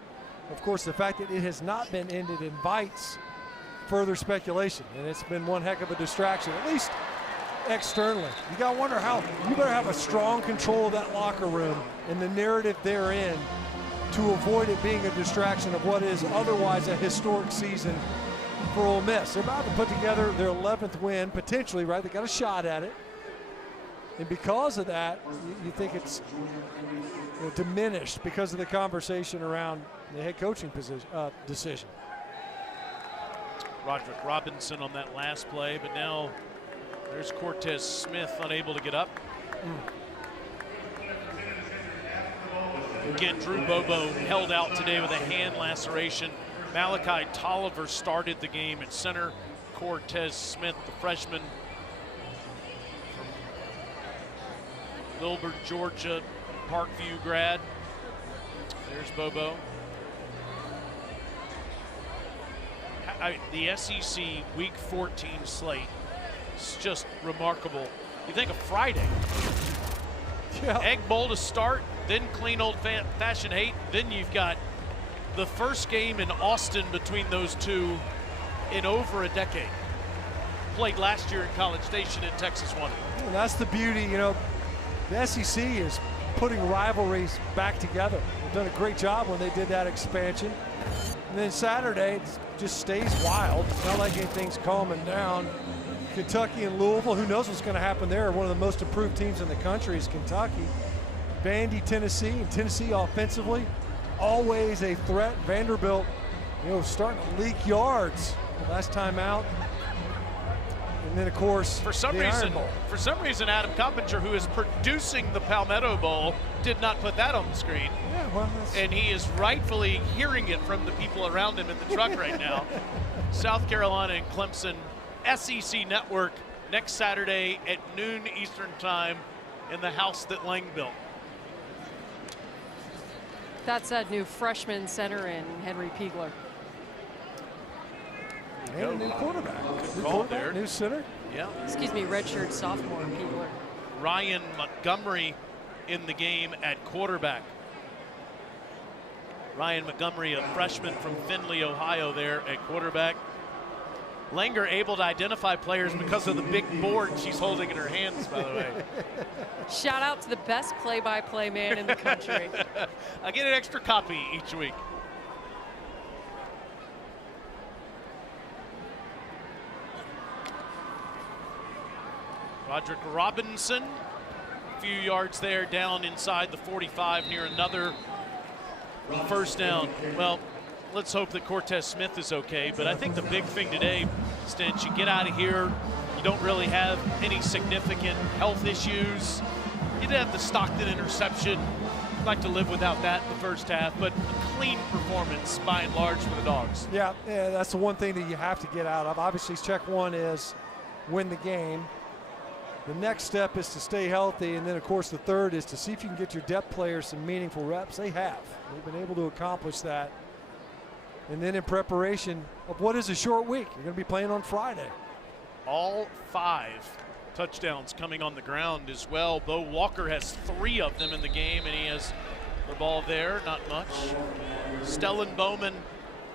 of course, the fact that it has not been ended invites further speculation, and it's been one heck of a distraction, at least externally. You got to wonder how, you better have a strong control of that locker room and the narrative they're in to avoid it being a distraction of what is otherwise a historic season for Ole Miss. They're about to put together their 11th win, potentially, right? They got a shot at it. And because of that, you think it's diminished because of the conversation around the head coaching decision. Roderick Robinson on that last play, but now there's Cortez Smith unable to get up. Again, Drew Bobo held out today with a hand laceration. Malachi Tolliver started the game at center. Cortez Smith, the freshman from Wilbur, Georgia, Parkview grad. There's Bobo. The SEC Week 14 slate is just remarkable. You think of Friday. Yeah. Egg Bowl to start, then clean old-fashioned hate. Then you've got the first game in Austin between those two in over a decade. Played last year in College Station and Texas won it. And that's the beauty, you know, the SEC is putting rivalries back together. They've done a great job when they did that expansion. And then Saturday, it just stays wild. It's not like anything's calming down. Kentucky and Louisville, who knows what's going to happen there? One of the most improved teams in the country is Kentucky. Vandy, Tennessee, and Tennessee offensively, always a threat. Vanderbilt, you know, starting to leak yards last time out. And then, of course, for some reason, Adam Coppinger, who is producing the Palmetto Bowl, did not put that on the screen. Yeah, well, and he is rightfully hearing it from the people around him in the truck right now. South Carolina and Clemson, SEC Network, next Saturday at noon Eastern Time in the house that Lang built. That's that new freshman center in Henry Piegler. And a new quarterback. Good call there. New center. Yeah. Excuse me, redshirt sophomore Piegler. Ryan Montgomery in the game at quarterback. Ryan Montgomery, a freshman from Findlay, Ohio, there at quarterback. Langer able to identify players because of the big board she's holding in her hands, by the way. Shout out to the best play-by-play man in the country. I get an extra copy each week. Roderick Robinson, a few yards there down inside the 45 near another first down. Well, let's hope that Cortez Smith is okay, but I think the big thing today, Stench, you get out of here, You don't really have any significant health issues. You did have the Stockton interception. I'd like to live without that in the first half, but a clean performance by and large for the Dogs. Yeah, that's the one thing that you have to get out of. Obviously, check one is win the game. The next step is to stay healthy, and then, of course, the third is to see if you can get your depth players some meaningful reps. They have. They've been able to accomplish that. And then in preparation of what is a short week, you're going to be playing on Friday. All 5 touchdowns coming on the ground as well. Bo Walker has 3 of them in the game, and he has the ball there, not much. Stellan Bowman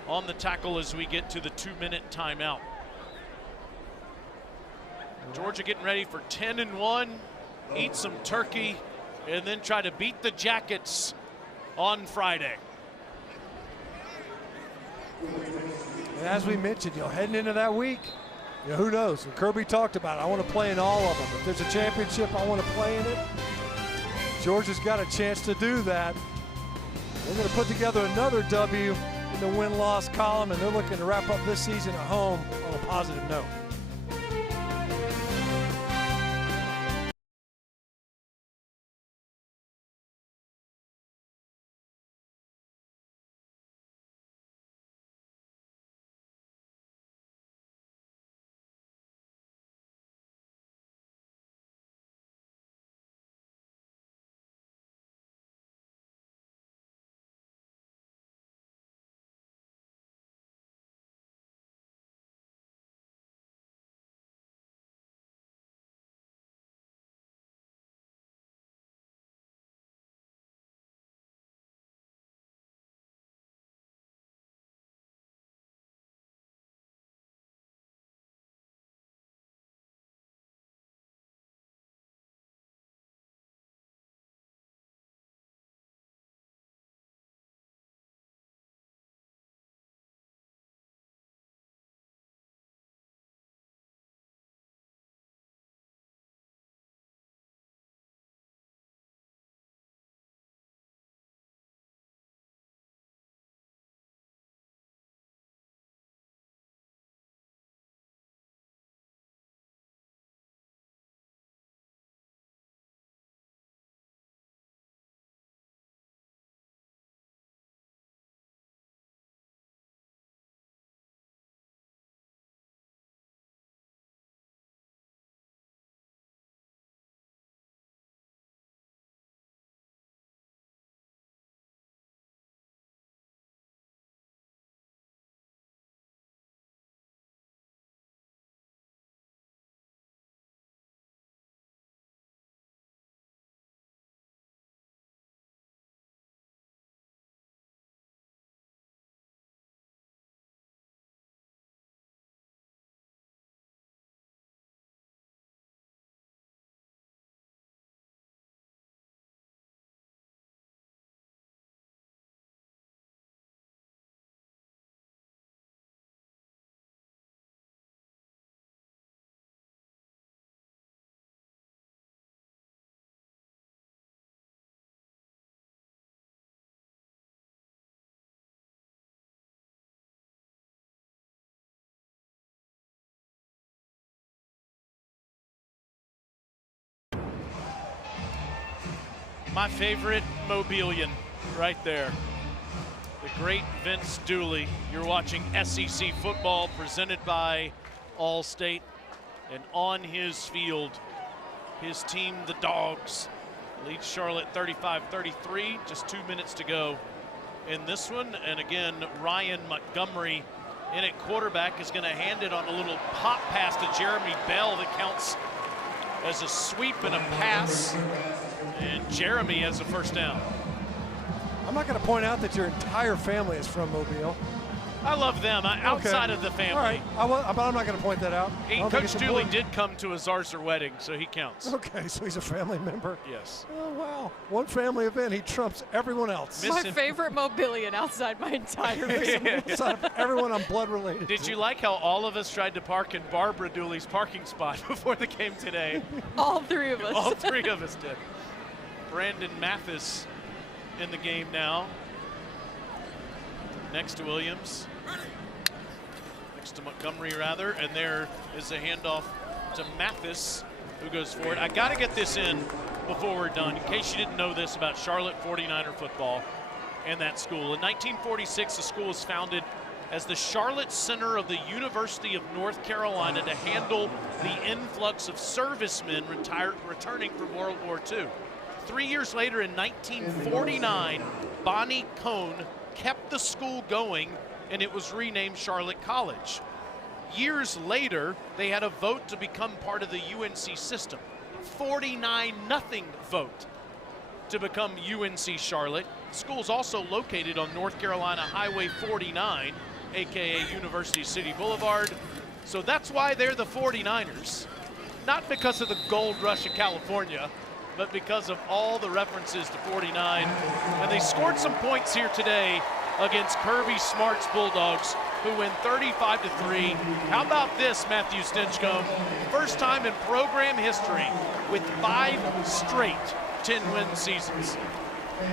on the tackle as we get to the 2-minute timeout. Georgia getting ready for 10-1, eat some turkey, and then try to beat the Jackets on Friday. And as we mentioned, heading into that week, who knows? And Kirby talked about it. I want to play in all of them. If there's a championship, I want to play in it. Georgia's got a chance to do that. They're going to put together another W in the win-loss column, and they're looking to wrap up this season at home on a positive note. My favorite Mobilian right there. The great Vince Dooley. You're watching SEC football presented by Allstate. And on his field, his team, the Dogs, leads Charlotte 35-33. Just 2 minutes to go in this one. And again, Ryan Montgomery in at quarterback is going to hand it on a little pop pass to Jeremy Bell that counts as a sweep and a pass. And Jeremy has a first down. I'm not going to point out that your entire family is from Mobile. I love them. Outside of the family. All right, but I'm not going to point that out. Coach Dooley did come to a Zarzer wedding, so he counts. Okay, so he's a family member. Yes. Oh, wow. One family event, he trumps everyone else. My favorite Mobilian outside my entire family. Outside of everyone I'm blood related Did to. you like how all of us tried to park in Barbara Dooley's parking spot before the game today? All 3 of us. All 3 of us did. Brandon Mathis in the game now. Next to Williams. Next to Montgomery, rather. And there is a handoff to Mathis, who goes for it. I got to get this in before we're done, in case you didn't know this about Charlotte 49er football and that school. In 1946, the school was founded as the Charlotte Center of the University of North Carolina to handle the influx of servicemen returning from World War II. 3 years later, in 1949, Bonnie Cone kept the school going, and it was renamed Charlotte College. Years later, they had a vote to become part of the UNC system. 49-0 vote to become UNC Charlotte. The school's also located on North Carolina Highway 49, aka University City Boulevard. So that's why they're the 49ers. Not because of the gold rush of California, but because of all the references to 49. And they scored some points here today against Kirby Smart's Bulldogs, who win 35-3. How about this, Matthew Stinchcomb? First time in program history with 5 straight 10-win seasons.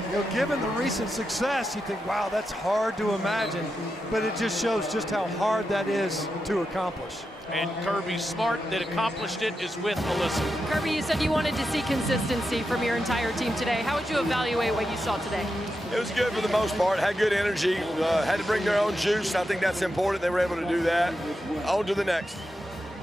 You know, given the recent success, you think, wow, that's hard to imagine, but it just shows just how hard that is to accomplish. And Kirby Smart that accomplished it is with Melissa. Kirby, you said you wanted to see consistency from your entire team today. How would you evaluate what you saw today? It was good for the most part. Had good energy. Had to bring their own juice. I think that's important. They were able to do that. On to the next.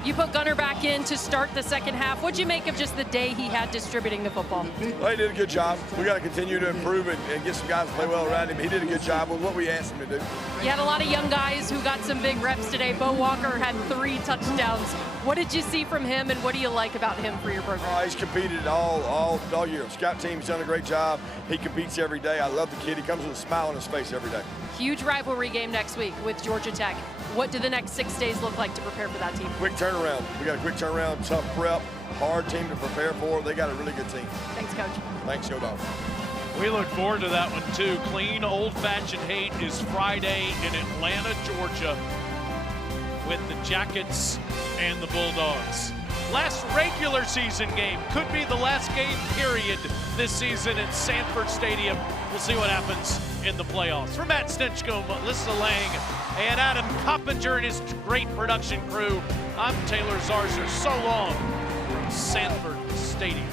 You put Gunner back in to start the second half. What'd you make of just the day he had distributing the football? Well, he did a good job. We got to continue to improve it and get some guys to play well around him. He did a good job with what we asked him to do. You had a lot of young guys who got some big reps today. Bo Walker had 3 touchdowns. What did you see from him, and what do you like about him for your program? He's competed all year. Scout team's done a great job. He competes every day. I love the kid. He comes with a smile on his face every day. Huge rivalry game next week with Georgia Tech. What do the next 6 days look like to prepare for that team? Quick turnaround. We got a quick turnaround, tough prep, hard team to prepare for. They got a really good team. Thanks, Coach. Thanks, Show Dog. We look forward to that one, too. Clean Old-Fashioned Hate is Friday in Atlanta, Georgia, with the Jackets and the Bulldogs. Last regular season game, could be the last game, period, this season at Sanford Stadium. We'll see what happens in the playoffs. For Matt Stinchcomb, Alyssa Lang, and Adam Coppinger and his great production crew, I'm Taylor Zarzer. So long from Sanford Stadium.